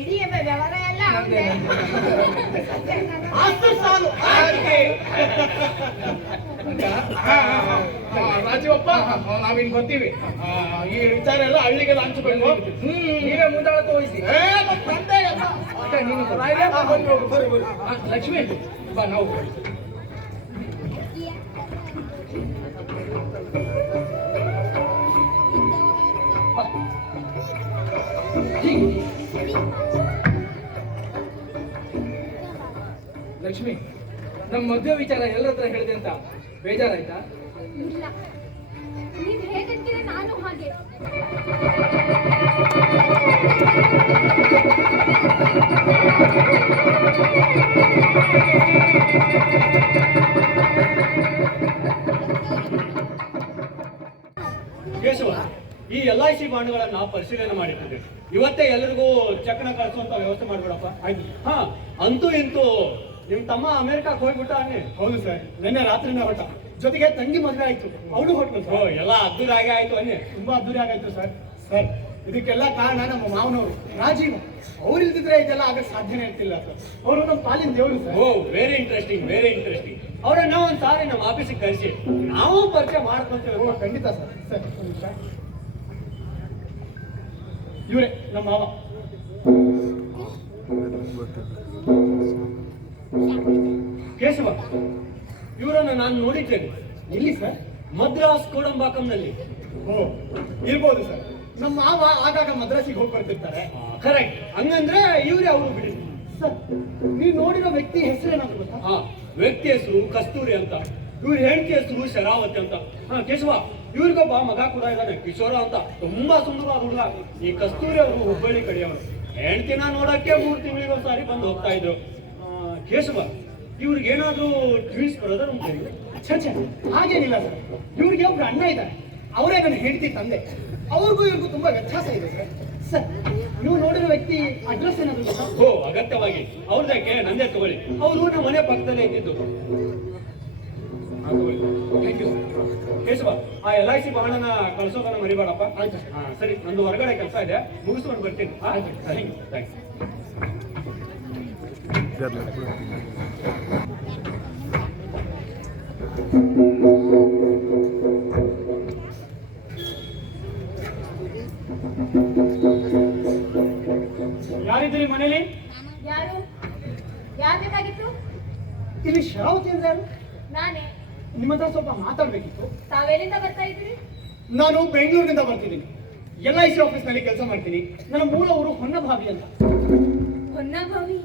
ಇಡೀ ವ್ಯವಹಾರ ಎಲ್ಲ ಅವ್ನ್ದೇ. ಅಷ್ಟು ಸಾಲು. ರಾಜೀವಪ್ಪ, ನಾವಿನ್ ಬರ್ತೀವಿ. ಈ ವಿಚಾರ ಎಲ್ಲ ಹಳ್ಳಿಗೆಲ್ಲ ಹಂಚಬೇಕು. ನೀವೇ ಮುಂದಾಳತ್ವ ವಹಿಸಿ. ತಂದೆ ಅಕ್ಕ, ನೀನು ಬರು. ಲಕ್ಷ್ಮಿ ಬಾ, ನಾವು ಲಕ್ಷ್ಮಿ, ನಮ್ಮ ಮದುವೆ ವಿಚಾರ ಎಲ್ಲರ ಹತ್ರ ಹೇಳಿದೆ ಅಂತ ಬೇಜಾರಾಯ್ತಾ? ಇಲ್ಲ, ನೀವ್ ಹೇಗಂತೀರ ನಾನು ಹಾಗೆ. ಕೇಶವ, ಈ LIC ಬಾಂಡ್ಗಳನ್ನ ಪರಿಶೀಲನೆ ಮಾಡಿದ್ದೇವೆ. ಇವತ್ತೇ ಎಲ್ಲರಿಗೂ ಚೆಕ್ನ ಕಳಿಸುವಂತ ವ್ಯವಸ್ಥೆ ಮಾಡ್ಬೇಡಪ್ಪ. ಆಯ್ತು. ಅಂತೂ ಇಂತೂ ನಿಮ್ ತಮ್ಮ ಅಮೆರಿಕಕ್ಕೆ ಹೋಗ್ಬಿಟ್ಟಾನೆ. ಹೌದು ಸರ್, ನಿನ್ನೆ ರಾತ್ರಿನೇ ಹೊರಟ. ಜೊತೆಗೆ ತಂಗಿ ಮದುವೆ ಆಯ್ತು, ಅವಳು ಹೊರಟು. ಎಲ್ಲ ಅದ್ದೂರಿ ಆಗೇ ಆಯ್ತು ಅನ್ನೆ. ತುಂಬಾ ಅದ್ದೂರಿ ಆಗಾಯ್ತು ಸರ್. ಸರ್, ಇದಕ್ಕೆಲ್ಲ ಕಾರಣ ನಮ್ಮ ಮಾವನವರು ರಾಜೀವ್. ಅವ್ರು ಇಲ್ದಿದ್ರೆ ಇದೆಲ್ಲ ಆಗಕ್ಕೆ ಸಾಧ್ಯನೇ ಇರ್ತಿಲ್ಲ ಸರ್. ಅವರು ನಮ್ಮ ಪಾಲಿನ ದೇವರು ಸರ್. Very interesting. ಅವರನ್ನ ಒಂದ್ ಸಾರಿ ನಮ್ಮ ಆಫೀಸಿಗೆ ಕಳಿಸಿ ನಾವು ಪರಿಚಯ ಮಾಡ್ಕೊಂತೇವೆ. ಖಂಡಿತ ಸರ್. ಸರ್, ಒಂದು ನಿಮಿಷ. ಇವರೇ ನಮ್ಮ ಮಾವ. ಕೇಶವ, ಇವರನ್ನ ನಾನು ನೋಡಿದ್ದೇನೆ. ಎಲ್ಲಿ ಸರ್? ಮದ್ರಾಸ್ ಕೋಡಂಬಾಕಂನಲ್ಲಿ. ಇರ್ಬೋದು ಸರ್. ನಮ್ಮ ಮಾವ ಆಗಾಗ ಮದ್ರಾಸಿಗೆ ಹೋಗಿ ಬರ್ತಿರ್ತಾರೆ. ಕರೆಕ್ಟ್. ಹಂಗಂದ್ರೆ ಇವ್ರೇ ಅವರು ಬಿಡಿ. ಸರ್, ನೀವು ನೋಡಿರೋ ವ್ಯಕ್ತಿ ಹೆಸರೇನಾದ್ರು ಗೊತ್ತಾ? ಹಾ, ವ್ಯಕ್ತಿ ಹೆಸರು ಕಸ್ತೂರಿ ಅಂತ, ಇವ್ರ ಹೆಂಡತಿ ಹೆಸರು ಶರಾವತಿ ಅಂತ. ಹಾ ಕೇಶವ, ಇವ್ರಿಗೊಬ್ಬ ಮಗ ಕೂಡ ಇದ್ದಾನೆ ಕಿಶೋರ ಅಂತ, ತುಂಬಾ ಸುಂದರವಾದ ಹುಡುಗ. ಈ ಕಸ್ತೂರಿ ಅವರು ಹುಬ್ಬಳ್ಳಿ ಕಡೆಯವರು. ಹೆಂಡತಿನ ನೋಡಕ್ಕೆ 3 ತಿಂಗಳಿಗೊಂದ್ಸಾರಿ ಬಂದು ಹೋಗ್ತಾ ಇದ್ರು. ಕೇಶವ, ಇವ್ರಿಗೇನಾದ್ರೂ ಟ್ವಿನ್ಸ್ ಬ್ರದರ್ ಉಂಟು? ಛೆ, ಹಾಗೇನಿಲ್ಲ ಸರ್. ಇವ್ರಿಗೆ ಒಬ್ರು ಅಣ್ಣ ಇದ್ದಾರೆ, ಅವರೇ ನನ್ನ ಹೆಂಡತಿ ತಂದೆ. ಅವ್ರಿಗೂ ಇವ್ರಿಗೂ ತುಂಬಾ ವ್ಯತ್ಯಾಸ ಇದೆ ಸರ್. ಸರ್, ನೀವು ನೋಡಿರೋ ವ್ಯಕ್ತಿ ಅಡ್ರೆಸ್ ಏನಾದ್ರು ಗೊತ್ತಾ? ಓ, ಅಗತ್ಯವಾಗಿ ಅವ್ರದಕ್ಕೆ ನಂದೇ ತಗೊಳ್ಳಿ. ಅವರು ನಮ್ಮ ಮನೆ ಪಕ್ಕದಲ್ಲೇ ಇದ್ದಿದ್ದು. Thank you. ಕೇಶವ, ಆ LIC ಬಾಂಡನ್ನ ಕಳ್ಸೋದನ್ನ ಮರಿಬೇಡಪ್ಪ. ಆಯ್ತು. ಹಾ ಸರಿ, ನಂದು ಹೊರಗಡೆ ಕೆಲಸ ಇದೆ, ಮುಗಿಸ್ಕೊಂಡು ಬರ್ತೀನಿ. ಥ್ಯಾಂಕ್ಸ್. ಯಾರಿದ್ದೀರಿ ಮನೇಲಿ? ಯಾರು ಯಾರು ಬೇಕಾಗಿತ್ತು? ಇಲ್ಲಿ ಶರಾವತಿ ಅಂದ್ರೆ ಯಾರು? ನಾನೇ. ನಿಮ್ಮ ಹತ್ರ ಸ್ವಲ್ಪ ಮಾತಾಡ್ಬೇಕಿತ್ತು. ತಾವೆಲ್ಲಿಂದ ಬರ್ತಾ ಇದ್ರಿ? ನಾನು ಬೆಂಗಳೂರಿನಿಂದ ಬರ್ತಿದ್ದೀನಿ. LIC ಆಫೀಸ್ನಲ್ಲಿ ಕೆಲಸ ಮಾಡ್ತೀನಿ. ನನ್ನ ಮೂಲ ಊರು ಹೊನ್ನಭಾವಿ ಅಂತ. ಹೊನ್ನಭಾವಿ?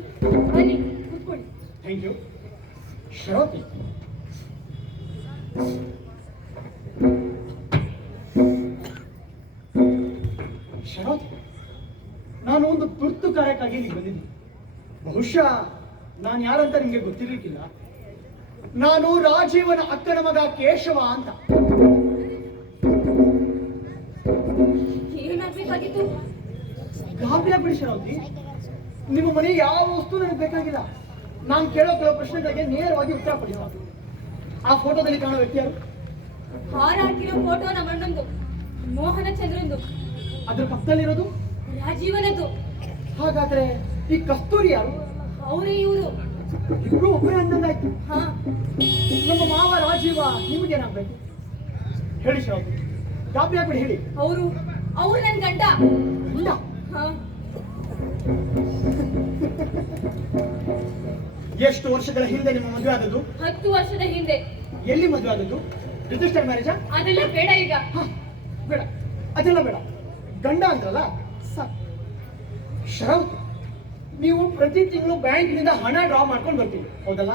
ಬನ್ನಿ ಕೂತ್ಕೊಳ್ಳಿ. Thank you. ಶರಾವತಿ, ಶರಾವತಿ, ನಾನು ಒಂದು ತುರ್ತು ಕಾರ್ಯಕ್ಕಾಗಿ ಇಲ್ಲಿ ಬಂದಿದ್ದೀನಿ. ಬಹುಶಃ ನಾನು ಯಾರಂತ ನಿಮಗೆ ಗೊತ್ತಿರ್ಲಿಕ್ಕಿಲ್ಲ. ನಾನು ರಾಜೀವನ ಅಕ್ಕನ ಮಗ ಕೇಶವ ಅಂತ. ಏನಾಗಬೇಕಾಗಿತ್ತು? ಗಾಬರಿ ಆಗ್ಬಿಡಿ ಶರಾವತಿ. ನಿಮ್ಮ ಮನೆ ಯಾವ ವಸ್ತು ನನಗೆ ಬೇಕಾಗಿಲ್ಲ. ನಾನು ಕೇಳೋ ಕೆಲವು ಪ್ರಶ್ನೆಗಳಿಗೆ ನೇರವಾಗಿ ಉತ್ತರ ಕೊಡಿ. ಆ ಫೋಟೋದಲ್ಲಿ ಕಾಣೋ ವ್ಯಕ್ತಿ ಯಾರು? ಹಾರ ಹಾಕಿರೋ ಫೋಟೋ ನಮ್ಮಣ್ಣಂದು, ಮೋಹನ ಚಂದ್ರಂದು. ಅದ್ರ ಪಕ್ಕದಲ್ಲಿರೋದು ರಾಜೀವನದ್ದು. ಹಾಗಾದ್ರೆ ಈ ಕಸ್ತೂರಿ ಯಾರು? ಅವರೇ ಇವರು. ಇಬ್ರು ಒಬ್ಬರೇ ಅಂದಂಗಾಯ್ತು. ಹಾ, ನಮ್ಮ ಮಾವ ರಾಜೀವ ನಿಮ್ಗೇನಾಗ್ಬೇಕು? ಹೇಳಿ ಶ್ರಾವತಿ, ಗಾಬರಿ ಆಗ್ಬಿಡಿ, ಹೇಳಿ. ಅವರು ನನ್ ಗಂಡ. ಇಲ್ಲ, ಹಾ, ಎಷ್ಟು ವರ್ಷಗಳ ಹಿಂದೆ ನಿಮ್ಮ ಮದುವೆ ಆದದ್ದು? 10 ವರ್ಷದ ಹಿಂದೆ. ಎಲ್ಲಿ ಮದುವೆ ಆದದ್ದು? ರಿಜಿಸ್ಟರ್ ಮ್ಯಾರೇಜಾ? ಅದೆಲ್ಲ ಬೇಡ ಈಗ. ಬೇಡ, ಅದೆಲ್ಲ ಬೇಡ. ಗಂಡ ಅಂದ್ರಲ್ಲ ಸಾಕು. ಶ್ರಾವತಿ, ನೀವು ಪ್ರತಿ ತಿಂಗಳು ಬ್ಯಾಂಕ್ನಿಂದ ಹಣ ಡ್ರಾ ಮಾಡ್ಕೊಂಡು ಬರ್ತೀವಿ, ಹೌದಲ್ಲ?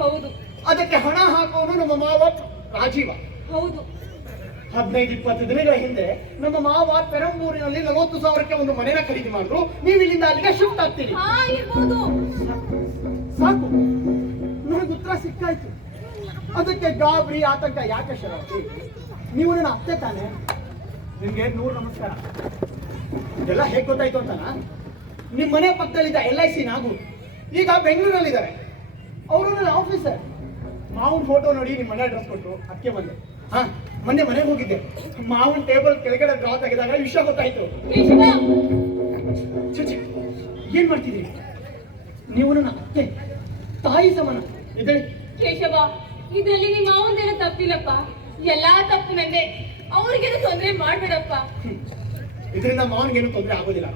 ಹೌದು. ಅದಕ್ಕೆ ಹಣ ಹಾಕೋನು ನಮ್ಮ ಮಾವ ರಾಜೀವ. ಹೌದು. 15-20 ದಿನಗಳ ಹಿಂದೆ ನಮ್ಮ ಮಾವ ಪೆರಂಬೂರಿನಲ್ಲಿ 40,000ಕ್ಕೆ ಒಂದು ಮನೆನ ಖರೀದಿ ಮಾಡಿದ್ರು. ನೀವು ಇಲ್ಲಿಂದ ಅಲ್ಲಿಗೆ ಶಿಫ್ಟ್ ಆಗ್ತೀರಿ. ಹಾ, ಇರ್ಬೋದು. ಸಾಕು, ನನಗೆ ಉತ್ತರ ಸಿಕ್ಕಾಯ್ತು. ಅದಕ್ಕೆ ಗಾಬರಿ ಆತಂಕ ಯಾಕೆ ಶರಾವತಿ? ನೀವು ನನ್ನ ಅತ್ತೆ ತಾನೆ? ನಿಮ್ಗೆ 100 ನಮಸ್ಕಾರ. ಇದೆಲ್ಲ ಹೇಗೆ ಗೊತ್ತಾಯ್ತು ಅಂತನಾ? ನಿಮ್ಮ ಮನೆ ಪಕ್ಕದಲ್ಲಿದ್ದ LIC ನಾಗು ಈಗ ಬೆಂಗಳೂರಲ್ಲಿದ್ದಾರೆ. ಅವರು ನನ್ನ ಆಫೀಸರ್. ಮಾವನ್ ಫೋಟೋ ನೋಡಿ ನಿಮ್ಮ ಮನೆ ಅಡ್ರೆಸ್ ಕೊಟ್ಟರು, ಅದಕ್ಕೆ ಬಂದೆ. ಹಾ, ಮೊನ್ನೆ ಮನೆಗೆ ಹೋಗಿದ್ದೆ. ಮಾವನ್ ಟೇಬಲ್ ಕೆಳಗಡೆ ಡ್ರಾ ತೆಗೆದಾಗ ವಿಷಯ ಗೊತ್ತಾಯ್ತು. ಛೆ, ಏನ್ ಮಾಡ್ತಿದ್ದೀರಿ ನೀವು? ನನ್ನ ಅತ್ತೆ, ತಾಯಿ ಸಮಾನ. ಇದೇಳಿ ಕೇಶವ, ಇದ್ರಲ್ಲಿ ನಿಮ್ಮ ಮಾವಂದೇನೋ ತಪ್ಪಿಲ್ಲಪ್ಪ, ಎಲ್ಲಾ ತಪ್ಪು ನಂದೆ. ಅವ್ರಿಗೇನು ತೊಂದರೆ ಮಾಡ್ಬೇಡಪ್ಪ. ಇದರಿಂದ ಮಾವನಿಗೇನು ತೊಂದರೆ ಆಗೋದಿಲ್ಲ.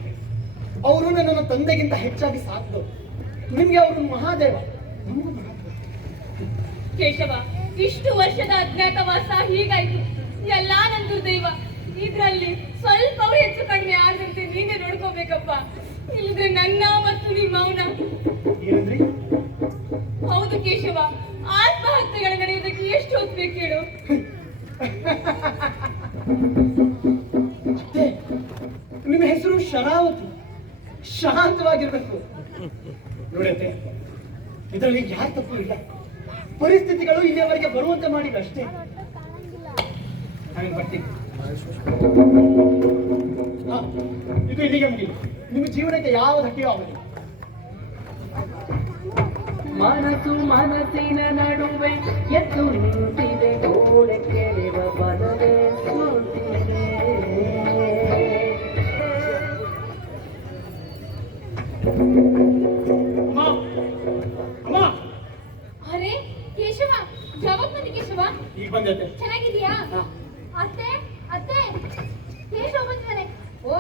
ಅವರು ನನ್ನ ತಂದೆಗಿಂತ ಹೆಚ್ಚಾಗಿ ಸಾಕಿದವರು. ನಿಮ್ಗೆ ಅವರು ಮಹಾದೇವ. ಕೇಶವ, ಇಷ್ಟು ವರ್ಷದ ಅಜ್ಞಾತವಾಸ ಹೀಗಾಯ್ತು. ಎಲ್ಲಾ ನನ್ ದುರ್ದೈವ. ಇದ್ರಲ್ಲಿ ಸ್ವಲ್ಪ ಹೆಚ್ಚು ಕಡಿಮೆ ಆದಂತೆ ನೀನೇ ನೋಡ್ಕೋಬೇಕಪ್ಪ. ಇಲ್ಲದ್ರೆ ನನ್ನ ಮತ್ತು ನಿಮ್ಮ ಮೌನ. ಏನಂದ್ರಿ? ಹೌದು ಕೇಶವ, ಆತ್ಮಹತ್ಯೆಗಳು ನಡೆಯೋದಕ್ಕೆ ಎಷ್ಟು ಹೊತ್ತು ಬೇಕು ಹೇಳು? ಅತ್ತೆ, ನಿಮ್ಮ ಹೆಸರು ಶರಾವತಿ. ಶಾಂತವಾಗಿರ್ಬೇಕು. ನೋಡತ್ತೆ, ಇದರಲ್ಲಿ ಯಾರು ತಪ್ಪು ಇಲ್ಲ. ಪರಿಸ್ಥಿತಿಗಳು ಇಲ್ಲಿಯವರೆಗೆ ಬರುವಂತೆ ಮಾಡಿದ ಅಷ್ಟೇ. ಹಾಗೆ ಬರ್ತೀನಿ. ಇದು ಇಲ್ಲಿಗೆ ಮುಗಿದು ನಿಮ್ಮ ಜೀವನಕ್ಕೆ ಯಾವ ಧಕ್ಕೆಯೂ ಆಗುದಿಲ್ಲ. ಮನಸ್ಸು ಮನಸ್ಸಿನ ನಡುವೆ ಎದ್ದು ನಿಂತಿದೆ, ಗೋಡೆ ಕೆರೆವ ಬಲವೇ ಸೋತಿದೆ. ಅರೆ ಕೇಶವ, ಯಾವಾಗ ಬಂದಿ ಕೇಶವ? ಈಗ ಬಂದೈತೆ. ಚೆನ್ನಾಗಿದ್ಯಾ? ಹಾ. ಅತ್ತೆ, ಅತ್ತೆ, ಕೇಶವ ಬಂದಿದ್ದಾನೆ. ಓ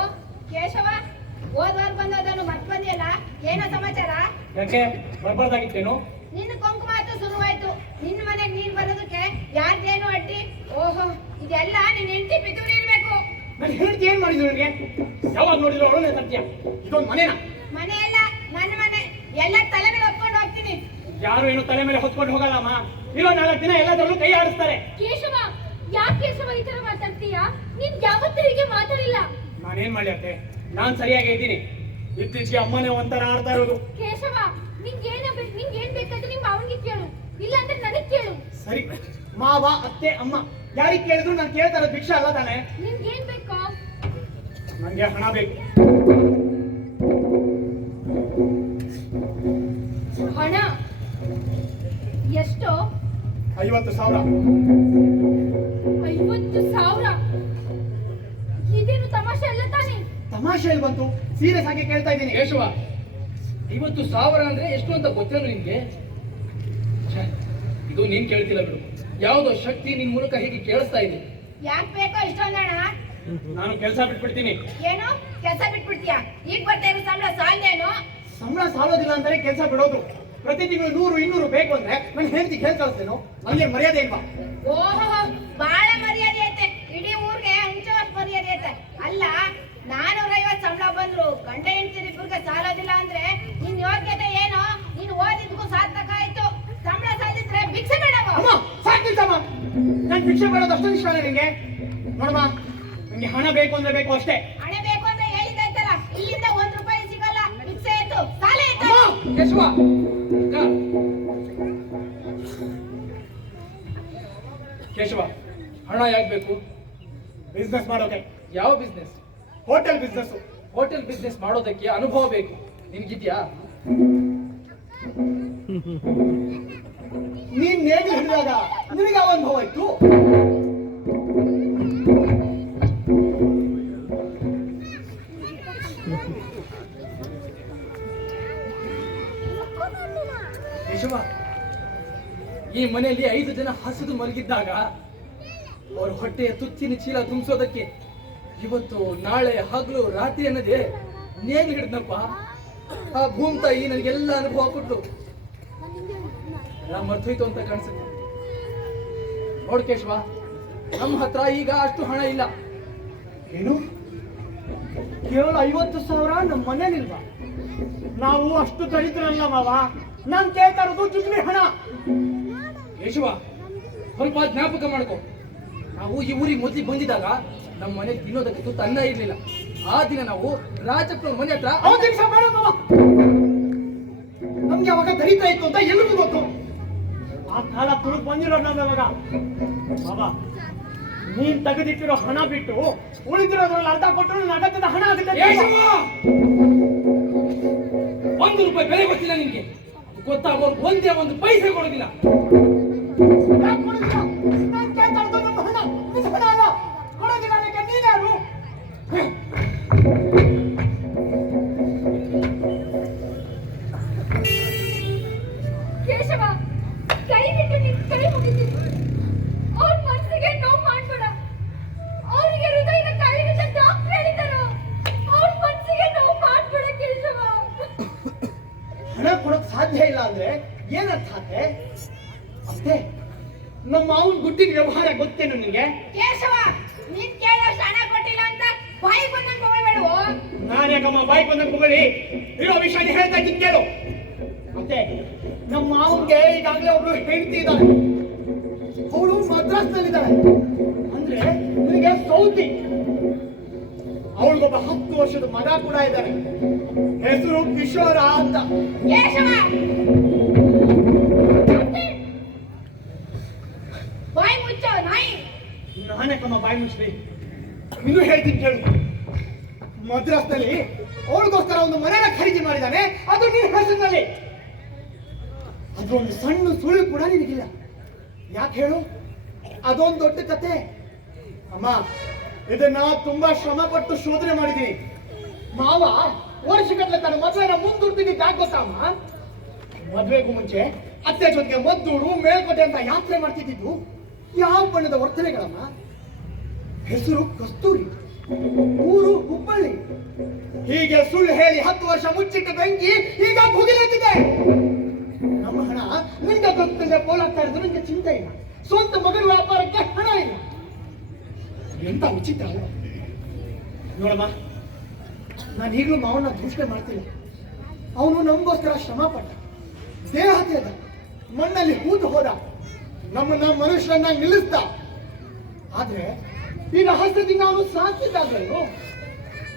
ಕೇಶವ, ಹೋದ್ವಾರ ಬಂದೋದನ್ನು ಮತ್ತೆ ಬಂದಿಯಲ್ಲ, ಏನೋ ಸಮಾಚಾರ? ಯಾಕೆ ಬರ್ಬಾರ್ದಾಗಿತ್ತೇನು? ನಿನ್ನ ಕೊಂಕು ಮಾತು ಶುರುವಾಯ್ತು. ನಿನ್ನ ಮನೆಗೆ ನೀನ್ ಬರೋದಕ್ಕೆ ಯಾರ್ದೇನು ಅಡ್ಡಿ? ಓಹೋ, ಇದೆಲ್ಲ ನಿನ್ನ ಹೆಂಡತಿ ಪಿತೂರಿ ಇರ್ಬೇಕು. ನಾನು ಹೇಳ್ತಿ ಏನ್ ಮಾಡಿದ್ರು ನನಗೆ? ಯಾವಾಗ ನೋಡಿದ್ರು ಅವಳನ್ನೇ ಸತ್ಯ. ಇದೊಂದು ಮನೆನಾ? ಮನೆ ಅಲ್ಲ, ನನ್ನ ಮನೆ. ಎಲ್ಲ ತಲೆ ಮೇಲೆ ಹೊತ್ಕೊಂಡು ಹೋಗ್ತೀನಿ. ಯಾರು ಏನು ತಲೆ ಮೇಲೆ ಹೊತ್ಕೊಂಡು ಹೋಗಲ್ಲಮ್ಮ. ಇರೋ 4 ದಿನ ಎಲ್ಲದರಲ್ಲೂ ಕೈ ಆಡಿಸ್ತಾರೆ. ಕೇಶವ, ಯಾಕೆ ಕೇಶವ ಈ ತರ ಮಾತಾಡ್ತೀಯಾ? ನೀನ್ ಯಾವತ್ತೂ ಹೀಗೆ ಮಾತಾಡಿಲ್ಲ. ನಾನೇನ್ ಮಾಡ್ಲಿ ಅತ್ತೆ, ನಾನ್ ಸರಿಯಾಗಿ ಇದ್ದೀನಿ. ಇತ್ತೀಚೆಗೆ ಅಮ್ಮನೇ ಒಂಥರ ಆಡ್ತಾ ಇರೋದು. ಕೇಶವ, ನಿಂಗೆ ಏನ್ ಬೇಕಾದ್ರೆ ನಿಮ್ಮ ಅವನಿಗೆ ಕೇಳು, ಇಲ್ಲ ಅಂದ್ರೆ ನನಗ್ ಕೇಳು. ಸರಿ, ಮಾವ, ಅತ್ತೆ, ಅಮ್ಮ ಯಾರಿಗೆ ಕೇಳಿದ್ರು ನಾನು ಕೇಳ್ತಾ ಇರೋದು ಭಿಕ್ಷೆ ಅಲ್ಲ ತಾನೆ. ನಿನ್ಗೆ ಏನ್ ಬೇಕೋ? ನಂಗೆ ಹಣ ಬೇಕು. ಹಣ ಎಷ್ಟೋ? 50,000. 50,000? ಇದೇನು ತಮಾಷೆ ಅಲ್ಲ ತಾನೆ? ತಮಾಷೆ ಎಲ್ಲಿ ಬಂತು? ಸೀರಿಯಸ್ ಆಗಿ ಕೇಳ್ತಾ ಇದ್ದೀನಿ. ಕೇಶವ, 50,000 ಅಂದ್ರೆ ಎಷ್ಟು ಅಂತ ಗೊತ್ತೇನು ನಿನ್ಗೆ? ಛೆ, ಇದು ನೀನ್ ಕೇಳ್ತಿಲ್ಲ ಬಿಡು. ಯಾವುದೋ ಶಕ್ತಿ ನಿನ್ ಮೂಲಕ ಹೀಗೆ ಕೇಳಿಸ್ತಾ ಇದೆ. ಯಾಕೆ ಬೇಕೋ ಇಷ್ಟೊಂದು ಹಣ? ನಾನು ಕೆಲಸ ಬಿಟ್ಬಿಡ್ತೀನಿ. ಏನು ಕೆಲಸ ಬಿಟ್ಬಿಡ್ತೀಯಾ? ಈಗ ಬರ್ತಾ ಇರೋ ಸಂಬಳ ಸಾಲದೇನು? ಸಂಬಳ ಸಾಲೋದಿಲ್ಲ ಅಂತಾನೆ ಕೆಲಸ ಬಿಡೋದು. ಪ್ರತಿ ತಿಂಗಳು 100-200 ಬೇಕು ಅಂದ್ರೆ ನನ್ನ ಹೆಂಡತಿ ಕೇಳಿ ಕಳಿಸ್ತೇನೋ? ನನಗೆ ಮರ್ಯಾದೆ ಇಲ್ವಾ? ಓಹೋ, ಬಹಳ ಮರ್ಯಾದೆ ಐತೆ. ಇಡೀ ಊರಿಗೆ ಹಂಚೋಷ್ಟು ಮರ್ಯಾದೆ ಐತೆ. ಅಲ್ಲ, 450 ಸಂಬಳ ಬಂದ್ರು ಗಂಡ ಹೆಂಡತಿರಿಬ್ಬರಿಗೆ ಸಾಲೋದಿಲ್ಲ ಅಂದ್ರೆ ನಿನ್ ಯೋಗ್ಯತೆ ಏನೋ? ನೀನು ಓದಿದ್ಗೂ ಸಾರ್ಥಕ ಆಯ್ತು. ಸಂಬಳ ಸಾಧಿಸಿದ್ರೆ ಭಿಕ್ಷೆ ಬೇಡವ? ಅಮ್ಮ ಸಾಕಿಲ್ಸಮ್ಮ, ನನ್ ಭಿಕ್ಷೆ ಬೇಡೋದು ಅಷ್ಟೊಂದು ಇಷ್ಟ ನಿಂಗೆ? ನೋಡಮ್ಮ, ನಂಗೆ ಹಣ ಬೇಕು ಅಂದ್ರೆ ಬೇಕು ಅಷ್ಟೇ. ಹಣ ಬೇಕು ಅಂತ ಹೇಳಿದಾಯ್ತಲ್ಲ, ಇಲ್ಲಿಂದ 1 ರೂಪಾಯಿ ಸಿಗಲ್ಲ. ಭಿಕ್ಷೆ ಆಯ್ತು, ಸಾಲ ಆಯ್ತು. ಕೇಶವ, ಅಕ್ಕ. ಕೇಶವ, ಹಣ ಯಾಕೆ ಬೇಕು? ಬಿಸ್ನೆಸ್ ಮಾಡೋಕೆ. ಯಾವ business? Hotel business. Hotel business ಮಾಡೋದಕ್ಕೆ ಅನುಭವ ಬೇಕು. ನಿನ್ಗಿದ್ಯಾ? ನೀನ್ ನೇಗಿ ಹಿಡಿದಾಗ ನಿನಗೆ ಯಾವ ಅನುಭವ ಇತ್ತು? ಕೇಶವ, ಈ ಮನೆಯಲ್ಲಿ 5 ಜನ ಹಸಿದು ಮಲಗಿದ್ದಾಗ ಅವ್ರ ಹೊಟ್ಟೆಯ ತುತ್ತಿನ ಚೀಲ ತುಂಬಿಸೋದಕ್ಕೆ ಇವತ್ತು ನಾಳೆ ಹಗಲು ರಾತ್ರಿ ಅನ್ನೋದೇ ನೇಗಿಲು ಹಿಡಿದ್ನಪ್ಪ. ಆ ಭೂಮಿ ತಾಯಿ ನನಗೆಲ್ಲ ಅನುಭವ ಕೊಟ್ಟು ಎಲ್ಲ ಮರ್ತೋಯ್ತು ಅಂತ ಕಾಣಿಸುತ್ತೆ. ನೋಡ್ ಕೇಶವ, ನಮ್ಮ ಹತ್ರ ಈಗ ಅಷ್ಟು ಹಣ ಇಲ್ಲ. ಏನು? ಕೇವಲ 50,000 ನಮ್ಮ ಮನೇಲಿಲ್ವಾ? ನಾವು ಅಷ್ಟು ದರಿದ್ರಲ್ಲ ಮಾವ. ನಾನ್ ಕೇಳ್ತಾ ಇರೋದು ಚುಕ್ಲಿ ಹಣ. ಕೇಶವ, ಸ್ವಲ್ಪ ಜ್ಞಾಪಕ ಮಾಡ್ಕೊ. ನಾವು ಈ ಊರಿಗೆ ಮೊದಲಿಗೆ ಬಂದಿದ್ದಾಗ ನಮ್ಮ ಮನೆ ತಿನ್ನೋದಕ್ಕೆ ತುತ್ತು ಅನ್ನ ಇರ್ಲಿಲ್ಲ. ಆ ದಿನ ನಾವು ರಾಜಪ್ಪನ ಮನೆ ಹತ್ರ ಅವತ್ತಿನ ಬೇಡ ಮಾವ. ನಮ್ಗೆ ಅವಾಗ ದರಿದ್ರ ಇತ್ತು ಅಂತ ಎಲ್ರಿಗೂ ಗೊತ್ತು. ಆ ಕಾಲ ತುಳುಕ್ ಬಂದಿರೋ ನಾವು ಅವಾಗ. ಬಾಬಾ, ನೀನ್ ತೆಗೆದಿಟ್ಟಿರೋ ಹಣ ಬಿಟ್ಟು ಉಳಿದಿರೋದ್ರಲ್ಲಿ ಅರ್ಧ ಕೊಟ್ಟರು ನನ್ನ ಅಗತ್ಯದ ಹಣ ಆಗುತ್ತೆ. ಕೇಶವ, 1 ರೂಪಾಯಿ ಬೆಲೆ ಗೊತ್ತಿಲ್ಲ ನಿನ್ಗೆ? ಗೊತ್ತಾಗೋರು ಒಂದೇ 1 ಪೈಸೆ ಕೊಡೋದಿಲ್ಲ. ಯಾಕ್ ಕೊಡೋದಿಲ್ಲ? ನಾನ್ ಕೇಳ್ತಾ ಇರೋದು ನಮ್ಮ ಹಣ, ನಿನ್ನ ಹಣ ಅಲ್ಲ. ಕೊಡೋದಿಲ್ಲ ಅನ್ನಕ್ಕೆ ನೀನ್ಯಾರು? ಕೇಶವ, ಕೈ ಬಿಟ್ಟು ನಿನ್ ಕೈ ಮುಗಿತೀನಿ. ಅವ್ರ ಮನಸ್ಸಿಗೆ ನೋವು ಮಾಡ್ಬೇಡ. ಅವರಿಗೆ ಹೃದಯದ ಕಾಯಿಲೆ ಡಾಕ್ಟರ್ ಹೇಳಿದರು. ಅವ್ರ ಮನಸ್ಸಿಗೆ ನೋವು ಮಾಡ್ಬೇಡ ಕೇಶವ. ಹಣ ಕೊಡಕ್ ಸಾಧ್ಯ ಇಲ್ಲ ಅಂದ್ರೆ ಏನರ್ಥ ಆತೆ? ಅತ್ತೆ, ನಮ್ಮ ಮಾವನ್ ಗುಟ್ಟಿನ ವ್ಯವಹಾರ ಗೊತ್ತೇನು ನಿನ್ಗೆ? ಕೇಶವ, ನೀನ್ ಕೇಳೋಷ್ಟು ಹಣ ಕೊಟ್ಟಿಲ್ಲ ಅಂತ ಬಾಯಿ ಬಂದಂಗ್ ಹೋಗ್ಬೇಡುವ. ನಾನು ಯಾಕಮ್ಮ ಬಾಯಿ ಬಂದಂಗ್ ಹೋಗಲಿ? ಇರೋ ವಿಷಯ ಹೇಳ್ತಾ ಇದ್ದೀನಿ ಕೇಳು. ಮತ್ತೆ ನಮ್ಮ ಮಾವನ್ಗೆ ಈಗಾಗಲೇ ಒಬ್ರು ಹೆಂಡತಿ ಇದ್ದಾಳೆ. ಅವಳು ಮದ್ರಾಸ್ನಲ್ಲಿದ್ದಾಳೆ. ಅಂದ್ರೆ ನಿನಗೆ ಸೌತಿ. ಅವಳಿಗೊಬ್ಬ 10 ವರ್ಷದ ಮಗ ಕೂಡ ಇದ್ದಾನೆ. ಹೆಸರು ಕಿಶೋರ ಅಂತ. ಕೇಶವ, ಬಾಯಿ ಮುಚ್ಚೋ ನಾಯಿ. ನಾನೇಕಮ್ಮ ಬಾಯಿ ಮುಚ್ಚಲಿ? ಇನ್ನೂ ಹೇಳ್ತೀನಿ ಕೇಳು. ಮದ್ರಾಸ್ನಲ್ಲಿ ಅವಳಿಗೋಸ್ಕರ ಒಂದು ಮನೆನ ಖರೀದಿ ಮಾಡಿದ್ದಾನೆ. ಅದು ನಿನ್ನ ಹೆಸರಿನಲ್ಲಿ. ಅದೊಂದು ಸಣ್ಣ ಸುಳ್ಳು ಕೂಡ ನಿನಗಿಲ್ಲ. ಯಾಕೆ ಹೇಳು? ಅದೊಂದು ದೊಡ್ಡ ಕತೆ ಅಮ್ಮ. ಇದನ್ನ ತುಂಬಾ ಶ್ರಮ ಪಟ್ಟು ಶೋಧನೆ ಮಾಡಿದೀನಿ. ಮಾವ ವರ್ಷಗಟ್ಟಲೆ ತನ್ನ ಮದುವೆನ ಮುಂದೂಡ್ತಿದ್ದ ಯಾಕೆ ಗೊತ್ತಮ್ಮ? ಮದುವೆಗೂ ಮುಂಚೆ ಅತ್ತೆ ಜೊತೆಗೆ ಮದ್ದೂರು ಮೇಲ್ಕೋಟೆ ಅಂತ ಯಾತ್ರೆ ಮಾಡ್ತಿದ್ದು ಯಾವ ಬಣ್ಣದ ವರ್ತನೆಗಳಮ್ಮ? ಹೆಸರು ಕಸ್ತೂರಿ, ಊರು ಹುಬ್ಬಳ್ಳಿ. ಹೀಗೆ ಸುಳ್ಳು ಹೇಳಿ 10 ವರ್ಷ ಮುಚ್ಚಿಟ್ಟ ಬೆಂಕಿ ಈಗ ಭುಗಿಲೆದ್ದಿದೆ. ನಮ್ಮ ಹಣ ನಿಂಗೆ ಗೊತ್ತಿಲ್ಲದೆ ಪೋಲಾಗ್ತಾ ಇರೋದು ನಿಂಗೆ ಚಿಂತೆ ಇಲ್ಲ. ಸ್ವಂತ ಮಗನ ವ್ಯಾಪಾರಕ್ಕೆ ಹಣ ಇಲ್ಲ. ಎಂತ ವಿಚಿತ್ರ ಅಲ್ವಾ? ನೋಡಮ್ಮ, ನಾನು ಈಗಲೂ ಮಾವನ್ನ ದೂಷಣೆ ಮಾಡ್ತಿಲ್ಲ. ಅವನು ನಮಗೋಸ್ಕರ ಶ್ರಮ ಪಟ್ಟ, ದೇಹ ತೆಗೆದ, ಮಣ್ಣಲ್ಲಿ ಹೂತು ಹೋದ, ನಮ್ಮನ್ನ ಮನುಷ್ಯರನ್ನ ನಿಲ್ಲಿಸ್ದ. ಆದ್ರೆ ಈ ರಹಸ್ಯದಿಂದ ಅವನು ಸಾಕಿದ್ದಾಗೇನು?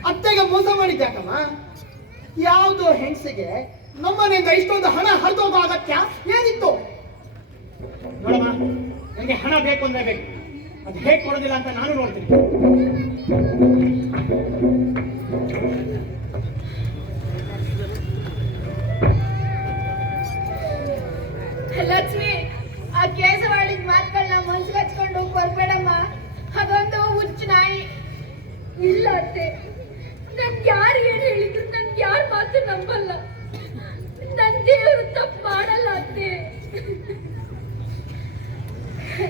ಅತ್ತೆಗೆ ಮೋಸ ಮಾಡಿದ್ಯಾಕಮ್ಮ? ಯಾವುದೋ ಹೆಂಗಸಿಗೆ ನಮ್ಮನೆಯಿಂದ ಇಷ್ಟೊಂದು ಹಣ ಹರಿದೋಗೋ ಅಗತ್ಯ ಏನಿತ್ತು? ನೋಡಮ್ಮ, ನನಗೆ ಹಣ ಬೇಕು ಅಂದ್ರೆ ಬೇಕು, ಅದು ಹೇಗೆ ಕೊಡೋದಿಲ್ಲ ಅಂತ ನಾನು ನೋಡ್ತೀನಿ. ಲಕ್ಷ್ಮಿ, ಆ ಕೇಸವಾಳಿದ ಮಾತುಗಳನ್ನ ಮನ್ಸಿಗೆ ಹಚ್ಕೊಂಡು ಕೊರ್ಬೇಡಮ್ಮ. ಅದೊಂದು ಹುಚ್ಚು ನಾಯಿ. ಇಲ್ಲ ಅತ್ತೆ, ನನ್ಗೆ ಯಾರು ಏನ್ ಹೇಳಿದ್ರು ನನ್ಗೆ ಯಾರ ಮಾತು ನಂಬಲ್ಲ. ನನ್ ದೇವರು ತಪ್ಪು ಮಾಡಲ್ಲ ಅತ್ತೆ.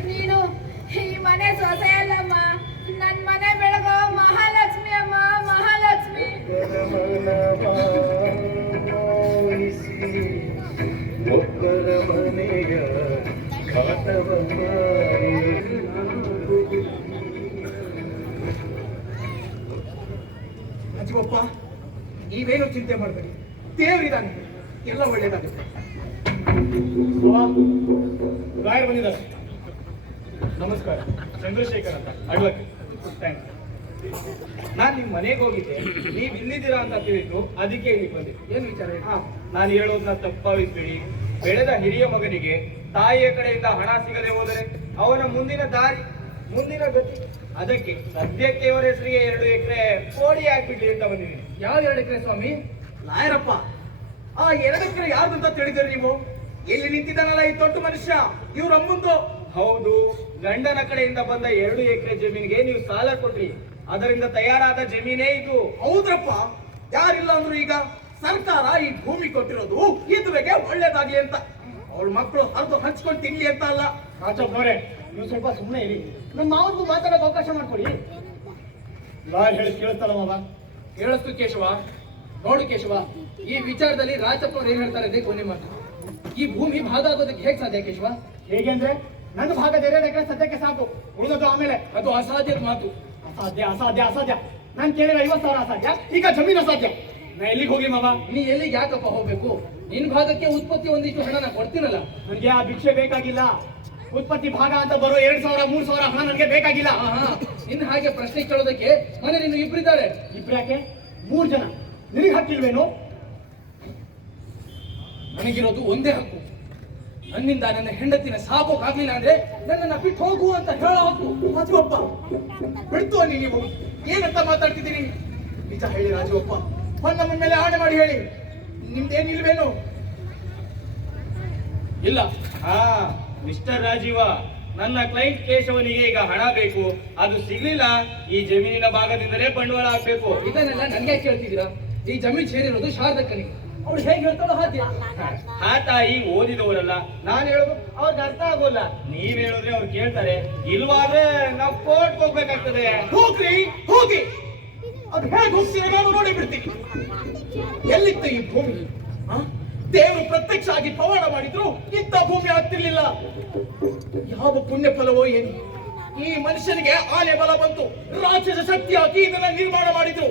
ನೀನು ಈ ಮನೆ ಸೊಸೆ ಅಲ್ಲಮ್ಮ, ನನ್ ಮನೆ ಬೆಳಗೋ ಮಹಾಲಕ್ಷ್ಮಿ ಅಮ್ಮ, ಮಹಾಲಕ್ಷ್ಮಿ. ಒಬ್ಬರ ಮನೆಯ ಕಾಟವ ಅಜ್ಜಪ್ಪ, ನೀವೇನು ಚಿಂತೆ ಮಾಡಬೇಡಿ, ದೇವರಿದ್ದಾನೆ, ಎಲ್ಲ ಒಳ್ಳೇದಾಗುತ್ತೆ. ಲಾಯರ್ ಬಂದಿದ್ದಾರೆ. ನಮಸ್ಕಾರ, ಚಂದ್ರಶೇಖರ್ ಅಂತ, ಅಡ್ವೊಕೇಟ್. ಥ್ಯಾಂಕ್ಸ್. ನಾನು ನಿಮ್ಮ ಮನೆಗೆ ಹೋಗಿದ್ದೆ, ನೀವು ಇಲ್ಲಿದ್ದೀರಾ ಅಂತ ತಿಳಿತು, ಅದಕ್ಕೆ ಇಲ್ಲಿ ಬಂದೆ. ಏನು ವಿಚಾರ? ನಾನು ಹೇಳೋದನ್ನ ತಪ್ಪಾವಿಸ್ಬೇಡಿ. ಬೆಳೆದ ಹಿರಿಯ ಮಗನಿಗೆ ತಾಯಿಯ ಕಡೆಯಿಂದ ಹಣ ಸಿಗದೆ ಹೋದರೆ ಅವನ ಮುಂದಿನ ದಾರಿ, ಮುಂದಿನ ಗತಿ, ಅದಕ್ಕೆ ಸದ್ಯಕ್ಕೆ ಅವರ ಹೆಸರಿಗೆ 2 ಎಕರೆ ಕೋಡಿ ಹಾಕ್ಬಿಡ್ಲಿ ಅಂತ ಬಂದಿದ್ದೀನಿ. ಯಾವ 2 ಎಕರೆ ಸ್ವಾಮಿ? ಲಾಯರಪ್ಪ, ಆ 2 ಎಕರೆ ಯಾರ್ದಂತ ತಿಳಿದಿರಿ ನೀವು? ಎಲ್ಲಿ ನಿಂತಿದ್ದಾನಲ್ಲ ಈ ದೊಡ್ಡ ಮನುಷ್ಯ, ಇವ್ರ ಅಮ್ಮಂದು. ಹೌದು, ಗಂಡನ ಕಡೆಯಿಂದ ಬಂದ 2 ಎಕರೆ ಜಮೀನಿಗೆ ನೀವು ಸಾಲ ಕೊಟ್ರಿ, ಅದರಿಂದ ತಯಾರಾದ ಜಮೀನೇ ಇದು. ಹೌದ್ರಪ್ಪ, ಯಾರಿಲ್ಲ ಅಂದ್ರು ಈಗ ಸರ್ಕಾರ ಈ ಭೂಮಿ ಕೊಟ್ಟಿರೋದು ಇದುವೆಗೆ ಒಳ್ಳೇದಾಗ್ಲಿ ಅಂತ, ಅವಳ ಮಕ್ಕಳು ಹರಿದು ಹಂಚ್ಕೊಂಡು ತಿನ್ಲಿ ಅಂತ ಅಲ್ಲ. ರಾಜಪ್ಪನವರೇ, ನೀವು ಸ್ವಲ್ಪ ಸುಮ್ಮನೆ ಇರಿ, ನಮ್ಮ ಮಾವನಿಗೂ ಮಾತಾಡೋಕೆ ಅವಕಾಶ ಮಾಡ್ಕೊಡಿ. ಲಾಯರ್ ಹೇಳಿ ಕೇಳಿಸ್ತಲ್ಲ ಮಾವ? ಕೇಳಿಸ್ತು ಕೇಶವ. ನೋಡು ಕೇಶವ, ಈ ವಿಚಾರದಲ್ಲಿ ರಾಜಪ್ಪನವ್ರು ಏನ್ ಹೇಳ್ತಾರೆ ಅಂದ್ರೆ ಕೊನೆ ಮಾತು. ಈ ಭೂಮಿ ಭಾಗ ಆಗೋದಕ್ಕೆ ಹೇಗೆ ಸಾಧ್ಯ ಕೇಶವ? ಹೇಗೆ ಅಂದ್ರೆ, ನನ್ನ ಭಾಗದ 2 ಎಕರೆ ಸದ್ಯಕ್ಕೆ ಸಾಕು, ಉಳಿದದ್ದು ಆಮೇಲೆ. ಅದು ಅಸಾಧ್ಯದ ಮಾತು. ಅಸಾಧ್ಯ, ಅಸಾಧ್ಯ, ಅಸಾಧ್ಯ. ನಾನು ಕೇಳಿದ್ರೆ 50,000 ಅಸಾಧ್ಯ, ಈಗ ಜಮೀನು ಅಸಾಧ್ಯ. ನಾ ಎಲ್ಲಿಗೆ ಹೋಗ್ಲಿ ಮಾವ? ನೀ ಎಲ್ಲಿಗೆ ಯಾಕಪ್ಪ ಹೋಗ್ಬೇಕು? ನಿನ್ ಭಾಗಕ್ಕೆ ಉತ್ಪತ್ತಿ ಒಂದಿಷ್ಟು ಹಣ ನಾನು ಕೊಡ್ತೀನಲ್ಲ. ನನಗೆ ಆ ಭಿಕ್ಷೆ ಬೇಕಾಗಿಲ್ಲ. ಉತ್ಪತ್ತಿ ಭಾಗ ಅಂತ ಬರೋ 2,000, 3,000 ಹಣ ನನಗೆ ಬೇಕಾಗಿಲ್ಲ. ಇನ್ನು ಹಾಗೆ ಪ್ರಶ್ನೆ ಕೇಳೋದಕ್ಕೆ ಮನೆ ನೀನು ಇಬ್ಬರಿದ್ದಾರೆ. ಇಬ್ರ್ಯಾಕೆ? 3 ಜನ. ನಿನಗೆ ಹಕ್ಕಿಲ್ವೇನು? ನನಗಿರೋದು ಒಂದೇ ಹಕ್ಕು. ನನ್ನಿಂದ ನನ್ನ ಹೆಂಡತಿನ ಸಾಕೋಕಾಗ್ಲಿಲ್ಲ ಅಂದ್ರೆ ನನ್ನನ್ನ ಬಿಟ್ಟು ಹೋಗು ಅಂತ ಹೇಳೋ ಹಕ್ಕು. ರಾಜುವಪ್ಪ, ಬಿಡ್ತು ಅನ್ನಿ ನೀವು, ಏನಂತ ಮಾತಾಡ್ತಿದ್ದೀರಿ? ನಿಜ ಹೇಳಿ ರಾಜುವಪ್ಪ, ನಮ್ಮ ಮೇಲೆ ಆಣೆ ಮಾಡಿ ಹೇಳಿ, ನಿಮ್ದೇನಿಲ್ವೇನು? ಇಲ್ಲ. ಮಿಸ್ಟರ್ ರಾಜೀವ, ನನ್ನ ಕ್ಲೈಂಟ್ ಕೇಶವನಿಗೆ ಈಗ ಹಣ ಬೇಕು, ಅದು ಸಿಗ್ಲಿಲ್ಲ. ಈ ಜಮೀನಿನ ಭಾಗದಿಂದಲೇ ಬಂಡವಾಳ ಹಾಕ್ಬೇಕು. ಇದನ್ನೆಲ್ಲ ನನ್ಗೆ ಕೇಳ್ತಿದ್ದೀರಾ? ಈ ಜಮೀನ್ ಸೇರಿರೋದು ಶಾರದಕ್ಕನಿಗೆ. ಅವ್ರು ಹೇಗೆ ಹೇಳ್ತಾಳೋ ಹಾಗೆ. ಆ ತಾಯಿ ಓದಿದವರಲ್ಲ, ನಾನು ಹೇಳೋದು ಅವ್ರಿಗೆ ಅರ್ಥ ಆಗೋಲ್ಲ. ನೀವ್ ಹೇಳಿದ್ರೆ ಅವ್ರು ಕೇಳ್ತಾರೆ, ಇಲ್ವಾದ್ರೆ ನಾವು ಕೋರ್ಟ್ ಹೋಗ್ಬೇಕಾಗ್ತದೆ. ಹೋಗ್ರಿ, ಹೋಗಿ. ಅದು ಹೇಗೆ ಹೋಗ್ತೀರ ನಾನು ನೋಡಿ ಬಿಡ್ತೀನಿ. ಎಲ್ಲಿತ್ತು ಈ ಭೂಮಿ? ದೇವರು ಪ್ರತ್ಯಕ್ಷ ಆಗಿ ಪವಾಡ ಮಾಡಿದ್ರು ಇಂಥ ಭೂಮಿ ಆಗ್ತಿರ್ಲಿಲ್ಲ. ಯಾವ ಪುಣ್ಯ ಫಲವೋ ಏನು, ಈ ಮನುಷ್ಯನಿಗೆ ಆನೆ ಬಲ ಬಂತು, ರಾಕ್ಷಸ ಶಕ್ತಿ ಹಾಕಿ ಇದನ್ನ ನಿರ್ಮಾಣ ಮಾಡಿದ್ರು.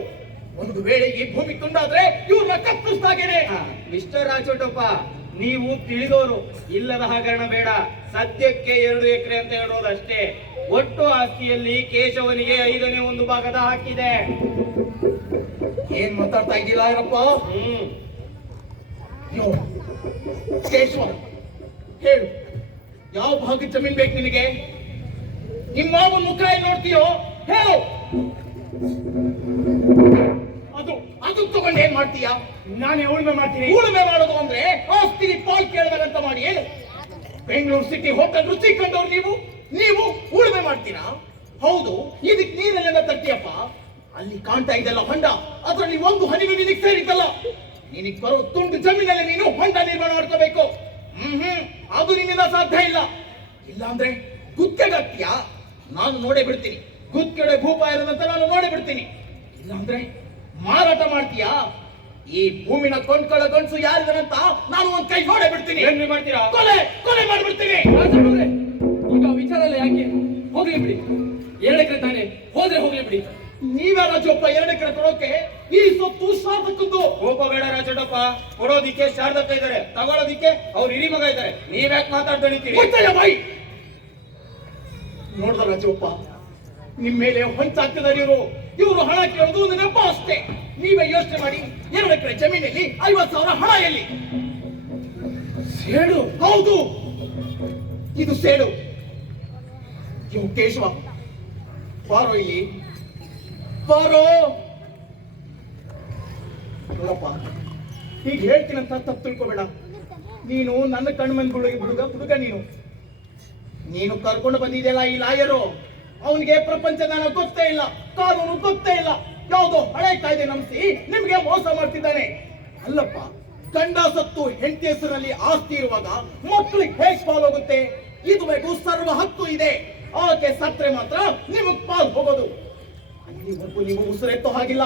ಒಂದು ವೇಳೆ ಈ ಭೂಮಿ ತುಂಡಾದ್ರೆ ಇವ್ರನ್ನ ಕತ್ತರಿಸ್ದಾಗೇನೆ. ಮಿಸ್ಟರ್ ರಾಜೋಟಪ್ಪ, ನೀವು ತಿಳಿದವರು, ಇಲ್ಲದ ಹಗರಣ ಬೇಡ. ಸದ್ಯಕ್ಕೆ 2 ಎಕರೆ ಅಂತ ಹೇಳೋದಷ್ಟೇ. ಒಟ್ಟು ಆಸ್ತಿಯಲ್ಲಿ ಕೇಶವನಿಗೆ 5ನೇ 1 ಭಾಗದ ಹಾಕಿದೆ. ಏನ್ ಮಾತಾಡ್ತಾ ಇದ್ದೀರಾ ಯಾರಪ್ಪ? ಕೇಶವ, ಹೇಳು, ಯಾವ ಭಾಗದ ಜಮೀನ್ ಬೇಕು ನಿನಗೆ? ನಿಮ್ಮ ಮಾವನ ಮುಖ ಏನ್ ನೋಡ್ತೀಯೋ ಹೇಳು. ಅದು ಅದು ತಗೊಂಡು ಏನ್ ಮಾಡ್ತೀಯಾ? ನಾನೇ ಉಳುಮೆ ಮಾಡ್ತೀನಿ. ಉಳುಮೆ ಮಾಡೋದು ಅಂದ್ರೆ ಆಸ್ತಿ ಪಾಲ್ ಕೇಳದಂತ ಮಾಡಿ ಹೇಳು. ಬೆಂಗಳೂರು ಸಿಟಿ ಹೋಟೆಲ್ ರುಚಿ ಕಂಡವ್ರು ನೀವು ಉಳುಮೆ ಮಾಡ್ತೀರಾ? ಹೌದು, ಇದಕ್ಕೆ ನೀರೆಲ್ಲ ತರ್ತೀಯಪ್ಪ. ಅಲ್ಲಿ ಕಾಣ್ತಾ ಇದೆಲ್ಲ ಹೊಂಡ, ಅದರಲ್ಲಿ ಒಂದು ಹನಿವು ನಿನಗೆ ಸೇರಿದ್ದಲ್ಲ. ನಿನಗೆ ಬರೋ ತುಂಡು ಜಮೀನಲ್ಲಿ ನೀನು ಹೊಂಡ ನಿರ್ಮಾಣ ಮಾಡ್ಕೋಬೇಕು. ಅದು ನಿನ್ನಿಂದ ಸಾಧ್ಯ ಇಲ್ಲ. ಇಲ್ಲ ಅಂದ್ರೆ ಗುತ್ತಿಗೆಗಾಗ್ತೀಯಾ? ನಾನು ನೋಡೇ ಬಿಡ್ತೀನಿ. ಗುತ್ತಿಗೆ ಭೂಪ ಇರೋದಂತ ನಾನು ನೋಡೇ ಬಿಡ್ತೀನಿ. ಇಲ್ಲ ಅಂದ್ರೆ ಮಾರಾಟ ಮಾಡ್ತೀಯಾ? ಈ ಭೂಮಿನ ಕೊಂಡ್ಕೊಳ್ಳೋ ಗಂಡಸು ಯಾರಿದಾರಂತ ನಾನು ಒಂದ್ ಕೈ ನೋಡೇ ಬಿಡ್ತೀನಿ. ಏನ್ ಮಾಡ್ತೀರಾ? ಕೊಲೆ ಮಾಡ್ಬಿಡ್ತೀನಿ. ಈಗ ವಿಚಾರ ಎಲ್ಲ ಯಾಕೆ? ಹೋಗ್ಲಿ ಬಿಡಿ. 2 ಎಕರೆ ತಾನೆ, ಹೋದ್ರೆ ಹೋಗ್ಲಿ ಬಿಡಿ. ನೀವೇ ರಾಜಪ್ಪ 2 ಎಕರೆ ಕೊಡೋಕೆ ಈ ಸೊತ್ತು ಶಾರದಕ್ಕದ್ದು. ಕೋಪ ಬೇಡ ರಾಜಣ್ಣಪ್ಪ, ಕೊಡೋದಿಕ್ಕೆ ಶಾರದಕ್ಕ ಇದ್ದಾರೆ, ತಗೊಳ್ಳೋದಿಕ್ಕೆ ಅವ್ರ ಹಿರಿ ಮಗ ಇದ್ದಾರೆ. ನೀವ್ಯಾಕೆ ಮಾತಾಡ್ತೀರಿ? ಮುಚ್ಚಯ್ಯ ಬಾಯಿ. ನೋಡ್ದ ರಾಜಪ್ಪ, ನಿಮ್ ಮೇಲೆ ಹೊಂಚಾಗ್ತಿದ್ದಾರೆ ಇವರು ಹಣ ಕೇಳೋದು ನೆನಪ ಅಷ್ಟೇ. ನೀವೇ ಯೋಚನೆ ಮಾಡಿ, 2 ಎಕರೆ ಜಮೀನಲ್ಲಿ 50,000 ಹಣ ಎಲ್ಲಿ? ಸೇಡು. ಹೌದು, ಇದು ಸೇಡು. ಇವು ಕೇಶವ, ಬಾರೋ ಇಲ್ಲಿ, ಬಾರೋ. ನೋಡಪ್ಪ, ಹೀಗೆ ಹೇಳ್ತೀನಂತ ತಪ್ಪು ತಿಳ್ಕೊಬೇಡ. ನೀನು ನನ್ನ ಕಣ್ಮನ್ ಹುಡುಗ ನೀನು ಕರ್ಕೊಂಡು ಬಂದಿದೆಯಲ್ಲ ಈ ಲಾಯರು, ಅವನಿಗೆ ಪ್ರಪಂಚ ನನಗೆ ಗೊತ್ತೇ ಇಲ್ಲ, ಕಾನೂನು ಗೊತ್ತೇ ಇಲ್ಲ, ಯಾವುದೋ ಹಳೆ ಕಾಯ್ದೆ ನಂಬಿಸಿ ನಿಮ್ಗೆ ಮೋಸ ಮಾಡ್ತಿದ್ದಾನೆ. ಅಲ್ಲಪ್ಪ, ಗಂಡ ಸತ್ತು ಹೆಂಡತಿ ಹೆಸರಲ್ಲಿ ಆಸ್ತಿ ಇರುವಾಗ ಮಕ್ಕಳಿಗೆ ಹೇಗೆ ಪಾಲೋಗುತ್ತೆ? ಇದುವರೆಗೂ ಸರ್ವ ಹಕ್ಕು ಇದೆ. ಆಕೆ ಸತ್ರೆ ಮಾತ್ರ ನಿಮಗ್ ಪಾಲ್ ಹೋಗೋದು. ಅಲ್ಲಿವರೆಗೂ ನೀವು ಉಸಿರೆತ್ತೋ ಹಾಗಿಲ್ಲ.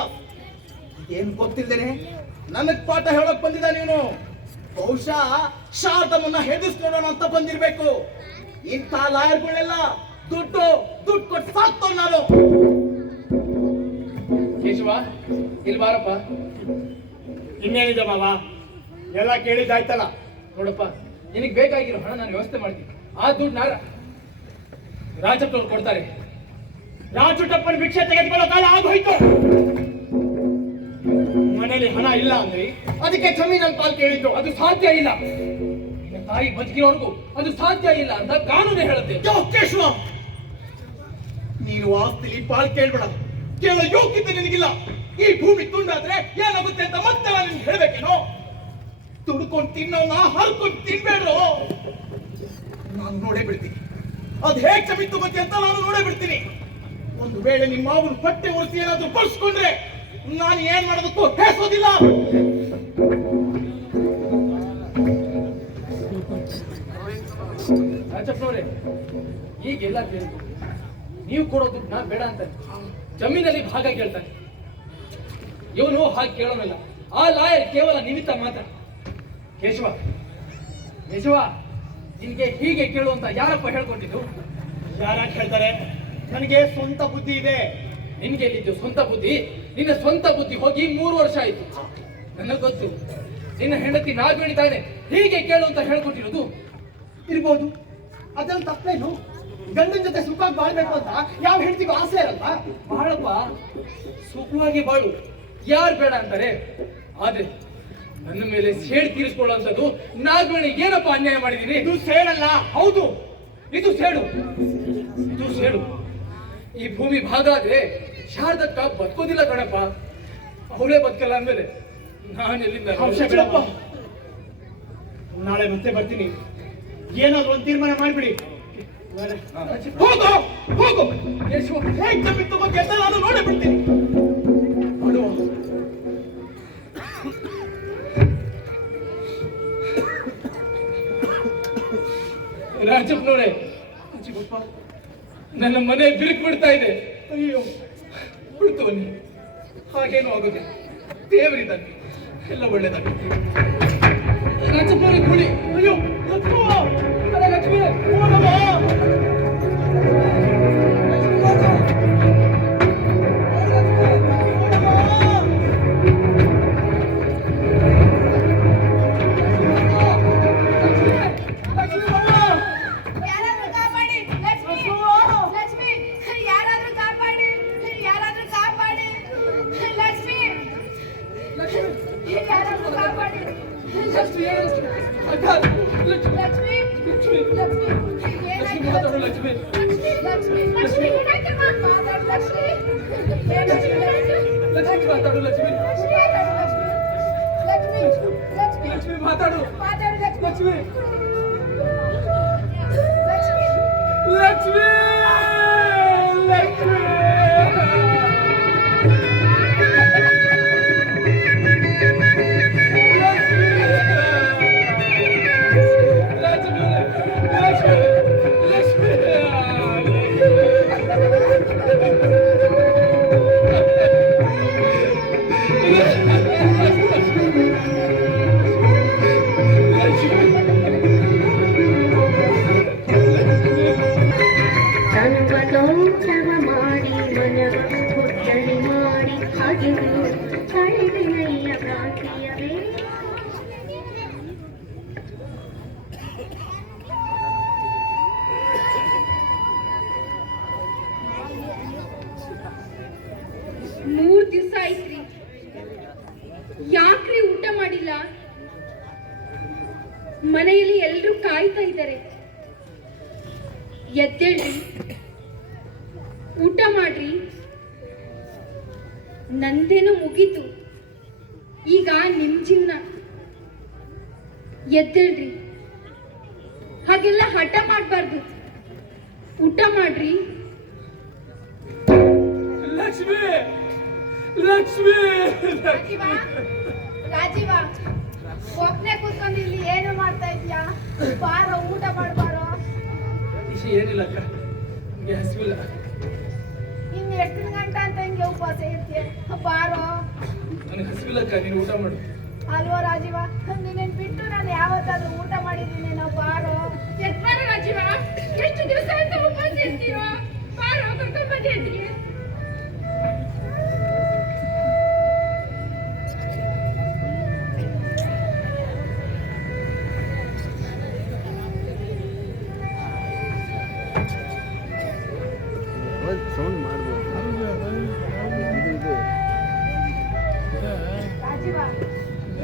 ಏನ್ ಗೊತ್ತಿಲ್ದೇನೆ ನನಗ್ ಪಾಠ ಹೇಳಕ್ ಬಂದಿದ್ದ ನೀನು. ಬಹುಶಃ ಶಾರದಮ್ಮನ್ನ ಹೆದರ್ಸ್ಕೊಳ್ಳೋಣ ಅಂತ ಬಂದಿರ್ಬೇಕು. ಇಂಥ ಲಾಯರ್ಗಳೆಲ್ಲ ದುಡ್ಡು ಕೊಟ್ಟು ಸಾಕ್ತೋ ನಾನು. ಕೇಶವ, ಇಲ್ಲಿ ಬಾರಪ್ಪ. ಇನ್ನೇನಿದೆ ಮಾವ, ಎಲ್ಲ ಕೇಳಿದ್ದಾಯ್ತಲ್ಲ. ನೋಡಪ್ಪ, ನಿನಗೆ ಬೇಕಾಗಿರೋ ಹಣ ನಾನು ವ್ಯವಸ್ಥೆ ಮಾಡ್ತೀನಿ. ಆ ದುಡ್ಡು ರಾಜಪ್ಪನವ್ರು ಕೊಡ್ತಾರೆ. ರಾಜುಟಪ್ಪನ ಭಿಕ್ಷೆ ತೆಗೆದುಕೊಳ್ಳೋ ಕಾಲ ಆಗೋಯ್ತು. ಮನೇಲಿ ಹಣ ಇಲ್ಲ ಅಂದ್ರೆ ಅದಕ್ಕೆ ಜಮೀನಲ್ಲಿ ಪಾಲ್ ಕೇಳಿದ್ದು. ಅದು ಸಾಧ್ಯ ಇಲ್ಲ. ನಿನ್ನ ತಾಯಿ ಬದುಕಿರೋರ್ಗೂ ಅದು ಸಾಧ್ಯ ಇಲ್ಲ ಅಂತ ಕಾನೂನು ಹೇಳುತ್ತೆ. ಕೇಶವ, ನೀನು ಆಸ್ತಿಲಿ ಪಾಲ್ ಕೇಳ್ಬೇಡ. ಕೇಳೋ ಯೋಗ್ಯತೆ ನಿನಗಿಲ್ಲ. ಈ ಭೂಮಿ ತುಂಡಾದ್ರೆ ಏನಾಗುತ್ತೆ ಅಂತ ಮತ್ತೆ ನಾನು ನಿನ್ಗೆ ಹೇಳ್ಬೇಕೇನೋ? ತುಡ್ಕೊಂಡು ತಿನ್ನೋನ ಹರ್ಕೊಂಡು ತಿನ್ಬೇಡ್ರು. ನಾನು ನೋಡೇ ಬಿಡ್ತೀನಿ ಅದ್ ಹೇಗ್ ಜಮೀನು ತಗೋತಿ ಅಂತ. ನಾನು ನೋಡೇ ಬಿಡ್ತೀನಿ. ಒಂದು ವೇಳೆ ನಿಮ್ಮ ಮಾವನ ಹೊಟ್ಟೆ ಉರಿಸಿ ಏನಾದ್ರೂ ಬಳಸ್ಕೊಂಡ್ರೆ ನಾನು ಏನ್ ಮಾಡೋದಕ್ಕೂ ಹೇಸೋದಿಲ್ಲ. ರಾಜಪ್ಪನವ್ರೆ, ಈಗೆಲ್ಲ ಕೇಳಿದ್ರು, ನೀವು ಕೊಡೋ ದುಡ್ಡನ್ನ ಬೇಡ ಅಂತ ಜಮೀನಲ್ಲಿ ಭಾಗ ಕೇಳ್ತಾನೆ. ಇವನು ಹಾಗೆ ಕೇಳೋನಲ್ಲ. ಆ ಲಾಯರ್ ಕೇವಲ ನಿಮಿತ್ತ ಮಾತ್ರ. ಕೇಶವ, ನಿನ್ಗೆ ಹೀಗೆ ಕೇಳುವಂತ ಯಾರಪ್ಪ ಹೇಳ್ಕೊಟ್ಟಿದ್ದು? ಯಾರಾಗಿ ಹೇಳ್ತಾರೆ? ನನಗೆ ಸ್ವಂತ ಬುದ್ಧಿ ಇದೆ. ನಿನ್ಗೆ ಎಲ್ಲಿದ್ದು ಸ್ವಂತ ಬುದ್ಧಿ? ನಿನ್ನ ಸ್ವಂತ ಬುದ್ಧಿ ಹೋಗಿ 3 ವರ್ಷ ಆಯ್ತು. ನನಗೆ ಗೊತ್ತು, ನಿನ್ನ ಹೆಂಡತಿ ನಾಗವೇಣಿತಾನೆ ಹೀಗೆ ಕೇಳು ಅಂತ ಹೇಳ್ಕೊಟ್ಟಿರೋದು. ಇರ್ಬೋದು, ಅದ್ರಲ್ಲಿ ತಪ್ಪೇನು? ಗಂಡನ ಜೊತೆ ಸುಖವಾಗಿ ಬಾಳ್ಬೇಕು ಅಂತ ಯಾವ ಹೆಂಡತಿಗೂ ಆಸೆ ಇರಲ್ಲ. ಬಹಳಪ್ಪ, ಸುಖವಾಗಿ ಬಾಳು, ಯಾರು ಬೇಡ ಅಂತಾರೆ. ಆದ್ರೆ ನನ್ನ ಮೇಲೆ ಸೇಡ್ ತೀರಿಸ್ಕೊಳ್ಳುವಂಥದ್ದು ನಾಗವೇಣಿ ಏನಪ್ಪ ಅನ್ಯಾಯ ಮಾಡಿದೀನಿ? ಇದು ಸೇಡಲ್ಲ. ಹೌದು, ಇದು ಸೇಡು. ಈ ಭೂಮಿ ಭಾಗ ಆದ್ರೆ ಶಾರದಕ್ಕ ಬದುಕೋದಿಲ್ಲ ಕಣಪ್ಪ. ಅವಳೇ ಬದುಕಲ್ಲ ಅಂದ್ಮೇಲೆ ನಾನೆಲ್ಲಿಂದ? ಅಂಶ ಬಿಡಪ್ಪ, ನಾಳೆ ಮತ್ತೆ ಬರ್ತೀನಿ. ಏನಾದ್ರು ಒಂದು ತೀರ್ಮಾನ ಮಾಡ್ಬಿಡಿ. ಹೋಗು. ಕೇಶವ, ಹೇಗ್ ಜಮೀನು ತಗೋತಿ ಅಂತ ನಾನು ನೋಡೇ ಬಿಡ್ತೀನಿ. ರಾಜಪ್ಪನವ್ರೆ, ನನ್ನ ಮನೆ ಬಿರುಕು ಬಿಡ್ತಾ ಇದೆ. ಅಯ್ಯೋ, ಬಿಡ್ತು ನೀ, ಹಾಗೇನು ಆಗೋದಿಲ್ಲ. ದೇವರಿದ್ದಾನೆ, ಎಲ್ಲ ಒಳ್ಳೇದಾಗುತ್ತೆ. ರಾಜಪ್ಪನವ್ರೆ ಕುಳಿ. ಅಯ್ಯೋ, ಲಕ್ಷ್ಮೋ, ಅಲ್ಲ ಲಕ್ಷ್ಮಿ, ಓಡಮ್ಮ. ಯಾರಾದ್ರೂ ಕಾಪಾಡಿ, ಲಕ್ಷ್ಮಿ, ಯಾರಾದ್ರೂ ಕಾಪಾಡಿ, ಯಾರಾದ್ರೂ ಕಾಪಾಡಿ, ಲಕ್ಷ್ಮಿ, ಯಾರಾದ್ರೂ ಕಾಪಾಡಿ, ಲಕ್ಷ್ಮಿ, ಮಾತಾಡು ಲಕ್ಷ್ಮಿ. ಲಕ್ಷ್ಮಿ, ಮಾತಾಡು ಲಕ್ಷ್ಮಿ, ಮಾತಾಡು ಲಕ್ಷ್ಮಿ. ಲಕ್ಷ್ಮಿ ಮಾತಾಡು. ಲಕ್ಷ್ಮಿ, ಲಕ್ಷ್ಮಿ, ಸರ್ವಲೋಕವ ಮಾಡಿ ಮನವ ಕೊಟ್ಟರೆ ಕಳೆದೆನಯ್ಯ ಪ್ರಾಂತೀಯವೇ. ಮೂರ್ ದಿವಸ ಆಯ್ತ್ರಿ, ಯಾಕ್ರಿ ಊಟ ಮಾಡಿಲ್ಲ? ಮನೆಯಲ್ಲಿ ಎಲ್ರು ಕಾಯ್ತಾ ಇದ್ದಾರೆ. ಎದ್ದೇಳ್ರಿ, ಊಟ ಮಾಡ್ರಿ. ನಂದೇನು ಮುಗೀತು, ಈಗ ನಿಮ್ ಜೀವನ. ಎದ್ದೇಳ್ರಿ, ಹಾಗೆಲ್ಲ ಹಠ ಮಾಡ್ಬಾರ್ದು. ಊಟ ಮಾಡ್ರಿ. ಲಕ್ಷ್ಮಿ ಲಕ್ಷ್ಮಿ ರಾಜೀವ, ರಾಜೀವ, ಒಬ್ನೇ ಕೂತ್ಕೊಂಡು ಇಲ್ಲಿ ಏನು ಮಾಡ್ತಾ ಇದ್ಯಾ? ಬಾರೋ, ಊಟ ಮಾಡ್ಬಾರೋ. ಏನಿಲ್ಲ ಅಕ್ಕ, ನಿಮ್ಗೆ ಹಸಿವಿಲ್ಲ? ಇನ್ನು ಎಷ್ಟು ಗಂಟೆ ಅಂತ ಹಿಂಗೆ ಉಪವಾಸ ಇರ್ತೀಯ? ಬಾರೋ. ನನಗೆ ಹಸಿವಿಲ್ಲಕ್ಕ, ನೀನು ಊಟ ಮಾಡು. ಅಲ್ವಾ ರಾಜೀವ, ನಿನ್ನ ಬಿಟ್ಟು ನಾನು ಯಾವತ್ತಾದ್ರೂ ಊಟ ಮಾಡಿದ್ದೀನಿ? ನಾವು ಬಾರೋ. ಯಜಮಾನ ರಾಜೀವ, ಎಷ್ಟು ದಿವಸ ಅಂತ ಉಪವಾಸ ಇರ್ತೀರೋ? ಬಾರೋ, ಕರ್ಕೊಂಡ್ ಬನ್ನಿ ಅಲ್ಲಿಗೆ. ರಾಜೀವ,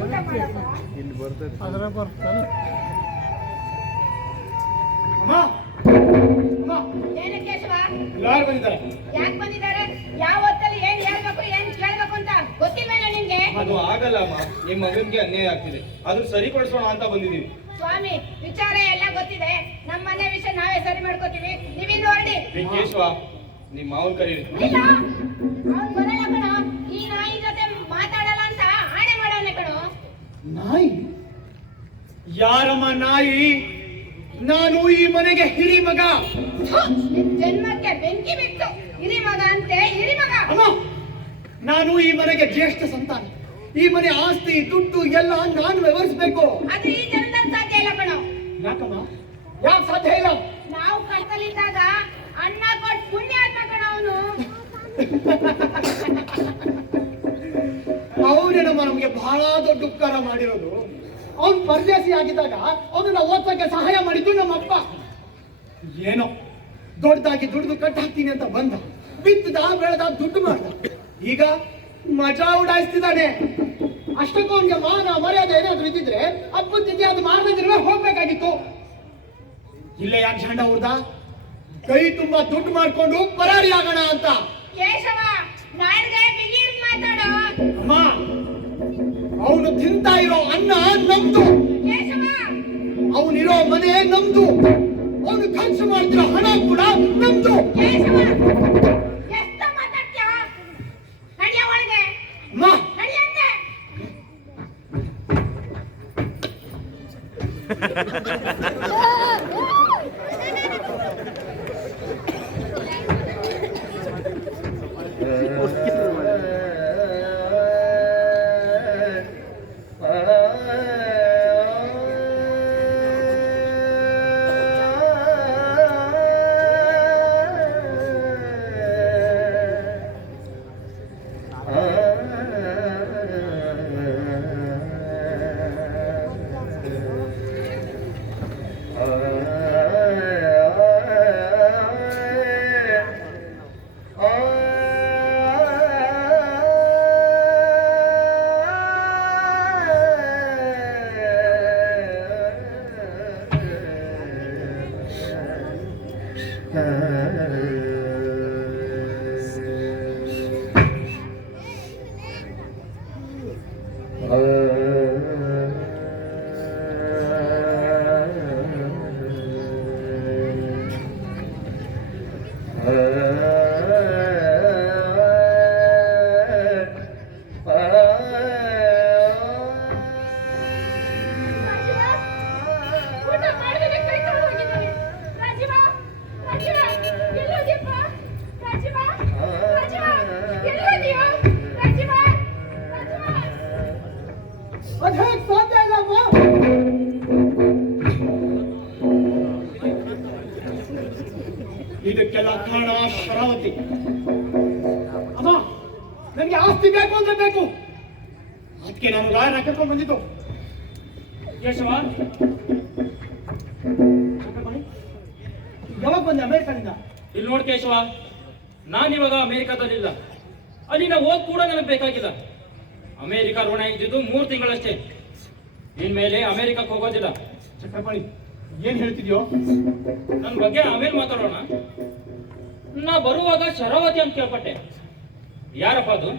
ಊಟ ಮಾಡಪ್ಪ. ಅಮ್ಮ ಅಮ್ಮ, ಏನು ಕೇಶವ? ಯಾರು ಬಂದಿದ್ದಾರೆ? ಯಾಕೆ ಬಂದಿದ್ದಾರೆ? ಯಾವ ಹೊತ್ತಲ್ಲಿ ಏನ್ ಹೇಳ್ಬೇಕು ಏನ್ ಕೇಳ್ಬೇಕು ಅಂತ ಗೊತ್ತಿಲ್ವೇನ ನಿನ್ಗೆ? ಅದು ಆಗಲ್ಲ ಅಮ್ಮ, ನಿಮ್ಮ ಮಗನ್ಗೆ ಅನ್ಯಾಯ ಆಗ್ತಿದೆ, ಅದು ಸರಿಪಡಿಸೋಣ ಅಂತ ಬಂದಿದ್ದೀವಿ. ಸ್ವಾಮಿ, ವಿಚಾರ ಎಲ್ಲ ಗೊತ್ತಿದೆ. ನಮ್ಮ ಮನೆ ವಿಷಯ ನಾವೇ ಸರಿ ಮಾಡ್ಕೋತೀವಿ, ನೀವಿನ್ನು ಹೊರಡಿ. ಕೇಶವ, ನಿಮ್ಮ ಮಾವನ್ ಕರೀರಿ. ಇಲ್ಲ, ಅವ್ನ್ ಬರಲ್ಲ ಕಣೋ. ಈ ನಾಯಿ ಜೊತೆ ಮಾತಾಡಲ್ಲ ಅಂತ ಆಣೆ ಮಾಡೋನೆ ಕಣೋ. ನಾಯಿ? ಯಾರಮ್ಮ ನಾಯಿ? ನಾನು ಈ ಮನೆಗೆ ಹಿರಿ ಮಗ. ಥು, ನಿನ್ ಜನ್ಮಕ್ಕೆ ಬೆಂಕಿ ಬಿತ್ತು. ಹಿರಿ ಮಗ ಅಂತೆ, ಹಿರಿ ಮಗ. ಅಮ್ಮ, ನಾನು ಈ ಮನೆಗೆ ಜ್ಯೇಷ್ಠ ಸಂತಾನ. ಈ ಮನೆ ಆಸ್ತಿ ದುಡ್ಡು ಎಲ್ಲ ನಾನು ವ್ಯವಹರಿಸಬೇಕು. ಅದು ಈ ಜನ್ಮದಲ್ಲಿ ಸಾಧ್ಯ ಇಲ್ಲ ಕಣೋ. ಯಾಕಮ್ಮ? ಯಾಕೆ ಸಾಧ್ಯ ಇಲ್ಲ? ನಾವು ಕಷ್ಟದಲ್ಲಿದ್ದಾಗ ಅನ್ನ ಕೊಟ್ಟು ಪುಣ್ಯಾತ್ಮ ಕಣ ಅವನು. ಅವನೇನಮ್ಮ ನಮಗೆ ಬಹಳ ದೊಡ್ಡ ಉಪಕಾರ ಮಾಡಿರೋದು. ಅವನು ಪರದೇಸಿ ಆಗಿದ್ದಾಗ ಅವನನ್ನ ಓದ್ಸಕ್ಕೆ ಸಹಾಯ ಮಾಡಿದ್ದು ನಮ್ಮ ಅಪ್ಪ. ಏನೋ ದೊಡ್ಡದಾಗಿ ದುಡ್ದು ಕಟ್ ಹಾಕ್ತೀನಿ ಅಂತ ಬಂದ, ಬಿತ್ತದ ಬೆಳೆದ ದುಡ್ಡು ಮಾಡ್ದ. ಈಗ ಮಜಾ ಉಡಾಯಿಸ್ತಿದ್ದಾನೆ. ಅಷ್ಟಕ್ಕೂ ಅವನಿಗೆ ಮಾನ ಮರ್ಯಾದೆ ಏನಾದ್ರು ಇದ್ದಿದ್ರೆ ಹಬ್ಬದ ತಿಥಿ ಅದು ಮಾಡದಿದ್ರೆ ಹೋಗ್ಬೇಕಾಗಿತ್ತು. ಇಲ್ಲೇ ಯಾಕೆ ಝಂಡ ಉಡ್ದ? ಕೈ ತುಂಬಾ ದುಡ್ಡು ಮಾಡ್ಕೊಂಡು ಪರಾರಿ ಆಗೋಣ ಅಂತ. ಕೇಶವ, ನಾಡ್ಗೆ ಬಿಗಿ ಮಾತಾಡೋ. ಅಮ್ಮ, ಅವನು ತಿಂತಾ ಇರೋ ಅನ್ನ ನಮ್ದು. ಕೇಶವ, ಅವನಿರೋ ಮನೆ ನಮ್ದು. ಅವನು ಖರ್ಚು ಮಾಡ್ತಿರೋ ಹಣ ಕೂಡ ನಮ್ದು. ಕೇಶವ, ಎಷ್ಟು ಮಾತಾಡ್ತೀಯ? ನಡಿಯ ಒಳಗೆ, ಅಮ್ಮ, ನಡಿಯಂತೆ. ಊಟ ಮಾಡ್ದೇನೆ ಕೈ ತೊಳ್ದು ಹೋಗಿದ್ದಾನೆ. ರಾಜೀವ, ರಾಜೀವ, ಎಲ್ಲೋದ್ಯಪ್ಪ? ರಾಜೀವ, ರಾಜೀವ, ಎಲ್ಲೋದ್ಯೋ? ರಾಜೀವ, ರಾಜೀವ. ಅದು ಹೇಗೆ ಸಾಧ್ಯ ಇಲ್ಲಮ್ಮ? ಇದಕ್ಕೆಲ್ಲ ಕಾರಣ ಶರಾವತಿ. ಅಮ್ಮ, ನನಗೆ ಆಸ್ತಿ ಆಸ್ತಿ ಬೇಕು ಅಂದ್ರೆ ಬೇಕು. ಅದಕ್ಕೆ ನಾನು ರಾಯನ ಕರ್ಕೊಂಡು ಬಂದಿದ್ದು. ಕೇಶವ, ಚಕ್ರಪಾಣಿ, ಯಾವಾಗ ಬಂದೆ ಅಮೆರಿಕನಿಂದ? ಇಲ್ಲಿ ನೋಡ್ ಕೇಶವ, ನಾನಿವಾಗ ಅಮೆರಿಕಾದಲ್ಲಿಲ್ಲ. ಅಲ್ಲಿನ ಹೋದ್ ಕೂಡ ನನಗೆ ಬೇಕಾಗಿಲ್ಲ. ಅಮೆರಿಕ ಋಣ ಇದ್ದಿದ್ದು 3 ತಿಂಗಳಷ್ಟೇ. ಇನ್ಮೇಲೆ ಅಮೆರಿಕಕ್ಕೆ ಹೋಗೋದಿಲ್ಲ. ಚಕ್ರಪಾಣಿ, ಏನ್ ಹೇಳ್ತಿದ್ಯೋ? ನನ್ನ ಬಗ್ಗೆ ಆಮೇಲೆ ಮಾತಾಡೋಣ. ನಾ ಬರುವಾಗ ಶರಾವತಿ ಅಂತ ಕೇಳ್ಪಟ್ಟೆ. ಯಾರಪ್ಪ ಅದು?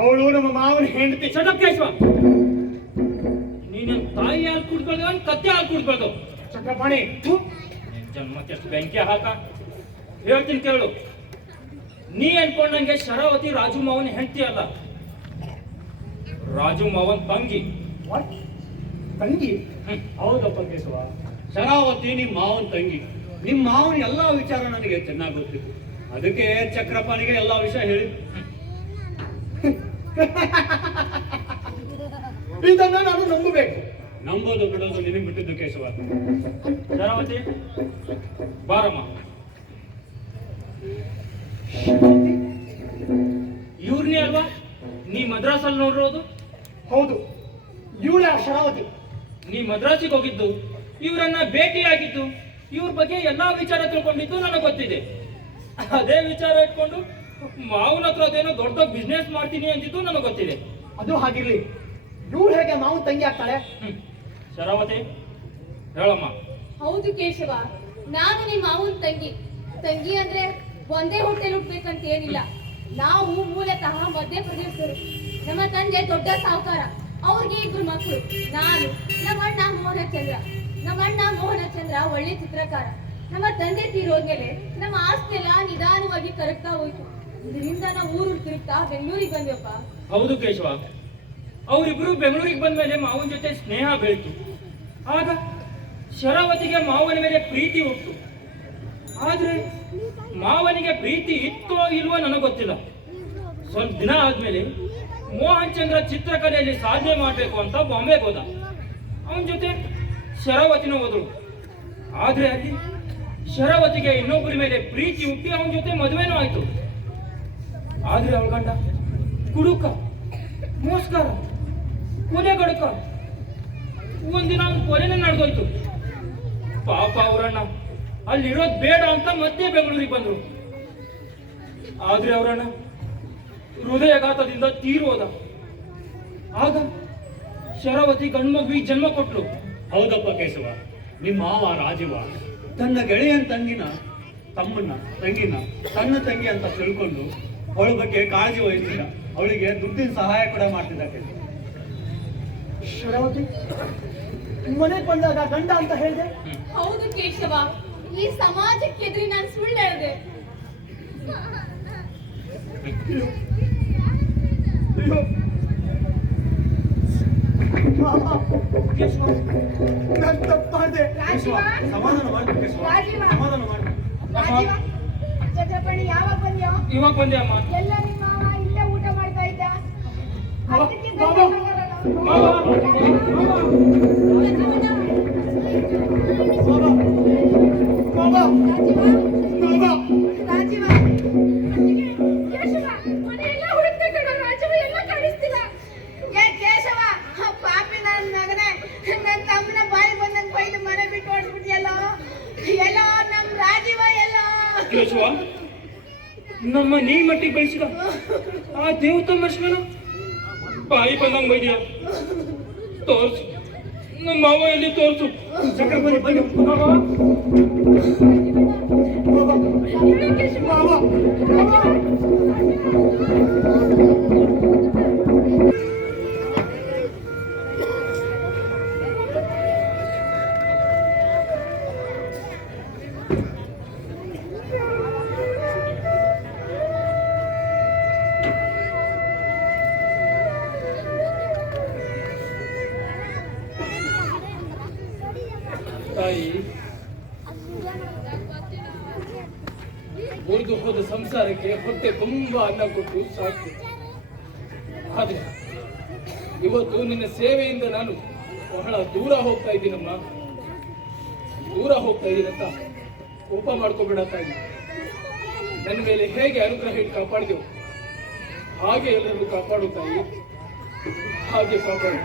ಅವಳು ನಮ್ಮ ಮಾವನ ಹೆಂಡತಿ. ಸಡಪ್ ಕೇಶವ, ನೀನು ತಾಯಿ ಹಾಲು ಕುಡ್ಕೊಳ್ದು, ಕತ್ತೆ ಹಾಲು ಕುಡ್ಕೊಳ್ದು. ಚಕ್ರಪಾಣಿ, ಜನ್ಮಕ್ಕೆ ಎಷ್ಟು ಬೆಂಕಿ ಹಾಕ. ಹೇಳ್ತೀನಿ ಕೇಳು. ನೀ ಅನ್ಕೊಂಡಂಗೆ ಶರಾವತಿ ರಾಜು ಮಾವನ ಹೆಂಡತಿ ಅಲ್ಲ, ರಾಜು ಮಾವನ್ ತಂಗಿ. ವಾಟ್? ತಂಗಿ? ಹೌದಪ್ಪ ಕೇಶವ, ಶರಾವತಿ ನಿಮ್ಮ ಮಾವನ ತಂಗಿ. ನಿಮ್ಮ ಮಾವನ ಎಲ್ಲಾ ವಿಚಾರ ನನಗೆ ಚೆನ್ನಾಗಿ ಗೊತ್ತಿತ್ತು. ಅದಕ್ಕೆ ಚಕ್ರಪಾಣಿಗೆ ಎಲ್ಲಾ ವಿಷಯ ಹೇಳಿ. ಇದನ್ನ ನಾನು ನಂಬಬೇಕು. ನಂಬೋದು ಬಿಡೋದು ನಿನಗೆ ಬಿಟ್ಟಿದ್ದು ಕೇಶವ. ಶರಾವತಿ ಬಾರಮ್ಮ. ಇವ್ರನ್ನೇ ಅಲ್ವಾ ನೀ ಮದ್ರಾಸಲ್ಲಿ ನೋಡಿರೋದು? ಹೌದು, ಇವಳ ಶರಾವತಿ. ನೀ ಮದ್ರಾಸಿಗೆ ಹೋಗಿದ್ದು, ಇವರನ್ನ ಭೇಟಿಯಾಗಿದ್ದು, ಇವ್ರ ಬಗ್ಗೆ ಎಲ್ಲಾ ವಿಚಾರ ತಿಳ್ಕೊಂಡಿದ್ದು ನನಗೆ ಗೊತ್ತಿದೆ. ಅದೇ ವಿಚಾರ ಇಟ್ಕೊಂಡು ಮಾವನ ಹತ್ರ ಅದೇನೋ ದೊಡ್ಡ ಬಿಸ್ನೆಸ್ ಮಾಡ್ತೀನಿ ಅಂತಿದ್ದು ನನಗೆ ಗೊತ್ತಿದೆ. ಅದು ಹಾಗಿರ್ಲಿ, ಇವಳು ಹೇಗೆ ಮಾವನ ತಂಗಿ ಆಗ್ತಾಳೆ? ಶರಾವತಿ ಹೇಳಮ್ಮ. ಹೌದು ಕೇಶವ, ನಾನು ನಿಮ್ಮ ಮಾವನ ತಂಗಿ ಅಂದ್ರೆ ಒಂದೇ ಹೊಟ್ಟೆಲ್ ಹುಟ್ಬೇಕಂತ ಏನಿಲ್ಲ. ನಾವು ಮೂಲತಃ ಮಧ್ಯಪ್ರದೇಶದವರು. ನಮ್ಮ ತಂದೆ ದೊಡ್ಡ ಸಾಹುಕಾರ, ಅವ್ರಿಗೆ 2 ಮಕ್ಕಳು. ನಾನು, ನಮ್ಮ ಅಣ್ಣ ಮೋಹನಚಂದ್ರ ಒಳ್ಳೆ ಚಿತ್ರಕಾರ. ನಮ್ಮ ತಂದೆ ತೀರೋದ್ಮೇಲೆ ನಮ್ಮ ಆಸ್ತಿ ಎಲ್ಲ ನಿಧಾನವಾಗಿ ಕರಗ್ತಾ ಹೋಯ್ತು. ಇದರಿಂದ ನಾವು ಊರು ತಿರುಗ್ತಾ ಬೆಂಗಳೂರಿಗೆ ಬಂದ್ವಪ್ಪ. ಹೌದು ಕೇಶವ, ಅವರಿಬ್ರು ಬೆಂಗಳೂರಿಗೆ ಬಂದ ಮೇಲೆ ಮಾವನ ಜೊತೆ ಸ್ನೇಹ ಬೆಳೆತು. ಆಗ ಶರಾವತಿಗೆ ಮಾವನ ಮೇಲೆ ಪ್ರೀತಿ ಹೋಗ್ತು. ಆದ್ರೆ ಮಾವನಿಗೆ ಪ್ರೀತಿ ಇತ್ತೋ ಇಲ್ವೋ ನನಗೆ ಗೊತ್ತಿಲ್ಲ. ಸ್ವಲ್ಪ ದಿನ ಆದ್ಮೇಲೆ ಮೋಹನ್ ಚಂದ್ರ ಚಿತ್ರಕಲೆಯಲ್ಲಿ ಸಾಧನೆ ಮಾಡಬೇಕು ಅಂತ ಬಾಂಬೆಗೆ ಹೋದ. ಅವನ ಜೊತೆ ಶರಾವತಿನೂ ಹೋದಳು. ಆದ್ರೆ ಅಲ್ಲಿ ಶರಾವತಿಗೆ ಇನ್ನೊಬ್ಬರ ಮೇಲೆ ಪ್ರೀತಿ ಹುಟ್ಟಿ ಅವನ ಜೊತೆ ಮದುವೆನೂ ಆಯ್ತು. ಆದ್ರೆ ಅವಳ ಗಂಡ ಕುಡುಕ, ಮೋಸ್ಕಾರ, ಕೊಲೆಗಡುಕ. ಒಂದಿನ ಅವನ ಕೊಲೆನೇ ನಡೆದೋಯ್ತು. ಪಾಪ ಅವರಣ್ಣ ಅಲ್ಲಿರೋದು ಬೇಡ ಅಂತ ಮತ್ತೆ ಬೆಂಗಳೂರಿಗೆ ಬಂದ್ರು. ಆದ್ರೆ ಅವರಣ್ಣ ಹೃದಯಘಾತದಿಂದ ತೀರೋದ. ಆಗ ಶರಾವತಿ ಗಂಡ್ಮಗುವಿಗೆ ಜನ್ಮ ಕೊಟ್ಲು. ಹೌದಪ್ಪ ಕೇಶವ, ನಿಮ್ಮ ಮಾವ ರಾಜೀವ ತನ್ನ ಗೆಳೆಯನ ತಂಗಿನ ತನ್ನ ತಂಗಿ ಅಂತ ತಿಳ್ಕೊಂಡು ಅವಳ ಬಗ್ಗೆ ಕಾಳಜಿ ವಹಿಸಿದ. ಅವಳಿಗೆ ದುಡ್ಡಿನ ಸಹಾಯ ಕೂಡ ಮಾಡ್ತಿದ್ದ ಕೇಶವ. ಶರಾವತಿ ಮನೆಗೆ ಬಂದಾಗ ಗಂಡ ಅಂತ ಹೇಳಿದೆ. ಹೌದು ಕೇಶವ, ಈ ಸಮಾಜಕ್ಕೆ ಎದುರಿ ನಾನು ಸುಳ್ಳು ಹೇಳಿದೆ. ನಾನು ತಪ್ಪು ಮಾಡಿದೆ. ಸಮಾಧಾನ ಮಾಡ್ಬೇಕು ಕೇಶವ, ಸಮಾಧಾನ ಮಾಡ್ಬೇಕು. ಚಕ್ರಪಾಣಿ ಯಾವಾಗ ಬಂದ್ಯೋ? ಇವಾಗ ಬಂದೆ ಅಮ್ಮ. ಎಲ್ಲ ನಿಮ್ಮ ಮಾವ ಇಲ್ಲೇ ಊಟ ಮಾಡ್ತಾ ಇದ್ದ. ಅದಕ್ಕೆ ರಾಜೀವ, ಕೇಶವ ಮನೆಯೆಲ್ಲ ಹುಡುಕ್ತೆ ಕಣ. ರಾಜೀವ ಎಲ್ಲ ಕಾಣಿಸ್ತಿಲ್ಲ. ಏ ಕೇಶವ, ಪಾಪಿ ನನ್ನ ಮಗನೇ, ನನ್ನ ತಮ್ಮನ ಬಾಯಿ ಬಂದಂಗೆ ಬೈದು ಮನೆ ಬಿಟ್ಟು ಹೊಡ್ಬಿಟ್ಟಿಯಲ್ಲೋ. ಎಲ್ಲೋ ನಮ್ ರಾಜೀವ ಎಲ್ಲೋ. ಕೇಶವ, ನಮ್ಮ ನೀ ಮಟ್ಟಿಗೆ ಬೆಳೆಸಿದ ಆ ದೇವತಮ್ಮ ಅಶ್ವನ ಬಾಯಿ ಬಂದಂಗ್ ಬೈದಿಯ. ತೋರ್ಸು, ನಮ್ಮ ಮಾವ ಎಲ್ಲಿ ತೋರ್ಸು. ಚಕ್ರಪಾಣಿ ಬಂದು ತಾಯಿ, ಮುರಿದು ಹೋದ ಸಂಸಾರಕ್ಕೆ ಹೊಟ್ಟೆ ತುಂಬಾ ಅನ್ನ ಕೊಟ್ಟು ಸಾಕು. ಆದ್ರೆ ಇವತ್ತು ನಿನ್ನ ಸೇವೆಯಿಂದ ನಾನು ಬಹಳ ದೂರ ಹೋಗ್ತಾ ಇದ್ದೀನಮ್ಮ. ದೂರ ಹೋಗ್ತಾ ಇದ್ದೀನಂತ ಕೋಪ ಮಾಡ್ಕೋಬೇಡ ತಾಯಿ. ನನ್ನ ಮೇಲೆ ಹೇಗೆ ಅನುಗ್ರಹ ಇಟ್ಟು ಕಾಪಾಡಿದೆವು ಹಾಗೆ ಎಲ್ಲರೂ ಕಾಪಾಡು ತಾಯಿ, ಹಾಗೆ ಕಾಪಾಡು.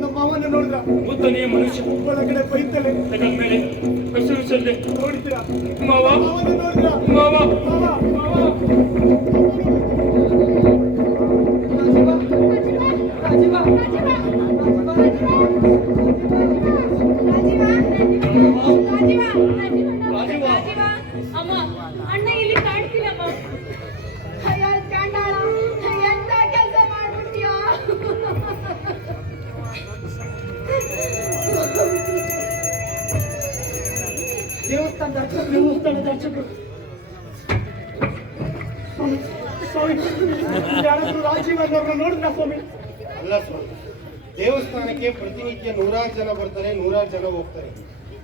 ನಮ್ಮ ಮಾವನ ನೋಡಿದ್ರ ಉದ್ದನೆಯ ಮನುಷ್ಯ ಒಳಗಡೆ ಬೈತಲೆ ಮೇಲೆ ಹಸಿರು ಸಲ್ಲೆ ನೋಡಿದ್ದೀರಾ? ಮಾವ ಮಾವನ ನೋಡಿದ್ರ ಮಾವ ಅಮ್ಮ, ಅಣ್ಣ ಇಲ್ಲಿ ಕಾಣ್ತಿಲ್ಲಮ್ಮ. ಅಯ್ಯೋ ಚಾಂಡಾಳ, ಎಂತ ಕೆಲಸ ಮಾಡ್ಬಿಡ್ತೀಯೋ? ದೇವಸ್ಥಾನದ ಅರ್ಚಕರು ಸ್ವಾಮಿ, ಯಾರಾದ್ರೂ ರಾಜೀವನ್ನವ್ರನ್ನ ನೋಡಿದ್ರ ಸ್ವಾಮಿ? ಅಲ್ಲ ಸ್ವಾಮಿ, ದೇವಸ್ಥಾನಕ್ಕೆ ಪ್ರತಿನಿತ್ಯ 100 ಜನ ಬರ್ತಾರೆ, 100 ಜನ ಹೋಗ್ತಾರೆ.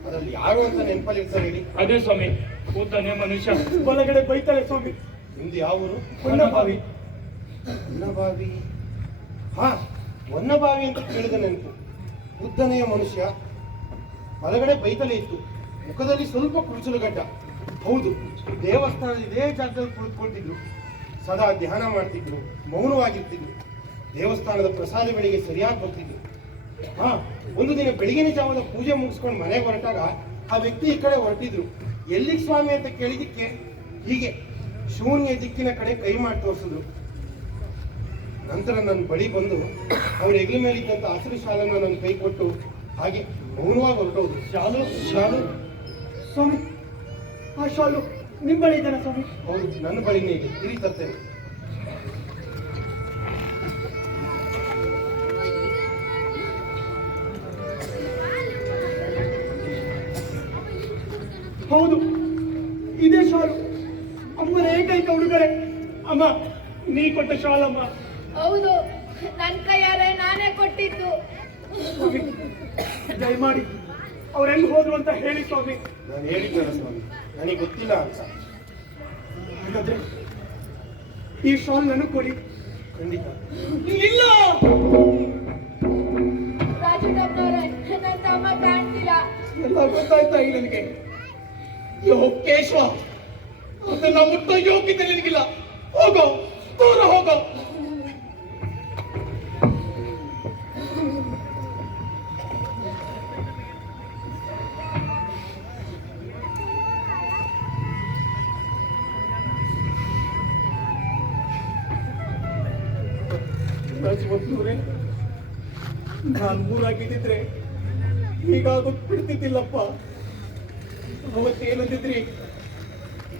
ಅದ್ರಲ್ಲಿ ಯಾರು ಅಂತ ನೆನಪಲ್ಲಿ ಇರ್ತಾರೆ ಹೇಳಿ? ಅದೇ ಸ್ವಾಮಿ, ಉದ್ದನೆಯ ಮನುಷ್ಯ ಒಳಗಡೆ ಬೈತಾರೆ ಸ್ವಾಮಿ. ನಿಮ್ದು ಯಾವ ಊರು? ಹೊನ್ನಬಾವಿ. ಹೊನ್ನಬಾವಿ? ಹಾ, ಹೊನ್ನಬಾವಿ ಅಂತ ಕೇಳಿದ ನೆನಪು. ಉದ್ದನೆಯ ಮನುಷ್ಯ, ಒಳಗಡೆ ಬೈತಲೇ ಇತ್ತು, ಮುಖದಲ್ಲಿ ಸ್ವಲ್ಪ ಕುರುಚಲು ಗಡ್ಡ. ಹೌದು, ದೇವಸ್ಥಾನದ ಇದೇ ಜಾಗದಲ್ಲಿ ಕುಳಿತುಕೊಳ್ತಿದ್ರು, ಸದಾ ಧ್ಯಾನ ಮಾಡ್ತಿದ್ರು, ಮೌನವಾಗಿರ್ತಿದ್ರು, ದೇವಸ್ಥಾನದ ಪ್ರಸಾದಗಳಿಗೆ ಸರಿಯಾಗಿ ಬರ್ತಿದ್ರು. ಹಾ, ಒಂದು ದಿನ ಬೆಳಗಿನ ಜಾವದ ಪೂಜೆ ಮುಗಿಸ್ಕೊಂಡು ಮನೆಗೆ ಹೊರಟಾಗ ಆ ವ್ಯಕ್ತಿ ಈ ಕಡೆ ಹೊರಟಿದ್ರು. ಎಲ್ಲಿಗೆ ಸ್ವಾಮಿ ಅಂತ ಕೇಳಿದಕ್ಕೆ ಹೀಗೆ ಶೂನ್ಯ ದಿಕ್ಕಿನ ಕಡೆ ಕೈ ಮಾಡಿ ತೋರಿಸಿದ್ರು. ನಂತರ ನನ್ನ ಬಳಿ ಬಂದು ಅವ್ರ ಹೆಗಲ ಮೇಲಿದ್ದಂತ ಹಸಿರು ಶಾಲನ್ನು ನನ್ನ ಕೈ ಕೊಟ್ಟು ಹಾಗೆ ಮೌನವಾಗಿ ಹೊರಟೋದು. ಶಾಲು ಶಾಲು ಸ್ವಾಮಿ, ಆ ಶಾಲು ನಿಮ್ ಬಳಿ ಇದ್ದಾನೆ ಸ್ವಾಮಿ? ಹೌದು, ನನ್ನ ಬಳಿನೇ ಇದೆ, ಇರಿ ತರ್ತೇನೆ. ಹೌದು, ಇದೇ ಶಾಲು ಅಮ್ಮನ ಏಕೈಕ ಉಡುಗೊರೆ. ಅಮ್ಮ, ನೀ ಕೊಟ್ಟ ಶಾಲಮ್ಮ. ಹೌದು, ನನ್ನ ಕೈಯಾರೆ ನಾನೇ ಕೊಟ್ಟಿದ್ದು. ಸ್ವಾಮಿ, ದಯಮಾಡಿ ಅವ್ರೆಲ್ಲಿ ಹೋದ್ರು ಅಂತ ಹೇಳಿ ಸ್ವಾಮಿ. ನಾನು ಹೇಳಿದ್ದಲ್ಲ ಸ್ವಾಮಿ, ನನಗೆ ಗೊತ್ತಿಲ್ಲ ಅಂತ. ಹಾಗಾದ್ರೆ ಈ ಶಾಲ್ ನನಗೆ ಕೊಡಿ. ಖಂಡಿತ ಇಲ್ಲ ರಾಜು ಡಬ್ನವ್ರೆ, ನನ್ನ ತಮ್ಮ ಕಾಣ್ತಿಲ್ಲ. ಎಲ್ಲ ಗೊತ್ತಾಯ್ತಾ ಈಗ ನನಗೆ? ಯೋ ಕೇಶವ, ಅದನ್ನ ಮುಟ್ಟೋ ಯೋಗ್ಯತೆ ನಿನಗಿಲ್ಲ. ಹೋಗೋ, ದೂರ ಹೋಗೋ. ರಾಜವತ್ನವ್ರೆ, ನಾನು ಊರಾಗಿದ್ದಿದ್ರೆ ಹೀಗಾಗೋದು ಬಿಡ್ತಿದ್ದಿಲ್ಲಪ್ಪ. ಅವತ್ತೇನಂದಿದ್ರಿ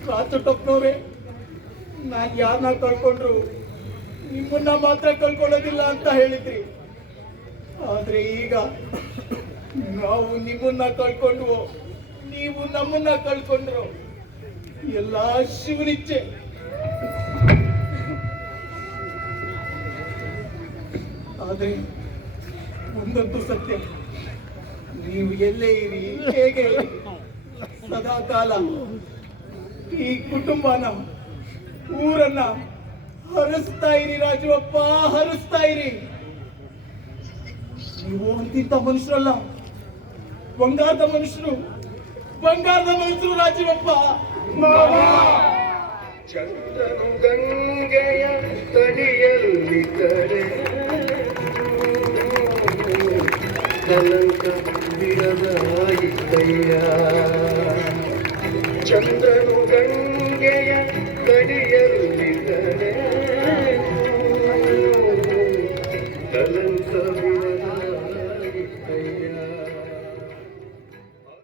ರಾಜಟಪ್ಪನವ್ರೆ, ನಾನು ಯಾರನ್ನ ಕಳ್ಕೊಂಡ್ರು ನಿಮ್ಮನ್ನ ಮಾತ್ರ ಕಳ್ಕೊಳ್ಳೋದಿಲ್ಲ ಅಂತ ಹೇಳಿದ್ರಿ. ಆದ್ರೆ ಈಗ ನಾವು ನಿಮ್ಮನ್ನ ಕಳ್ಕೊಂಡ್ವು, ನೀವು ನಮ್ಮನ್ನ ಕಳ್ಕೊಂಡ್ರು. ಎಲ್ಲ ಶಿವನಿಚ್ಛೆ. ಆದ್ರೆ ಒಂದಂತೂ ಸತ್ಯ, ನೀವು ಎಲ್ಲೇ ಇರಿ, ಹೇಗೆ ಇರಿ, ಸದಾ ಕಾಲ ಈ ಕುಟುಂಬನ, ಊರನ್ನ ಹರಿಸ್ತಾ ಇರಿ ರಾಜುವಪ್ಪ, ಹರಿಸ್ತಾ ಇರಿ. ನೀವು ಅಂತಿಂತ ಮನುಷ್ಯರಲ್ಲ, ಬಂಗಾರದ ಮನುಷ್ಯರು, ಬಂಗಾರದ ಮನುಷ್ಯರು ರಾಜೀವಪ್ಪ. ಚಂದ್ರನು ಗಂಗೆಯ ತಡಿಯಲ್ಲಿ ಕರೆ ಕಲಂಕ ಬಿಡದಾಯಿತಯ್ಯ. ಚಂದ್ರನು